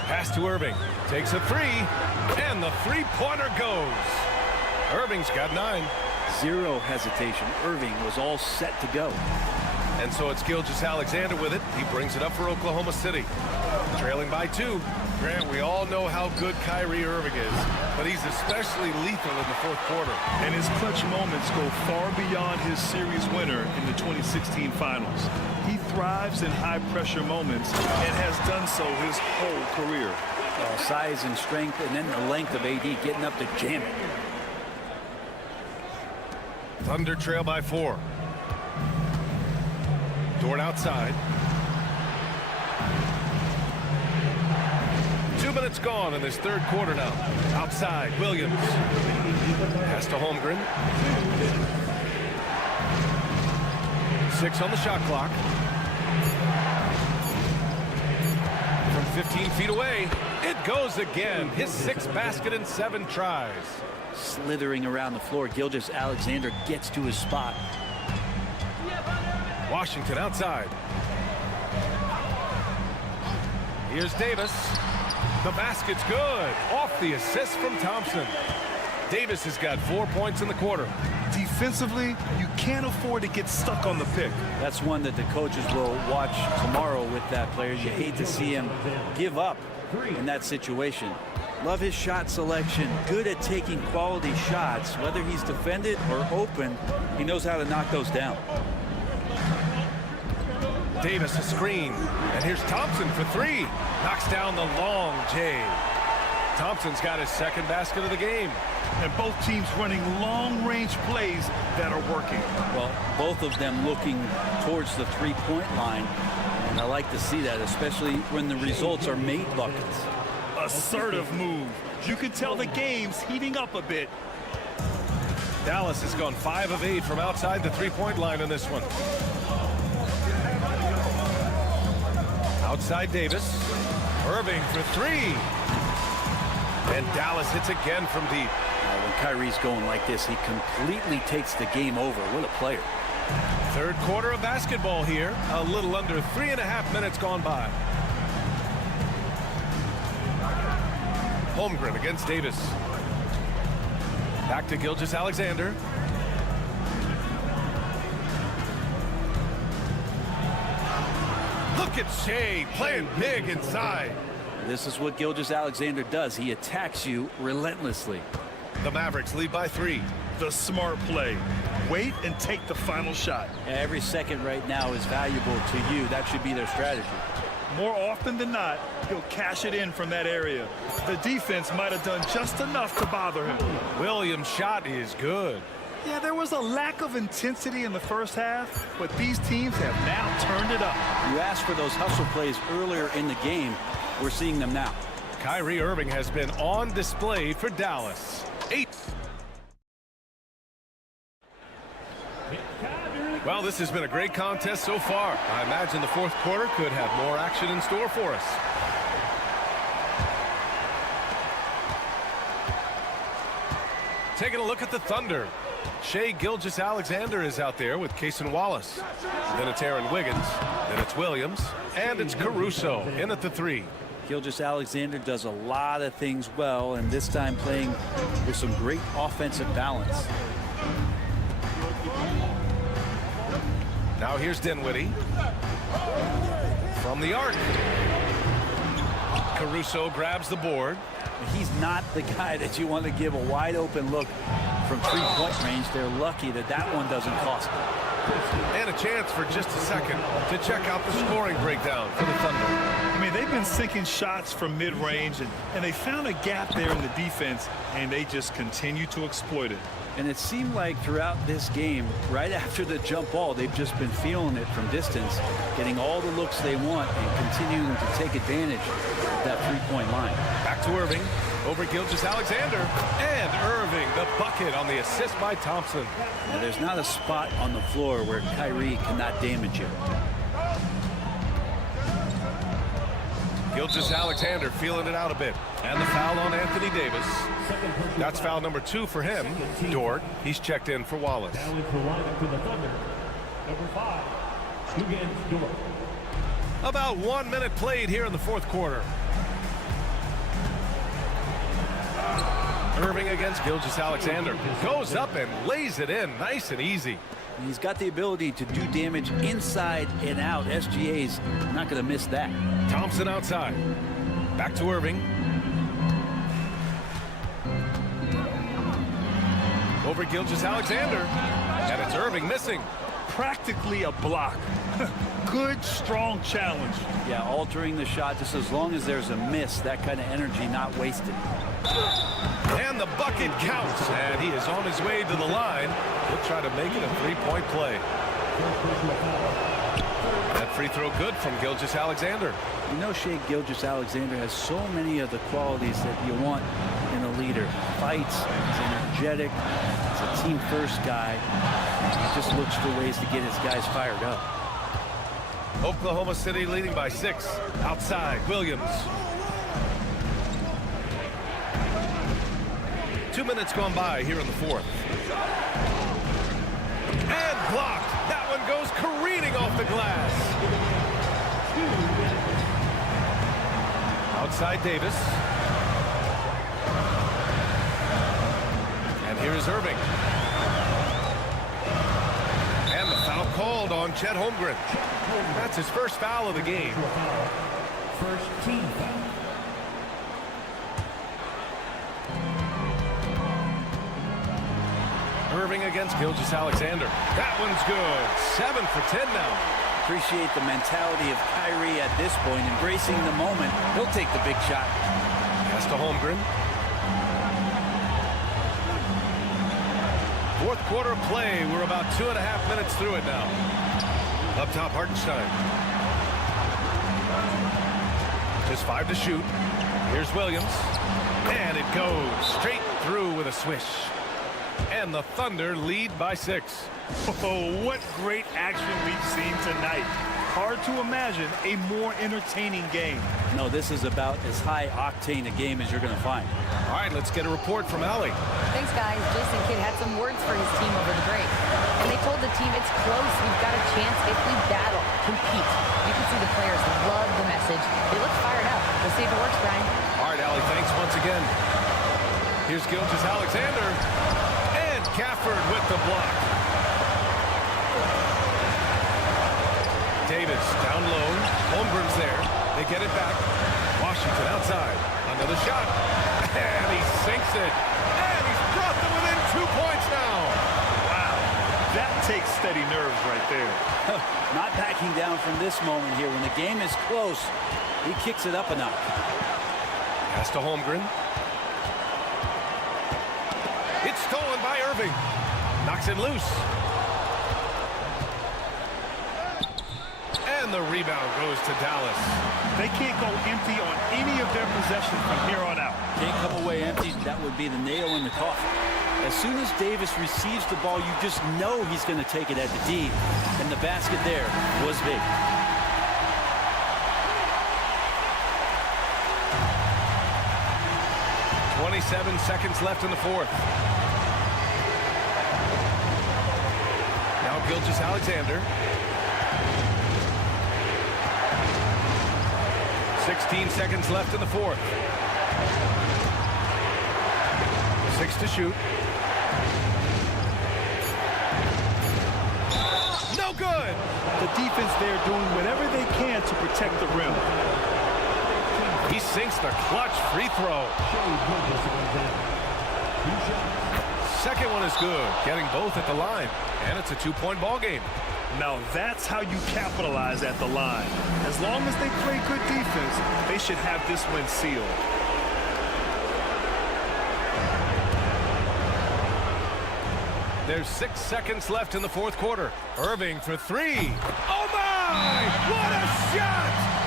Pass to Irving. Takes a 3. And the three-pointer goes. Irving's got 9. Zero hesitation. Irving was all set to go. And so it's Gilgeous-Alexander with it. He brings it up for Oklahoma City. Trailing by 2. Grant, we all know how good Kyrie Irving is, but he's especially lethal in the fourth quarter. And his clutch moments go far beyond his series winner in the 2016 finals. He thrives in high-pressure moments and has done so his whole career. Size and strength, and then the length of AD getting up to jam it. Thunder trail by 4. Dort outside. 2 minutes gone in this third quarter now. Outside, Williams. Pass to Holmgren. 6 on the shot clock. From 15 feet away, it goes again. His 6th basket in 7 tries. Slithering around the floor, Gilgeous-Alexander gets to his spot. Washington outside. Here's Davis. The basket's good. Off the assist from Thompson. Davis has got 4 points in the quarter. Defensively, you can't afford to get stuck on the pick. That's one that the coaches will watch tomorrow with that player. You hate to see him give up in that situation. Love his shot selection. Good at taking quality shots. Whether he's defended or open, he knows how to knock those down. Davis a screen. And here's Thompson for 3. Knocks down the long J. Thompson's got his 2nd basket of the game. And both teams running long-range plays that are working. Well, both of them looking towards the three-point line. And I like to see that, especially when the results are made buckets. Assertive move. You can tell the game's heating up a bit. Dallas has gone 5 of 8 from outside the three-point line in this one. Outside Davis. Irving for 3. And Dallas hits again from deep. When Kyrie's going like this, he completely takes the game over. What a player. Third quarter of basketball here. A little under 3.5 minutes gone by. Holmgren against Davis. Back to Gilgeous-Alexander. Look at Shea playing big inside. This is what Gilgeous-Alexander does. He attacks you relentlessly. The Mavericks lead by 3. The smart play. Wait and take the final shot. Every second right now is valuable to you. That should be their strategy. More often than not, he'll cash it in from that area. The defense might have done just enough to bother him. Williams' shot is good. Yeah, there was a lack of intensity in the first half, but these teams have now turned it up. You asked for those hustle plays earlier in the game. We're seeing them now. Kyrie Irving has been on display for Dallas. 8. Well, this has been a great contest so far. I imagine the fourth quarter could have more action in store for us. Taking a look at the Thunder. Shea Gilgeous-Alexander is out there with Cason Wallace. Then it's Aaron Wiggins. Then it's Williams. And it's Caruso in at the 3. Gilgeous-Alexander does a lot of things well, and this time playing with some great offensive balance. Now here's Dinwiddie. From the arc. Caruso grabs the board. He's not the guy that you want to give a wide open look from three-point range. They're lucky that that one doesn't cost them. And a chance for just a second to check out the scoring breakdown for the Thunder. I mean, they've been sinking shots from mid-range, and they found a gap there in the defense, and they just continue to exploit it. And it seemed like throughout this game, right after the jump ball, they've just been feeling it from distance, getting all the looks they want and continuing to take advantage of that three-point line. Back to Irving, over Gilgeous-Alexander, and Irving, the bucket on the assist by Thompson. Now, there's not a spot on the floor where Kyrie cannot damage you. Gilgeous-Alexander feeling it out a bit. And the foul on Anthony Davis. That's foul number 2 for him. Dort, he's checked in for Wallace. Now into the lineup for the Thunder, number 5, Hugens Dort. About 1 minute played here in the fourth quarter. Irving against Gilgeous-Alexander. Goes up and lays it in nice and easy. He's got the ability to do damage inside and out. SGA's not going to miss that. Thompson outside. Back to Irving. Over Gilgeous-Alexander. And it's Irving missing. Practically a block. Good, strong challenge. Yeah, altering the shot just as long as there's a miss. That kind of energy not wasted. And the bucket counts. And he is on his way to the line. He'll try to make it a three-point play. That free throw good from Gilgeous-Alexander. You know, Shai Gilgeous-Alexander has so many of the qualities that you want in a leader. Fights, he's energetic, he's a team-first guy. He just looks for ways to get his guys fired up. Oklahoma City leading by 6. Outside, Williams. 2 minutes gone by here in the fourth. And blocked. That one goes careening off the glass. Outside Davis. And here's Irving. And the foul called on Chet Holmgren. That's his first foul of the game. First team foul. Irving against Gilgeous-Alexander. That one's good. 7 for 10 now. Appreciate the mentality of Kyrie at this point, embracing the moment. He'll take the big shot. Pass to Holmgren. Fourth quarter play. We're about 2.5 minutes through it now. Up top, Hartenstein. Just 5 to shoot. Here's Williams. And it goes straight through with a swish. And the Thunder lead by 6. Oh, what great action we've seen tonight. Hard to imagine a more entertaining game. No, this is about as high octane a game as you're going to find. All right, let's get a report from Allie. Thanks, guys. Jason Kidd had some words for his team over the break. And they told the team it's close. We've got a chance if we battle, compete. You can see the players love the message. They look fired up. We'll see if it works, Brian. All right, Allie, thanks once again. Here's Gilgeous-Alexander. And Gafford with the block. Davis down low. Holmgren's there. They get it back. Washington outside. Another shot. And he sinks it. And he's brought them within 2 points now. Wow. That takes steady nerves right there. Not backing down from this moment here. When the game is close, he kicks it up a notch. Pass to Holmgren. It's stolen by Irving. Knocks it loose. And the rebound goes to Dallas. They can't go empty on any of their possessions from here on out. Can't come away empty. That would be the nail in the coffin. As soon as Davis receives the ball, you just know he's going to take it at the D. And the basket there was big. .27 seconds left in the fourth. Now Gilgeous-Alexander. 16 seconds left in the fourth. 6 to shoot. No good! The defense there doing whatever they can to protect the rim. He's sinks the clutch free throw. Second one is good, getting both at the line, and it's a two-point ball game. Now that's how you capitalize at the line. As long as they play good defense, they should have this win sealed. There's 6 seconds left in the fourth quarter. Irving for three. Oh my! What a shot!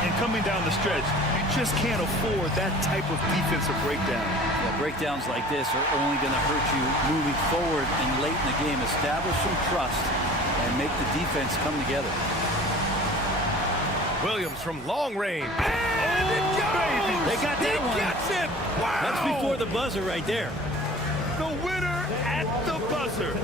And coming down the stretch, you just can't afford that type of defensive breakdown. Yeah, breakdowns like this are only going to hurt you moving forward and late in the game. Establish some trust and make the defense come together. Williams from long range. And it goes! They got that one. He gets it! Wow! That's before the buzzer right there. The winner at the buzzer.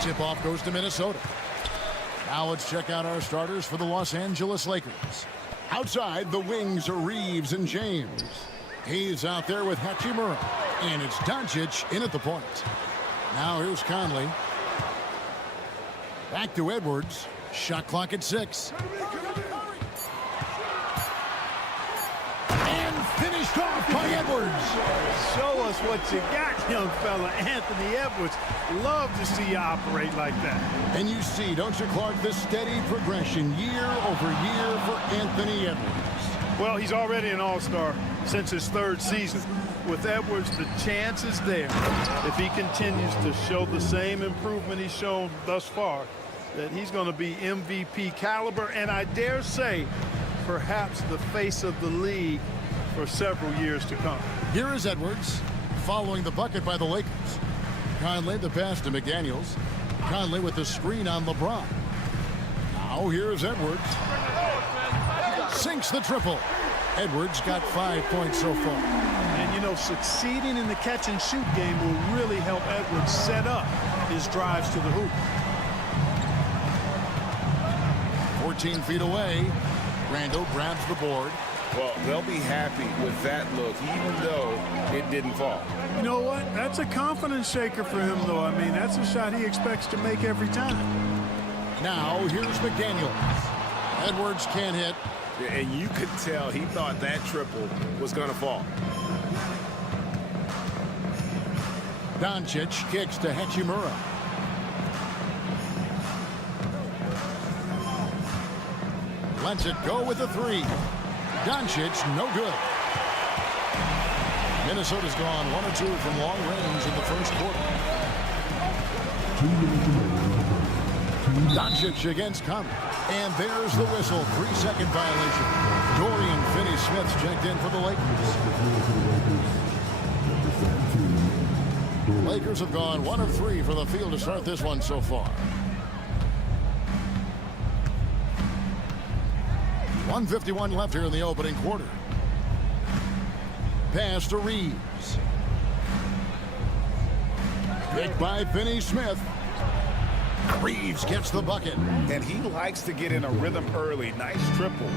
Tip-off goes to Minnesota. Now let's check out our starters for the Los Angeles Lakers. Outside, the wings are Reeves and James. He's out there with Hachimura. And it's Doncic in at the point. Now here's Conley. Back to Edwards. Shot clock at 6. And finished off by Edwards. Show us what you got, young fella. Anthony Edwards. Love to see you operate like that. And you see, don't you, Clark, the steady progression year over year for Anthony Edwards. Well, he's already an all-star since his 3rd season. With Edwards, the chance is there, if he continues to show the same improvement he's shown thus far, that he's going to be MVP caliber, and I dare say, perhaps the face of the league for several years to come. Here is Edwards, following the bucket by the Lakers. Conley the pass to McDaniels. Conley with the screen on LeBron. Now here's Edwards. Sinks the triple. Edwards got 5 points so far. And, you know, succeeding in the catch-and-shoot game will really help Edwards set up his drives to the hoop. 14 feet away. Randall grabs the board. Well, they'll be happy with that look, even though it didn't fall. You know what? That's a confidence shaker for him, though. I mean, that's a shot he expects to make every time. Now, here's McDaniels. Edwards can't hit. And you could tell he thought that triple was going to fall. Doncic kicks to Hachimura. Lets it go with a 3. Doncic, no good. Minnesota's gone 1 or 2 from long range in the first quarter. Doncic against Conley. And there's the whistle. 3-second violation. Dorian Finney-Smith's checked in for the Lakers. Lakers have gone 1 of 3 for the field to start this one so far. 1:51 left here in the opening quarter. Pass to Reeves. Picked by Finney-Smith. Reeves gets the bucket. And he likes to get in a rhythm early. Nice triple.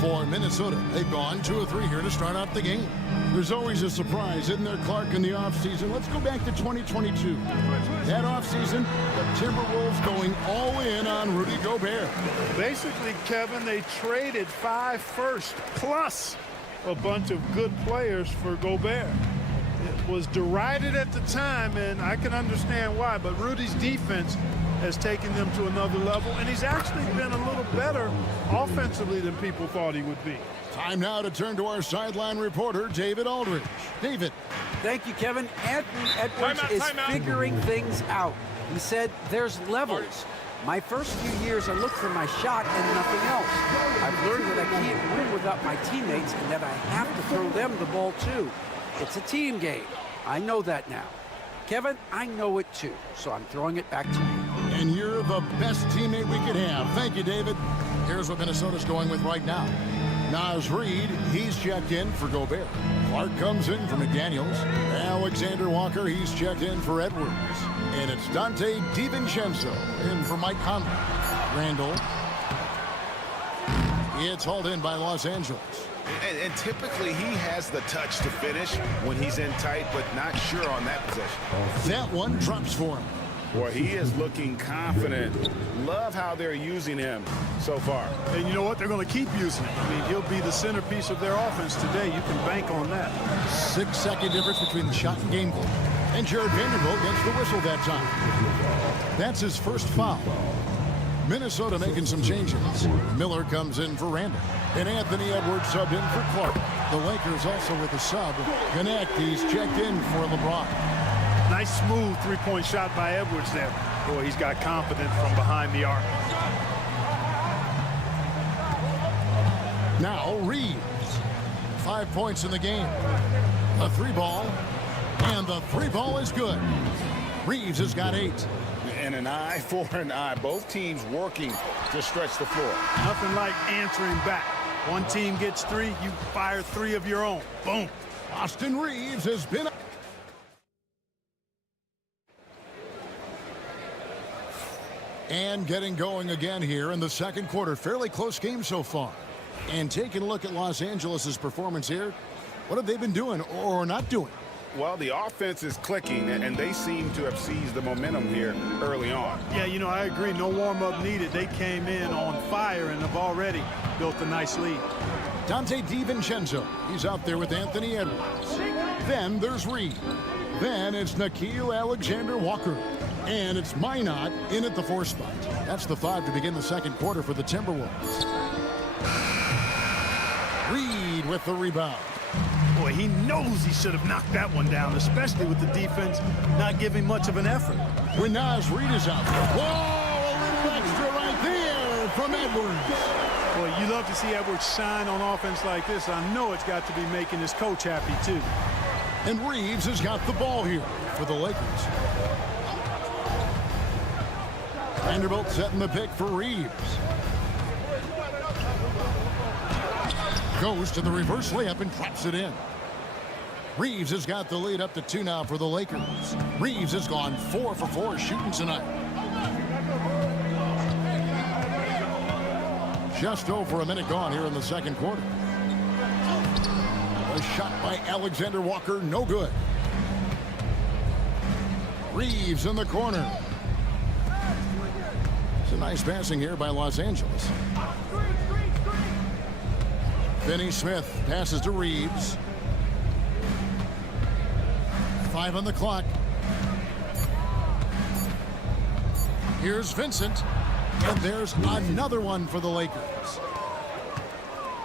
For Minnesota, they've gone 2 of 3 here to start out the game. There's always a surprise, isn't there, Clark, in the offseason? Let's go back to 2022. That offseason, the Timberwolves going all in on Rudy Gobert. Basically, Kevin, they traded 5 firsts plus a bunch of good players for Gobert. It was derided at the time, and I can understand why, but Rudy's defense has taken them to another level, and he's actually been a little better offensively than people thought he would be. Time now to turn to our sideline reporter, David Aldridge. David. Thank you, Kevin. Anthony Edwards is figuring things out. He said there's levels. My first few years, I looked for my shot and nothing else. I've learned that I can't win without my teammates and that I have to throw them the ball, too. It's a team game. I know that now. Kevin, I know it, too, so I'm throwing it back to you. And you're the best teammate we could have. Thank you, David. Here's what Minnesota's going with right now. Naz Reid, he's checked in for Gobert. Clark comes in for McDaniels. Alexander Walker, he's checked in for Edwards. And it's Dante DiVincenzo in for Mike Conley. Randall. It's hauled in by Los Angeles. And typically he has the touch to finish when he's in tight, but not sure on that possession. That one drops for him. Well, he is looking confident. Love how they're using him so far. And you know what? They're going to keep using him. I mean, he'll be the centerpiece of their offense today. You can bank on that. 6-second difference between the shot and game goal. And Jared Vanderbilt gets the whistle that time. That's his first foul. Minnesota making some changes. Miller comes in for Randall. And Anthony Edwards subbed in for Clark. The Lakers also with a sub. Connect, he's checked in for LeBron. Nice smooth three-point shot by Edwards there. Boy, he's got confidence from behind the arc. Now Reeves. 5 points in the game. A three ball. And the three ball is good. Reeves has got 8. And an eye for an eye. Both teams working to stretch the floor. Nothing like answering back. One team gets 3, you fire 3 of your own. Boom. Austin Reeves has been... And getting going again here in the second quarter. Fairly close game so far. And taking a look at Los Angeles' performance here, what have they been doing or not doing? Well, the offense is clicking, and they seem to have seized the momentum here early on. Yeah, you know, I agree. No warm-up needed. They came in on fire and have already built a nice lead. Dante DiVincenzo. He's out there with Anthony Edwards. Then there's Reed. Then it's Nickeil Alexander-Walker. And it's Minot in at the 4 spot. That's the 5 to begin the second quarter for the Timberwolves. Reed with the rebound. Boy, he knows he should have knocked that one down, especially with the defense not giving much of an effort. When Naz Reed is out. Whoa, a little extra right there from Edwards. Boy, you love to see Edwards shine on offense like this. I know it's got to be making his coach happy, too. And Reeves has got the ball here for the Lakers. Vanderbilt setting the pick for Reeves. Goes to the reverse layup and drops it in. Reeves has got the lead up to 2 now for the Lakers. Reeves has gone 4 for 4 shooting tonight. Just over a minute gone here in the second quarter. A shot by Alexander Walker, no good. Reeves in the corner. It's a nice passing here by Los Angeles. Finney Smith passes to Reeves. 5 on the clock. Here's Vincent. And there's another one for the Lakers.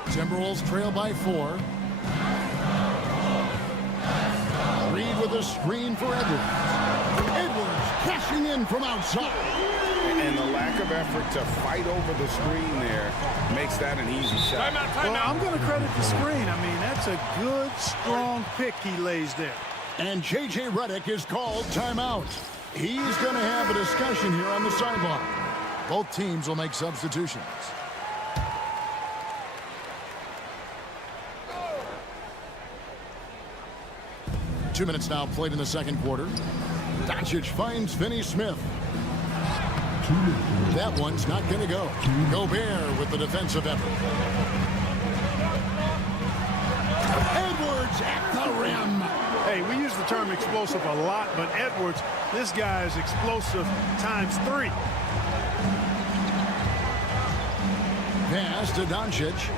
Timberwolves trail by 4. Reed with a screen for Edwards. Edwards cashing in from outside. And the lack of effort to fight over the screen there makes that an easy shot. Well, I'm going to credit the screen. I mean, that's a good, strong pick he lays there. And J.J. Redick is called timeout. He's going to have a discussion here on the sideline. Both teams will make substitutions. Two minutes now played in the second quarter. Doncic finds Finney Smith. That one's not going to go. Gobert with the defensive effort. Edwards at the rim. Hey, we use the term explosive a lot, but Edwards, this guy is explosive times 3. Pass to Doncic.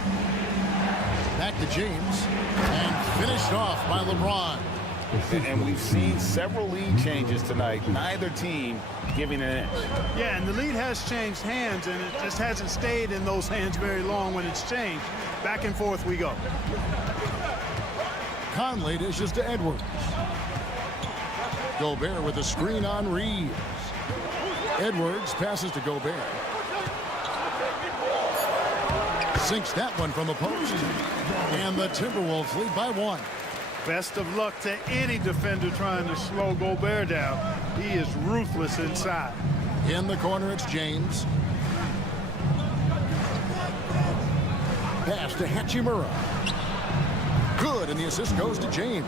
Back to James. And finished off by LeBron. And we've seen several lead changes tonight. Neither team giving an inch. Yeah, and the lead has changed hands, and it just hasn't stayed in those hands very long when it's changed. Back and forth we go. Conley dishes to Edwards. Gobert with a screen on Reeves. Edwards passes to Gobert. Sinks that one from the post. And the Timberwolves lead by 1. Best of luck to any defender trying to slow Gobert down. He is ruthless inside. In the corner, it's James. Pass to Hachimura. Good, and the assist goes to James.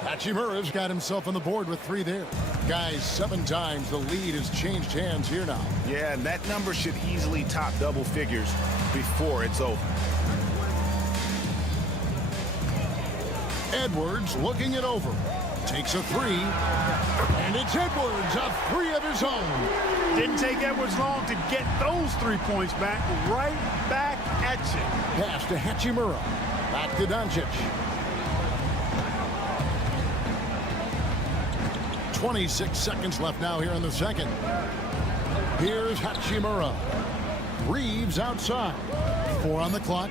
Hachimura's got himself on the board with 3 there. Guys, 7 times the lead has changed hands here now. Yeah, and that number should easily top double figures before it's over. Edwards looking it over. Takes a three. And it's Edwards, a three of his own. Didn't take Edwards long to get those 3 points back. Right back at you. Pass to Hachimura. Back to Doncic. 26 seconds left now here in the second. Here's Hachimura. Reeves outside. 4 on the clock.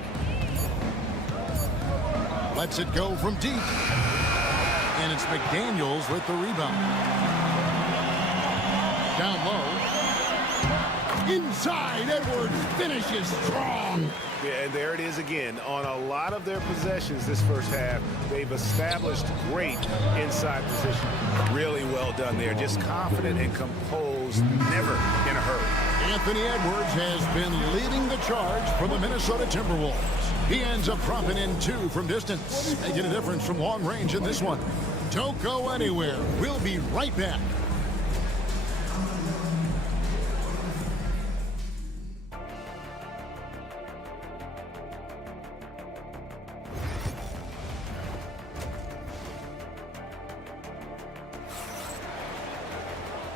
Lets it go from deep. And it's McDaniels with the rebound. Down low. Inside, Edwards finishes strong. Yeah, and there it is again. On a lot of their possessions this first half, they've established great inside position. Really well done there. Just confident and composed, never in a hurry. Anthony Edwards has been leading the charge for the Minnesota Timberwolves. He ends up dropping in 2 from distance, making a difference from long range in this one. Don't go anywhere. We'll be right back.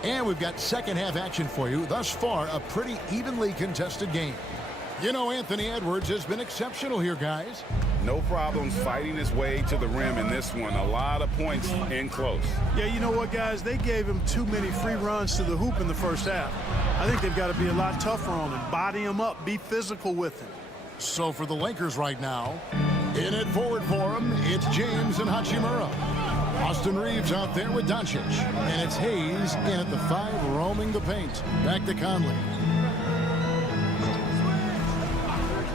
And we've got second half action for you. Thus far, a pretty evenly contested game. You know, Anthony Edwards has been exceptional here, guys. No problems fighting his way to the rim in this one. A lot of points in close. Yeah, you know what, guys? They gave him too many free runs to the hoop in the first half. I think they've got to be a lot tougher on him. Body him up. Be physical with him. So for the Lakers right now, in it forward for him, it's James and Hachimura. Austin Reeves out there with Doncic. And it's Hayes in at the 5, roaming the paint. Back to Conley.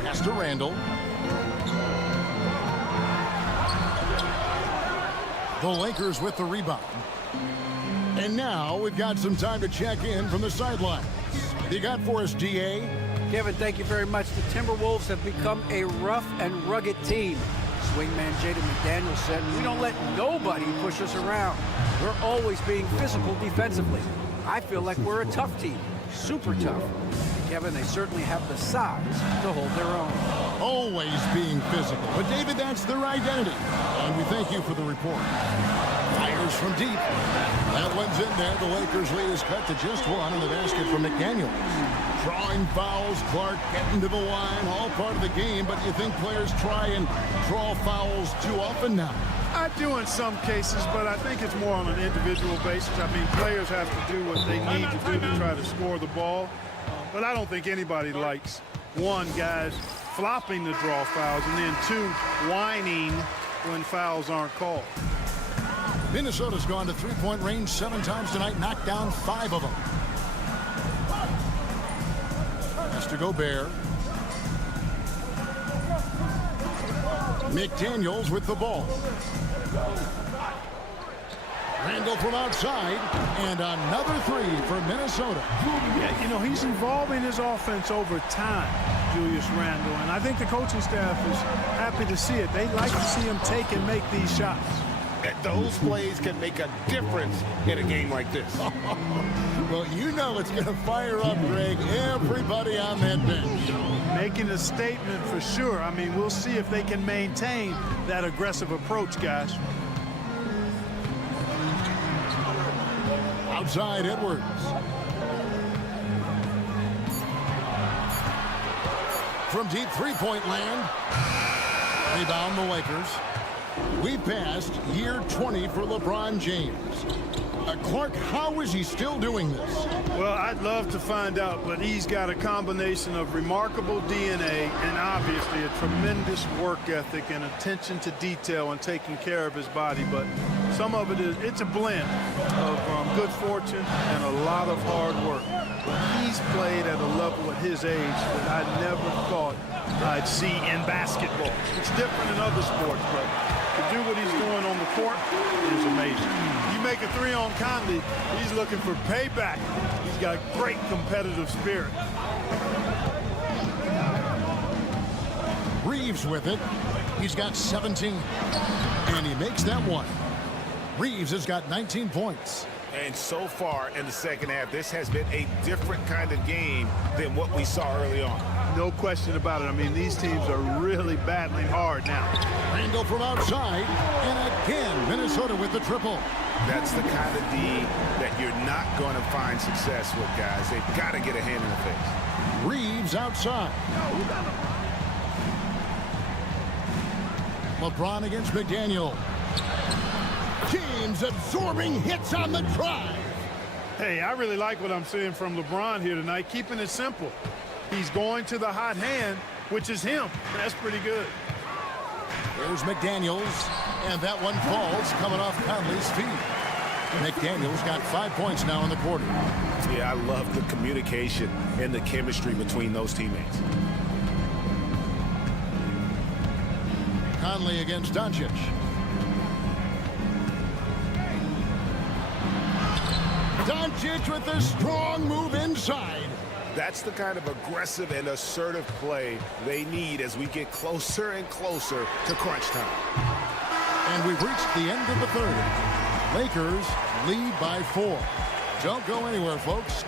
Pass to Randall. The Lakers with the rebound. And now we've got some time to check in from the sidelines. You got for us, DA? Kevin, thank you very much. The Timberwolves have become a rough and rugged team. Swingman Jaden McDaniels said, "We don't let nobody push us around. We're always being physical defensively. I feel like we're a tough team, super tough." Kevin, they certainly have the size to hold their own. Always being physical. But, David, that's their identity. And we thank you for the report. Fires from deep. That one's in there. The Lakers' lead is cut to just 1 in the basket from McDaniels. Drawing fouls, Clark getting to the line, all part of the game, but you think players try and draw fouls too often now? I do in some cases, but I think it's more on an individual basis. I mean, players have to do what they need to do to try to score the ball. But I don't think anybody likes, 1, guys flopping the draw fouls, and then 2, whining when fouls aren't called. Minnesota's gone to three-point range 7 times tonight, knocked down 5 of them. Has to Gobert. McDaniels with the ball. Randall from outside, and another 3 for Minnesota. Yeah, you know, he's evolving his offense over time, Julius Randle, and I think the coaching staff is happy to see it. They like to see him take and make these shots. Those plays can make a difference in a game like this. Well, you know it's going to fire up, Greg, everybody on that bench. Making a statement for sure. I mean, we'll see if they can maintain that aggressive approach, guys. Outside, Edwards. From deep three-point land. Rebound the Lakers. We passed year 20 for LeBron James. Clark, how is he still doing this? Well, I'd love to find out, but he's got a combination of remarkable DNA and obviously a tremendous work ethic and attention to detail and taking care of his body. But some of it is, it's a blend of good fortune and a lot of hard work. He's played at a level at his age that I never thought I'd see in basketball. It's different in other sports, but to do what he's doing on the court is amazing. You make a 3 on Conley, he's looking for payback. He's got great competitive spirit. Reeves with it. He's got 17. And he makes that one. Reeves has got 19 points. And so far in the second half, this has been a different kind of game than what we saw early on. No question about it. I mean, these teams are really battling hard now. Randall from outside, and again, Minnesota with the triple. That's the kind of D that you're not going to find success with, guys. They've got to get a hand in the face. Reeves outside. LeBron against McDaniel. James absorbing hits on the drive. Hey, I really like what I'm seeing from LeBron here tonight, keeping it simple. He's going to the hot hand, which is him. That's pretty good. There's McDaniels, and that one falls coming off Conley's feet. McDaniels got 5 points now in the quarter. Yeah, I love the communication and the chemistry between those teammates. Conley against Doncic. Doncic with a strong move inside. That's the kind of aggressive and assertive play they need as we get closer and closer to crunch time. And we've reached the end of the third. Lakers lead by 4. Don't go anywhere, folks.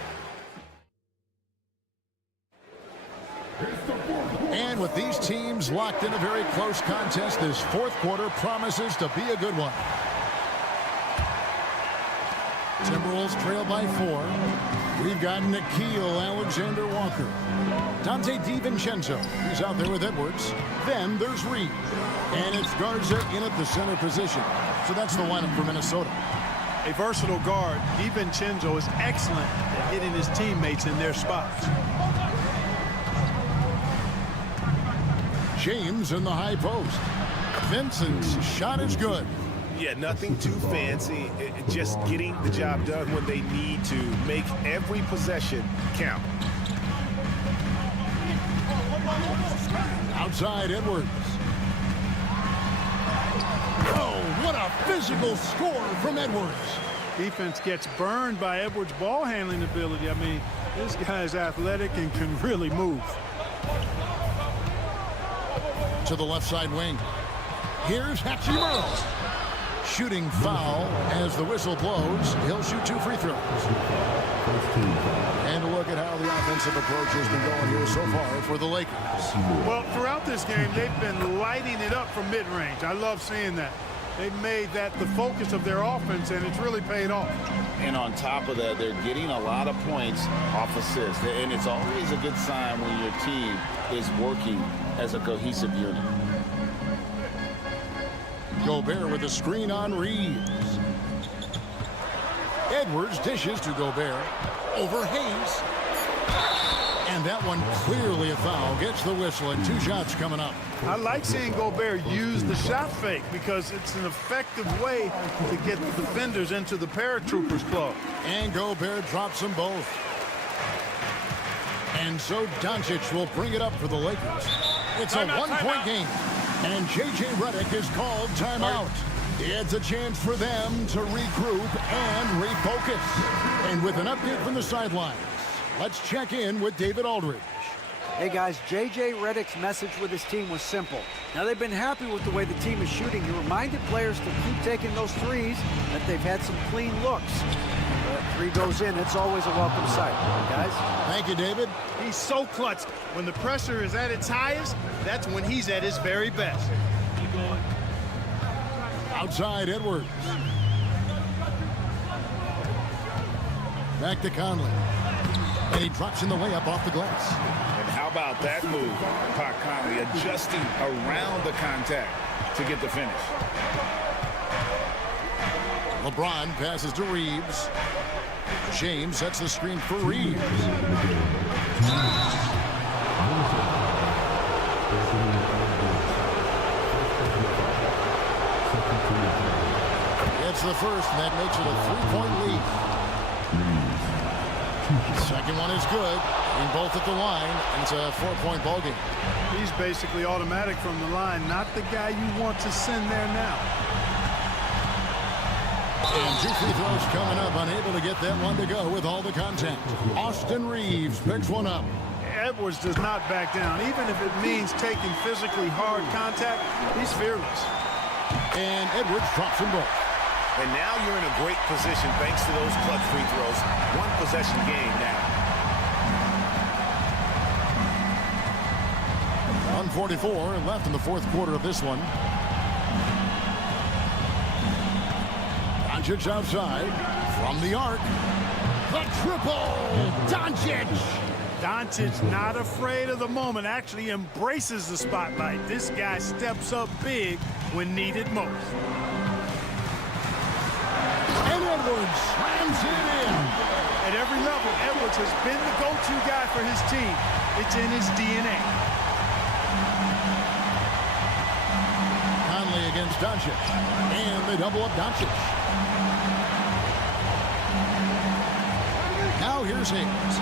And with these teams locked in a very close contest, this fourth quarter promises to be a good one. Timberwolves trail by 4. We've got Nickeil Alexander-Walker. Dante DiVincenzo. He's out there with Edwards. Then there's Reed. And it's Garza in at the center position. So that's the lineup for Minnesota. A versatile guard, DiVincenzo is excellent at hitting his teammates in their spots. James in the high post. Vincent's shot is good. Yeah, nothing too fancy. Just getting the job done when they need to. Make every possession count. Outside Edwards. Oh, what a physical score from Edwards. Defense gets burned by Edwards' ball handling ability. I mean, this guy's athletic and can really move. To the left side wing. Here's Hachimura. Shooting foul as the whistle blows. He'll shoot 2 free throws. And look at how the offensive approach has been going here so far for the Lakers. Well, throughout this game, they've been lighting it up from mid-range. I love seeing that. They've made that the focus of their offense, and it's really paid off. And on top of that, they're getting a lot of points off assists. And it's always a good sign when your team is working as a cohesive unit. Gobert with a screen on Reeves. Edwards dishes to Gobert. Over Hayes. And that one clearly a foul. Gets the whistle, and 2 shots coming up. I like seeing Gobert use the shot fake because it's an effective way to get the defenders into the paratroopers club. And Gobert drops them both. And so Doncic will bring it up for the Lakers. It's a 1-point game. And J.J. Redick is called timeout. It's a chance for them to regroup and refocus. And with an update from the sidelines, let's check in with David Aldridge. Hey guys, J.J. Redick's message with his team was simple. Now they've been happy with the way the team is shooting. He reminded players to keep taking those threes, that they've had some clean looks. That 3 goes in, it's always a welcome sight. Guys? Thank you, David. He's so clutch. When the pressure is at its highest, that's when he's at his very best. Outside Edwards. Back to Conley. And he drops in the layup off the glass. And how about that move? Pat Conley adjusting around the contact to get the finish. LeBron passes to Reeves. James sets the screen for Reeves. It's the first, and that makes it a 3-point lead. Second one is good. In both at the line, it's a 4-point ball game. He's basically automatic from the line, not the guy you want to send there now. And 2 free throws coming up, unable to get that one to go with all the contact. Austin Reeves picks one up. Edwards does not back down, even if it means taking physically hard contact. He's fearless. And Edwards drops them both. And now you're in a great position thanks to those clutch free throws. 1 possession game now. 1:44 left in the fourth quarter of this one. Doncic outside from the arc. The triple! Doncic! Doncic not afraid of the moment, actually embraces the spotlight. This guy steps up big when needed most. And Edwards slams it in. At every level, Edwards has been the go-to guy for his team. It's in his DNA. Conley against Doncic. And they double up Doncic. Now here's Hayes.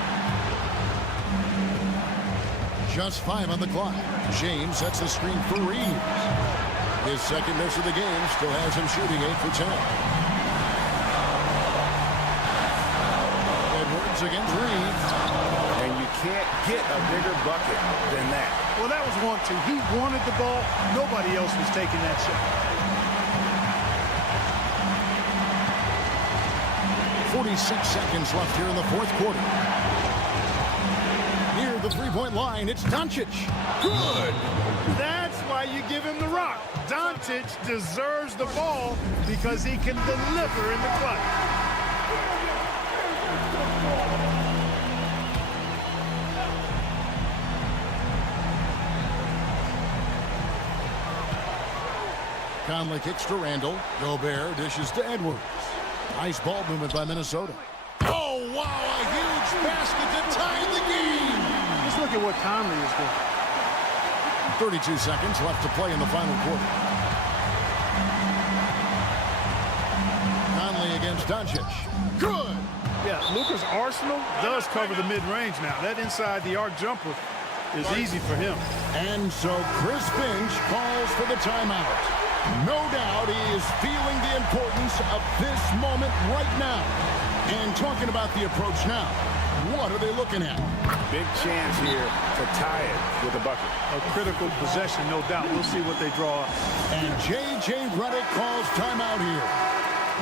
Just 5 on the clock. James sets the screen for Reeves. His second miss of the game still has him shooting 8 for 10. Edwards against Reeves. And you can't get a bigger bucket than that. Well, that was 1-2. He wanted the ball. Nobody else was taking that shot. 46 seconds left here in the fourth quarter. Near the three-point line, it's Doncic. Good! That's why you give him the rock. Doncic deserves the ball because he can deliver in the clutch. Conley kicks to Randall. Gobert dishes to Edwards. Nice ball movement by Minnesota. Oh, wow, a huge basket to tie the game. Just look at what Conley is doing. 32 seconds left to play in the final quarter. Conley against Doncic. Good. Yeah, Luka's arsenal does cover the mid-range now. That inside the arc jumper is easy for him. And so Chris Finch calls for the timeout. No doubt he is feeling the importance of this moment right now. And talking about the approach now, what are they looking at? Big chance here to tie it with a bucket. A critical possession, no doubt. We'll see what they draw up. And J.J. Redick calls timeout here.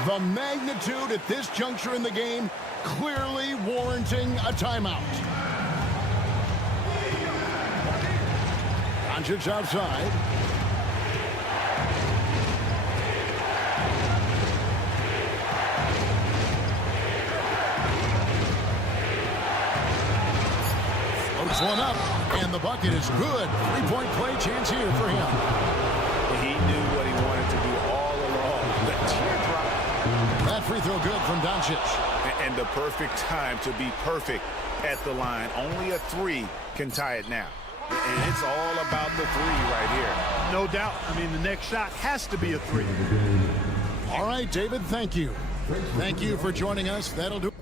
The magnitude at this juncture in the game clearly warranting a timeout. Doncic outside. Floats one up, and the bucket is good. Three-point play chance here for him. He knew what he wanted to do all along. The teardrop. That free throw good from Doncic. And the perfect time to be perfect at the line. Only a 3 can tie it now. And it's all about the 3 right here. No doubt. I mean, the next shot has to be a 3. All right, David, thank you. Thank you for joining us. That'll do.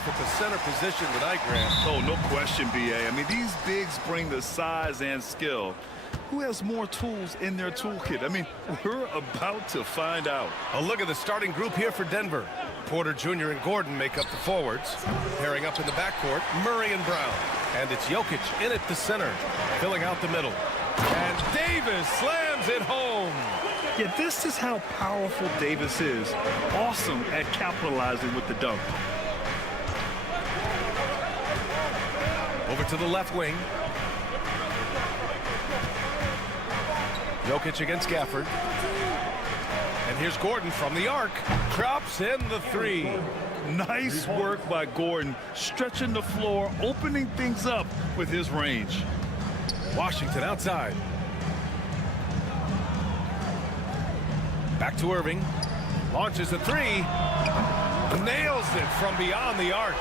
off at the center position tonight, Grant. Oh, no question, B.A. I mean, these bigs bring the size and skill. Who has more tools in their toolkit? I mean, we're about to find out. A look at the starting group here for Denver. Porter Jr. and Gordon make up the forwards. Pairing up in the backcourt, Murray and Brown. And it's Jokic in at the center, filling out the middle. And Davis slams it home. Yeah, this is how powerful Davis is. Awesome at capitalizing with the dunk. Over to the left wing. Jokic against Gafford. And here's Gordon from the arc. Drops in the three. Nice work by Gordon, stretching the floor, opening things up with his range. Washington outside. Back to Irving. Launches a three. Nails it from beyond the arc.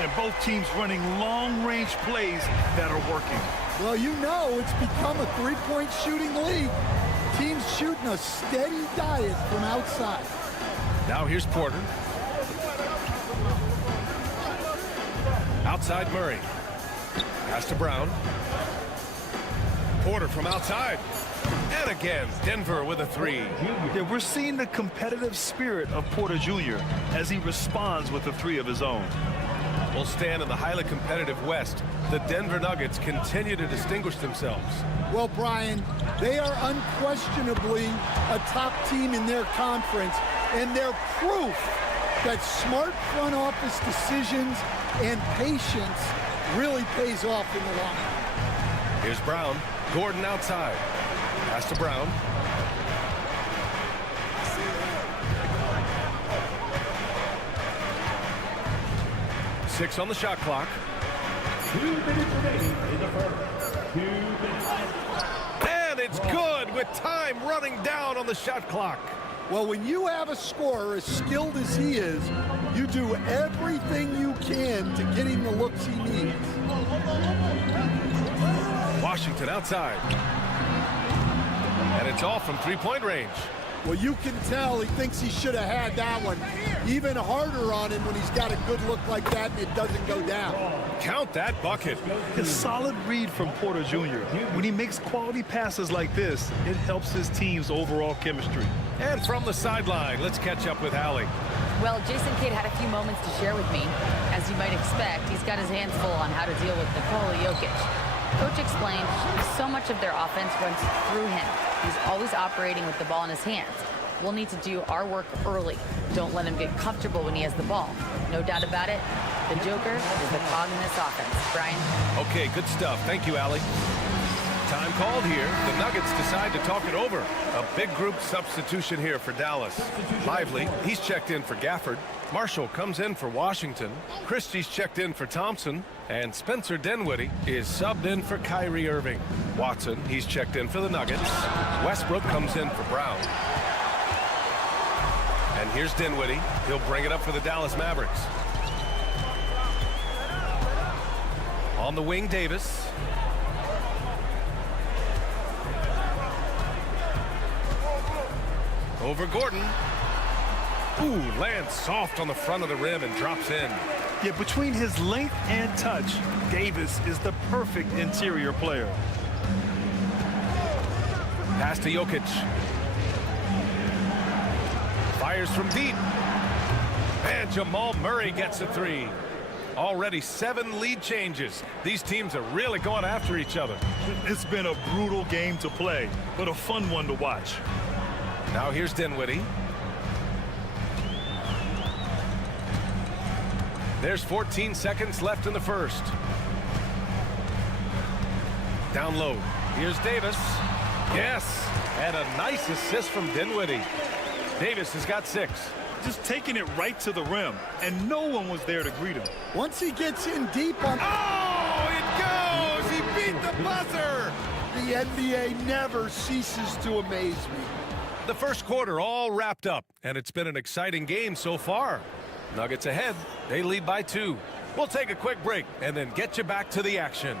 And both teams running long-range plays that are working. Well, you know it's become a three-point shooting league. Teams shooting a steady diet from outside. Now here's Porter. Outside Murray. Pass to Brown. Porter from outside. And again, Denver with a three. Yeah, we're seeing the competitive spirit of Porter Jr. as he responds with a three of his own. Will stand in the highly competitive West. The Denver Nuggets continue to distinguish themselves. Well, Brian, they are unquestionably a top team in their conference, and they're proof that smart front office decisions and patience really pays off in the long run. Here's Brown. Gordon outside. Pass to Brown. Six on the shot clock. 2 minutes remaining in the first. 2 minutes. And it's good with time running down on the shot clock. Well, when you have a scorer as skilled as he is, you do everything you can to get him the looks he needs. Washington outside. And it's off from three-point range. Well, you can tell he thinks he should have had that one. Even harder on him when he's got a good look like that and it doesn't go down. Count that bucket. A solid read from Porter Jr. When he makes quality passes like this, it helps his team's overall chemistry. And from the sideline, let's catch up with Allie. Well, Jason Kidd had a few moments to share with me. As you might expect, he's got his hands full on how to deal with Nikola Jokic. Coach explained so much of their offense runs through him. He's always operating with the ball in his hands. We'll need to do our work early. Don't let him get comfortable when he has the ball. No doubt about it, the Joker is the cog in this offense. Brian? Okay, good stuff. Thank you, Allie. Time called here. The Nuggets decide to talk it over. A big group substitution here for Dallas. Lively, he's checked in for Gafford. Marshall comes in for Washington. Christie's checked in for Thompson. And Spencer Dinwiddie is subbed in for Kyrie Irving. Watson, he's checked in for the Nuggets. Westbrook comes in for Brown. And here's Dinwiddie. He'll bring it up for the Dallas Mavericks. On the wing, Davis. Over Gordon. Ooh, lands soft on the front of the rim and drops in. Yeah, between his length and touch, Davis is the perfect interior player. Pass to Jokic. Fires from deep. And Jamal Murray gets a three. Already 7 lead changes. These teams are really going after each other. It's been a brutal game to play, but a fun one to watch. Now here's Dinwiddie. There's 14 seconds left in the first. Down low. Here's Davis. Yes, and a nice assist from Dinwiddie. Davis has got 6. Just taking it right to the rim, and no one was there to greet him. Once he gets in deep on... Oh, it goes! He beat the buzzer! The NBA never ceases to amaze me. The first quarter all wrapped up, and it's been an exciting game so far. Nuggets ahead. They lead by 2. We'll take a quick break and then get you back to the action.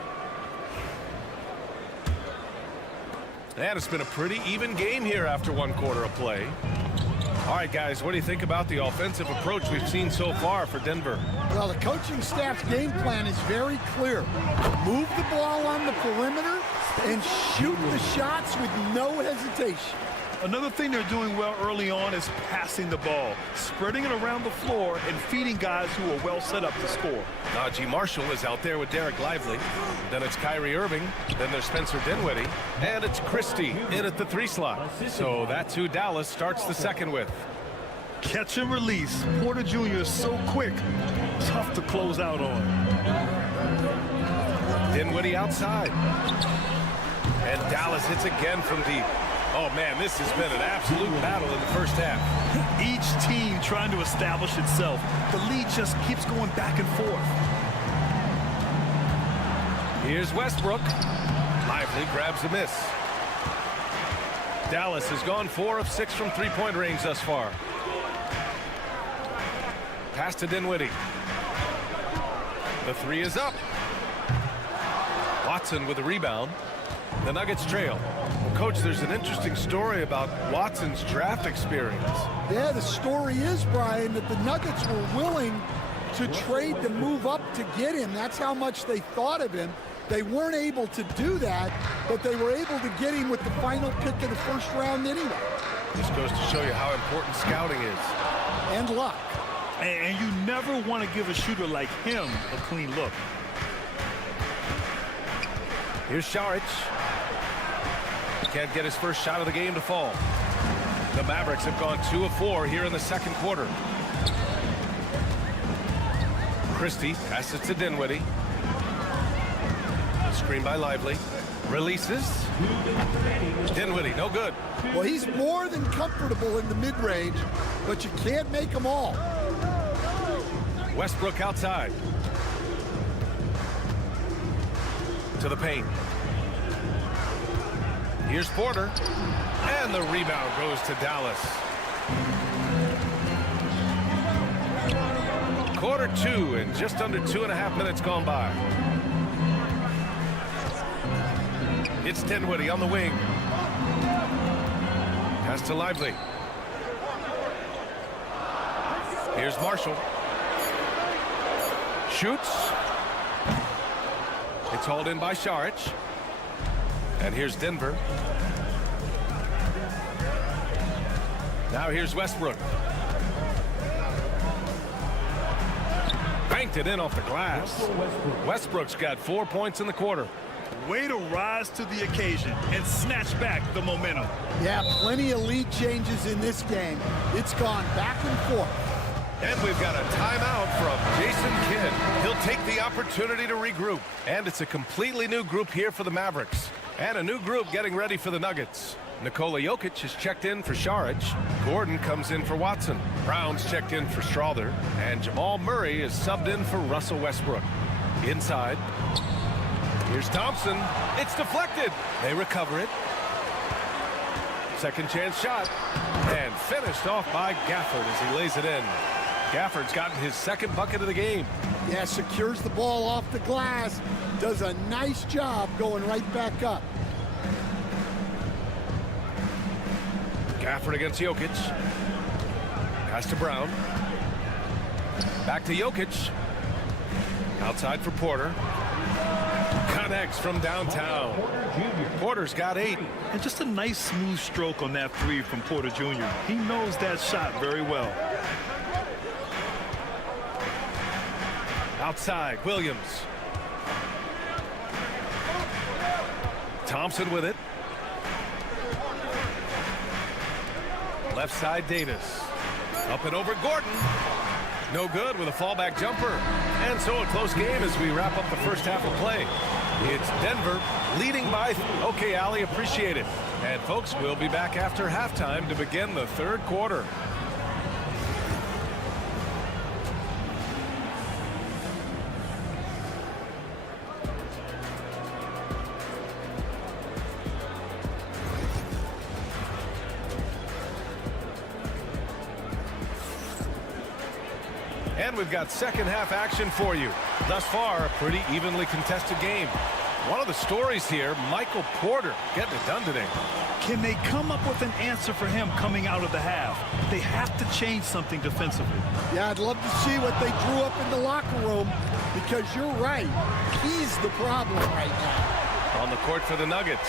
And it's been a pretty even game here after 1 quarter of play. All right, guys, what do you think about the offensive approach we've seen so far for Denver? Well, the coaching staff's game plan is very clear. Move the ball on the perimeter and shoot the shots with no hesitation. Another thing they're doing well early on is passing the ball, spreading it around the floor and feeding guys who are well set up to score. Najee Marshall is out there with Derek Lively. Then it's Kyrie Irving. Then there's Spencer Dinwiddie. And it's Christie in at the 3 slot. So that's who Dallas starts the second with. Catch and release. Porter Jr. is so quick. Tough to close out on. Dinwiddie outside. And Dallas hits again from deep. Oh, man, this has been an absolute battle in the first half. Each team trying to establish itself. The lead just keeps going back and forth. Here's Westbrook. Lively grabs the miss. Dallas has gone 4 of 6 from three-point range thus far. Pass to Dinwiddie. The 3 is up. Watson with the rebound. The Nuggets trail. Well, Coach, there's an interesting story about Watson's draft experience. Yeah, the story is, Brian, that the Nuggets were willing to trade the move up to get him. That's how much they thought of him. They weren't able to do that, but they were able to get him with the final pick of the first round anyway. This goes to show you how important scouting is. And luck. And you never want to give a shooter like him a clean look. Here's Šarić. Can't get his first shot of the game to fall. The Mavericks have gone 2 of 4 here in the second quarter. Christie passes to Dinwiddie. Screen by Lively. Releases. Dinwiddie, no good. Well, he's more than comfortable in the mid-range, but you can't make them all. Westbrook outside. To the paint. Here's Porter. And the rebound goes to Dallas. Quarter 2 and just under 2.5 minutes gone by. It's Dinwiddie on the wing. Pass to Lively. Here's Marshall. Shoots. It's hauled in by Šarić. And here's Denver. Now here's Westbrook. Banked it in off the glass. Westbrook's got 4 points in the quarter. Way to rise to the occasion and snatch back the momentum. Yeah, plenty of lead changes in this game. It's gone back and forth. And we've got a timeout from Jason Kidd. He'll take the opportunity to regroup. And it's a completely new group here for the Mavericks. And a new group getting ready for the Nuggets. Nikola Jokic is checked in for Šarić. Gordon comes in for Watson. Brown's checked in for Strawther. And Jamal Murray is subbed in for Russell Westbrook. Inside. Here's Thompson. It's deflected. They recover it. Second chance shot. And finished off by Gafford as he lays it in. Gafford's gotten his second bucket of the game. Yeah, secures the ball off the glass. Does a nice job going right back up. Gafford against Jokic. Pass to Brown. Back to Jokic. Outside for Porter. Connects from downtown. Porter's got 8. And just a nice smooth stroke on that 3 from Porter Jr. He knows that shot very well. Outside, Williams. Thompson with it. Left side, Davis. Up and over, Gordon. No good with a fallback jumper. And so a close game as we wrap up the first half of play. It's Denver leading by... Okay, Allie, appreciate it. And folks, we'll be back after halftime to begin the third quarter. And we've got second half action for you. Thus far, a pretty evenly contested game. One of the stories here, Michael Porter getting it done today. Can they come up with an answer for him coming out of the half? They have to change something defensively. Yeah, I'd love to see what they drew up in the locker room, because you're right. He's the problem right now. On the court for the Nuggets,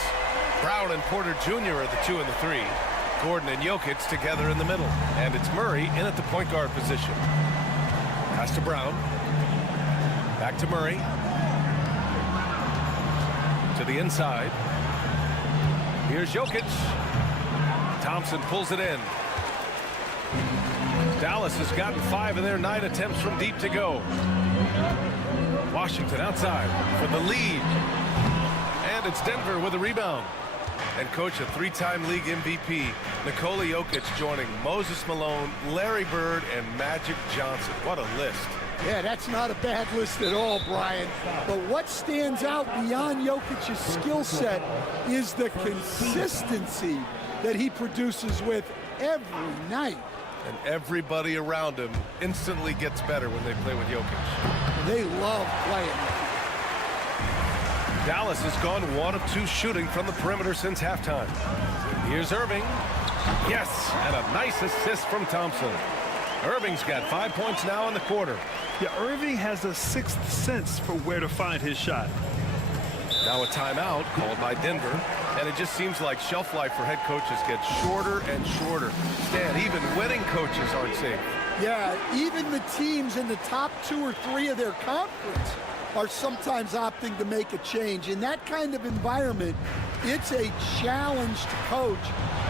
Brown and Porter Jr. are the 2 and the 3. Gordon and Jokic together in the middle. And it's Murray in at the point guard position. Pass to Brown. Back to Murray. To the inside. Here's Jokic. Thompson pulls it in. Dallas has gotten 5 of their 9 attempts from deep to go. Washington outside for the lead. And it's Denver with a rebound. And coach, a 3-time league MVP, Nikola Jokic joining Moses Malone, Larry Bird, and Magic Johnson. What a list. Yeah, that's not a bad list at all, Brian. But what stands out beyond Jokic's skill set is the consistency that he produces with every night. And everybody around him instantly gets better when they play with Jokic. They love playing. Dallas has gone 1 of 2 shooting from the perimeter since halftime. Here's Irving. Yes, and a nice assist from Thompson. Irving's got 5 points now in the quarter. Yeah, Irving has a 6th sense for where to find his shot. Now a timeout called by Denver, and it just seems like shelf life for head coaches gets shorter and shorter. Stan, even winning coaches aren't safe. Yeah, even the teams in the top 2 or 3 of their conference are sometimes opting to make a change. In that kind of environment, it's a challenge to coach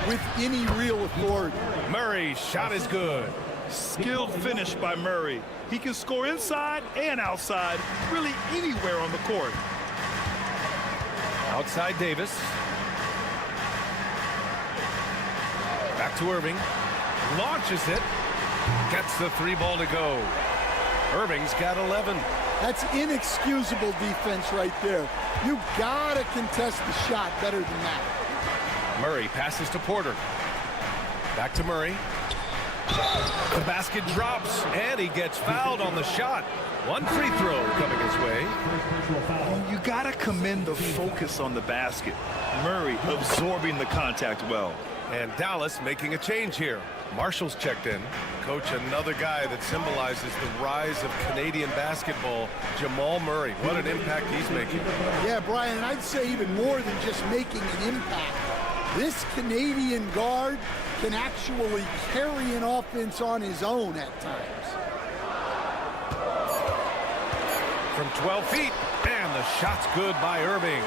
with any real authority. Murray's shot is good. Skilled finish by Murray. He can score inside and outside, really anywhere on the court. Outside Davis. Back to Irving. Launches it. Gets the 3 ball to go. Irving's got 11. That's inexcusable defense right there. You gotta contest the shot better than that. Murray passes to Porter. Back to Murray. The basket drops, and he gets fouled on the shot. 1 free throw coming his way. You gotta commend the focus on the basket. Murray absorbing the contact well. And Dallas making a change here. Marshall's checked in. Coach, another guy that symbolizes the rise of Canadian basketball, Jamal Murray. What an impact he's making. Yeah, Brian, and I'd say even more than just making an impact. This Canadian guard can actually carry an offense on his own at times. From 12 feet, and the shot's good by Irving.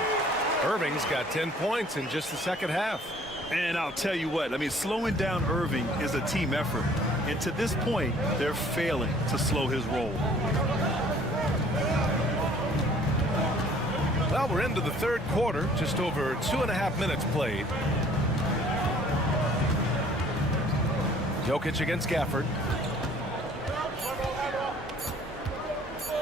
Irving's got 10 points in just the second half. And I'll tell you what, I mean, slowing down Irving is a team effort. And to this point, they're failing to slow his roll. Well, we're into the third quarter, just over 2.5 minutes played. Jokic against Gafford.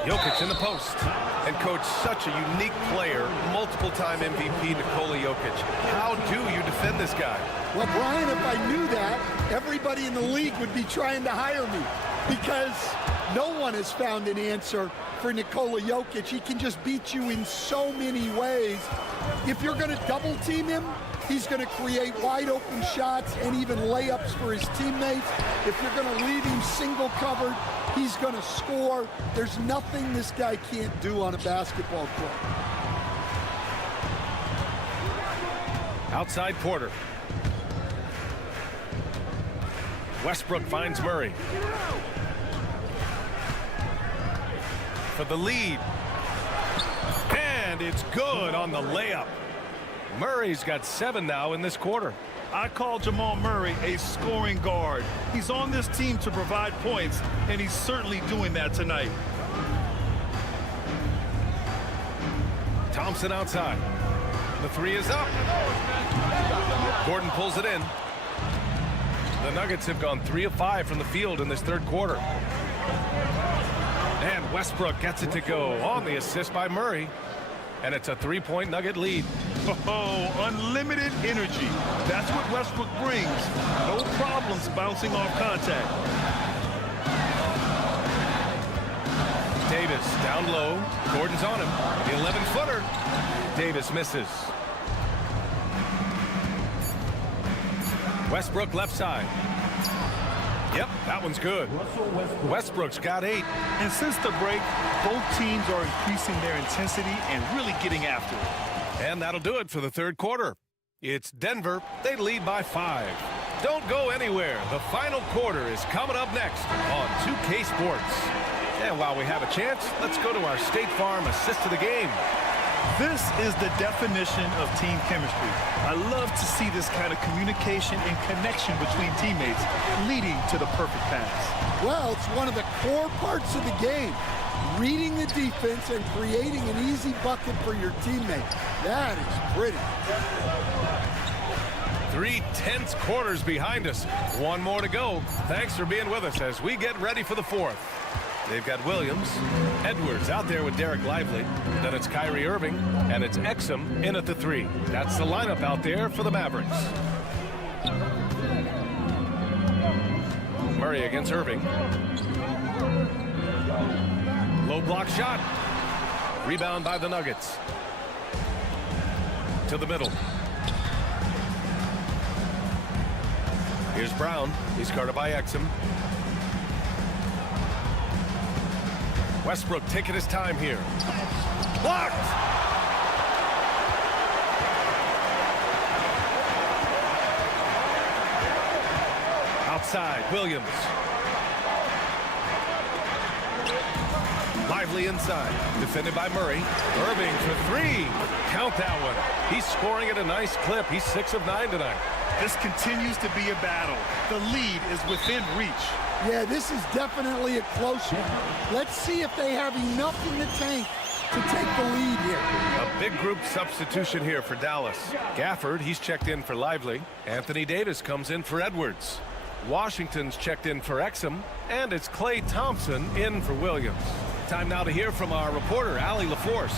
Jokic in the post. And coach, such a unique player, multiple-time MVP Nikola Jokic. How do you defend this guy? Well, Brian, if I knew that, everybody in the league would be trying to hire me, because no one has found an answer for Nikola Jokic. He can just beat you in so many ways. If you're going to double team him, he's going to create wide open shots and even layups for his teammates. If you're going to leave him single covered, he's going to score. There's nothing this guy can't do on a basketball court. Outside Porter. Westbrook finds Murray. For the lead. And it's good on the layup. Murray's got 7 now in this quarter. I call Jamal Murray a scoring guard. He's on this team to provide points, and he's certainly doing that tonight. Thompson outside. The 3 is up. Gordon pulls it in. The Nuggets have gone 3 of 5 from the field in this third quarter. And Westbrook gets it to go on the assist by Murray. And it's a 3-point Nugget lead. Oh, unlimited energy. That's what Westbrook brings. No problems bouncing off contact. Davis Davis down low. Gordon's on him. The 11-footer. Davis misses. Westbrook left side. Yep, that one's good. Westbrook's got 8. And since the break, both teams are increasing their intensity and really getting after it. And that'll do it for the third quarter. It's Denver. They lead by 5. Don't go anywhere. The final quarter is coming up next on 2K Sports. And while we have a chance, let's go to our State Farm assist to the game. This is the definition of team chemistry. I love to see this kind of communication and connection between teammates leading to the perfect pass. Well, it's one of the core parts of the game. Reading the defense and creating an easy bucket for your teammate. That is pretty. 3 tense quarters behind us. One more to go. Thanks for being with us as we get ready for the fourth. They've got Williams, Edwards out there with Derek Lively. Then it's Kyrie Irving, and it's Exum in at the 3. That's the lineup out there for the Mavericks. Murray against Irving. Low block shot. Rebound by the Nuggets. To the middle. Here's Brown. He's guarded by Exum. Westbrook taking his time here. Blocked! Outside, Williams. Lively inside. Defended by Murray. Irving for 3. Count that one. He's scoring at a nice clip. He's 6 of 9 tonight. This continues to be a battle. The lead is within reach. Yeah, this is definitely a close one. Let's see if they have enough in the tank to take the lead here. A big group substitution here for Dallas. Gafford, he's checked in for Lively. Anthony Davis comes in for Edwards. Washington's checked in for Exum. And it's Klay Thompson in for Williams. Time now to hear from our reporter, Allie LaForce.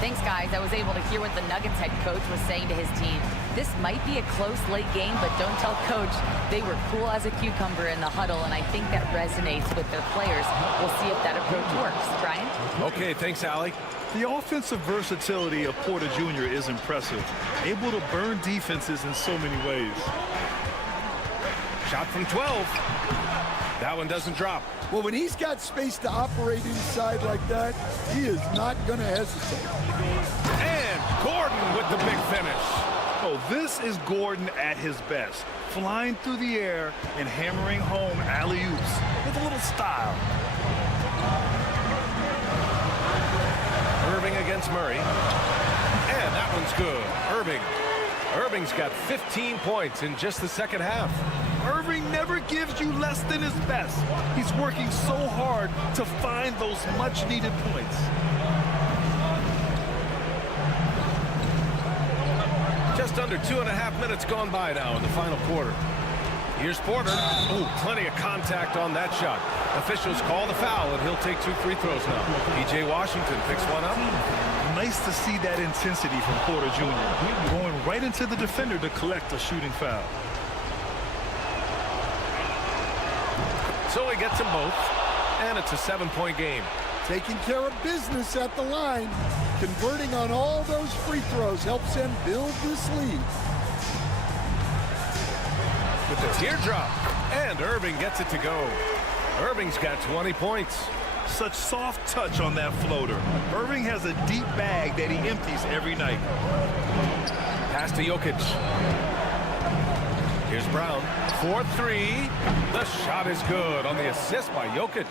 Thanks, guys. I was able to hear what the Nuggets head coach was saying to his team. This might be a close late game, but don't tell coach. They were cool as a cucumber in the huddle, and I think that resonates with their players. We'll see if that approach works. Brian? Okay, thanks, Allie. The offensive versatility of Porter Jr. is impressive. Able to burn defenses in so many ways. Shot from 12. That one doesn't drop. Well, when he's got space to operate inside like that, he is not going to hesitate. And Gordon with the big finish. Oh, this is Gordon at his best. Flying through the air and hammering home alley-oops with a little style. Irving against Murray. And that one's good. Irving's got 15 points in just the second half. Irving never gives you less than his best. He's working so hard to find those much-needed points. Just under 2.5 minutes gone by now in the final quarter. Here's Porter. Oh, plenty of contact on that shot. Officials call the foul, and he'll take 2 free throws now. P.J. Washington picks one up. Nice to see that intensity from Porter Jr. Going right into the defender to collect a shooting foul. So he gets them both, and it's a 7-point game. Taking care of business at the line. Converting on all those free throws helps them build this lead. With the teardrop, and Irving gets it to go. Irving's got 20 points. Such soft touch on that floater. Irving has a deep bag that he empties every night. Pass to Jokic. Here's Brown. 4-3. The shot is good on the assist by Jokic.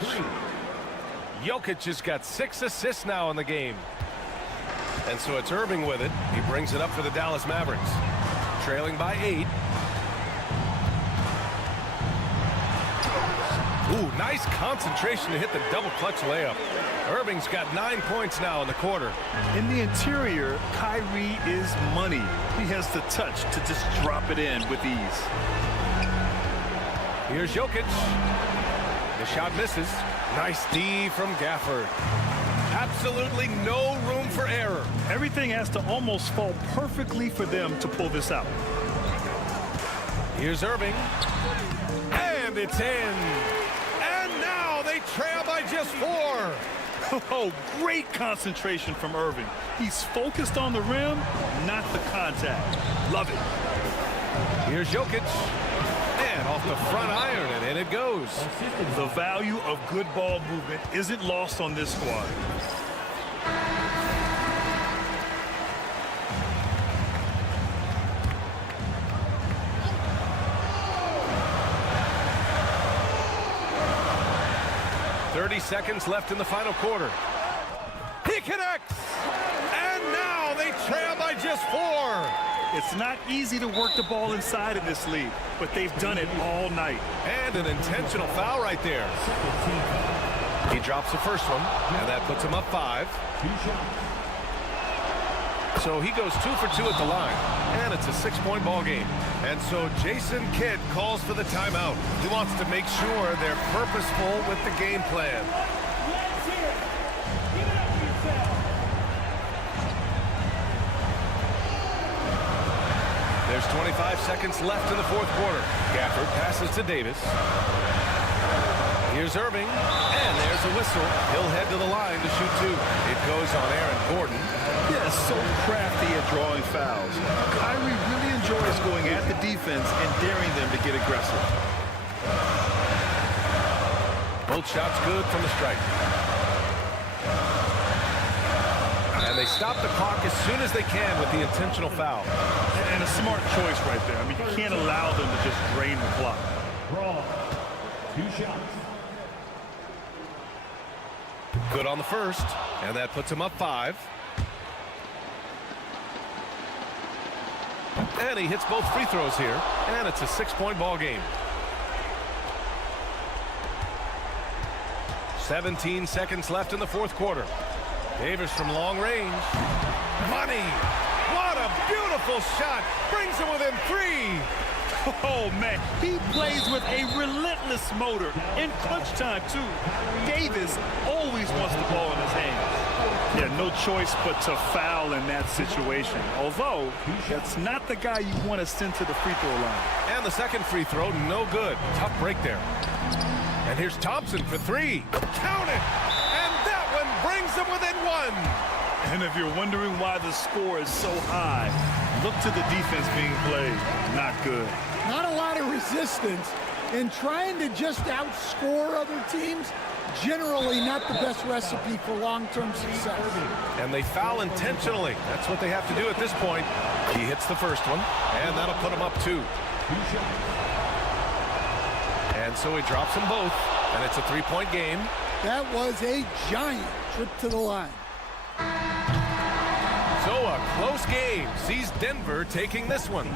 Jokic has got 6 assists now in the game. And so it's Irving with it. He brings it up for the Dallas Mavericks. Trailing by 8. Ooh, nice concentration to hit the double clutch layup. Irving's got 9 points now in the quarter. In the interior, Kyrie is money. He has the touch to just drop it in with ease. Here's Jokic. The shot misses. Nice D from Gafford. Absolutely no room for error. Everything has to almost fall perfectly for them to pull this out. Here's Irving. And it's in. And now they trail by just 4. Oh, great concentration from Irving. He's focused on the rim, not the contact. Love it. Here's Jokic. And off the front iron, and in it goes. The value of good ball movement isn't lost on this squad. Seconds left in the final quarter. He connects! And now they trail by just 4. It's not easy to work the ball inside in this league, but they've done it all night. And an intentional foul right there. He drops the first one, and that puts him up 5. So he goes 2 for 2 at the line, and it's a 6-point ball game. And so Jason Kidd calls for the timeout. He wants to make sure they're purposeful with the game plan. There's 25 seconds left in the fourth quarter. Gafford passes to Davis. Here's Irving, and there's a whistle. He'll head to the line to shoot 2. It goes on Aaron Gordon. Yeah, so crafty at drawing fouls. Kyrie really enjoys going at the defense and daring them to get aggressive. Both shots good from the stripe. And they stop the clock as soon as they can with the intentional foul. And a smart choice right there. I mean, you can't allow them to just drain the clock. Draw. 2 shots. Good on the first, and that puts him up 5. And he hits both free throws here, and it's a 6-point ball game. 17 seconds left in the fourth quarter. Davis from long range. Money! What a beautiful shot! Brings him within 3. Oh, man, he plays with a relentless motor in clutch time, too. Davis always wants the ball in his hands. Yeah, no choice but to foul in that situation. Although, that's not the guy you want to send to the free throw line. And the second free throw, no good. Tough break there. And here's Thompson for 3. Count it! And that one brings them within 1. And if you're wondering why the score is so high, look to the defense being played. Not good. Not a lot of resistance, and trying to just outscore other teams, generally not the best recipe for long-term success. And they foul intentionally. That's what they have to do at this point. He hits the first one, and that'll put him up 2. And so he drops them both, and it's a 3-point game. That was a giant trip to the line. So a close game sees Denver taking this one.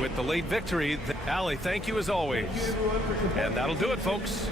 With the late victory, Allie, thank you as always. And that'll do it, folks.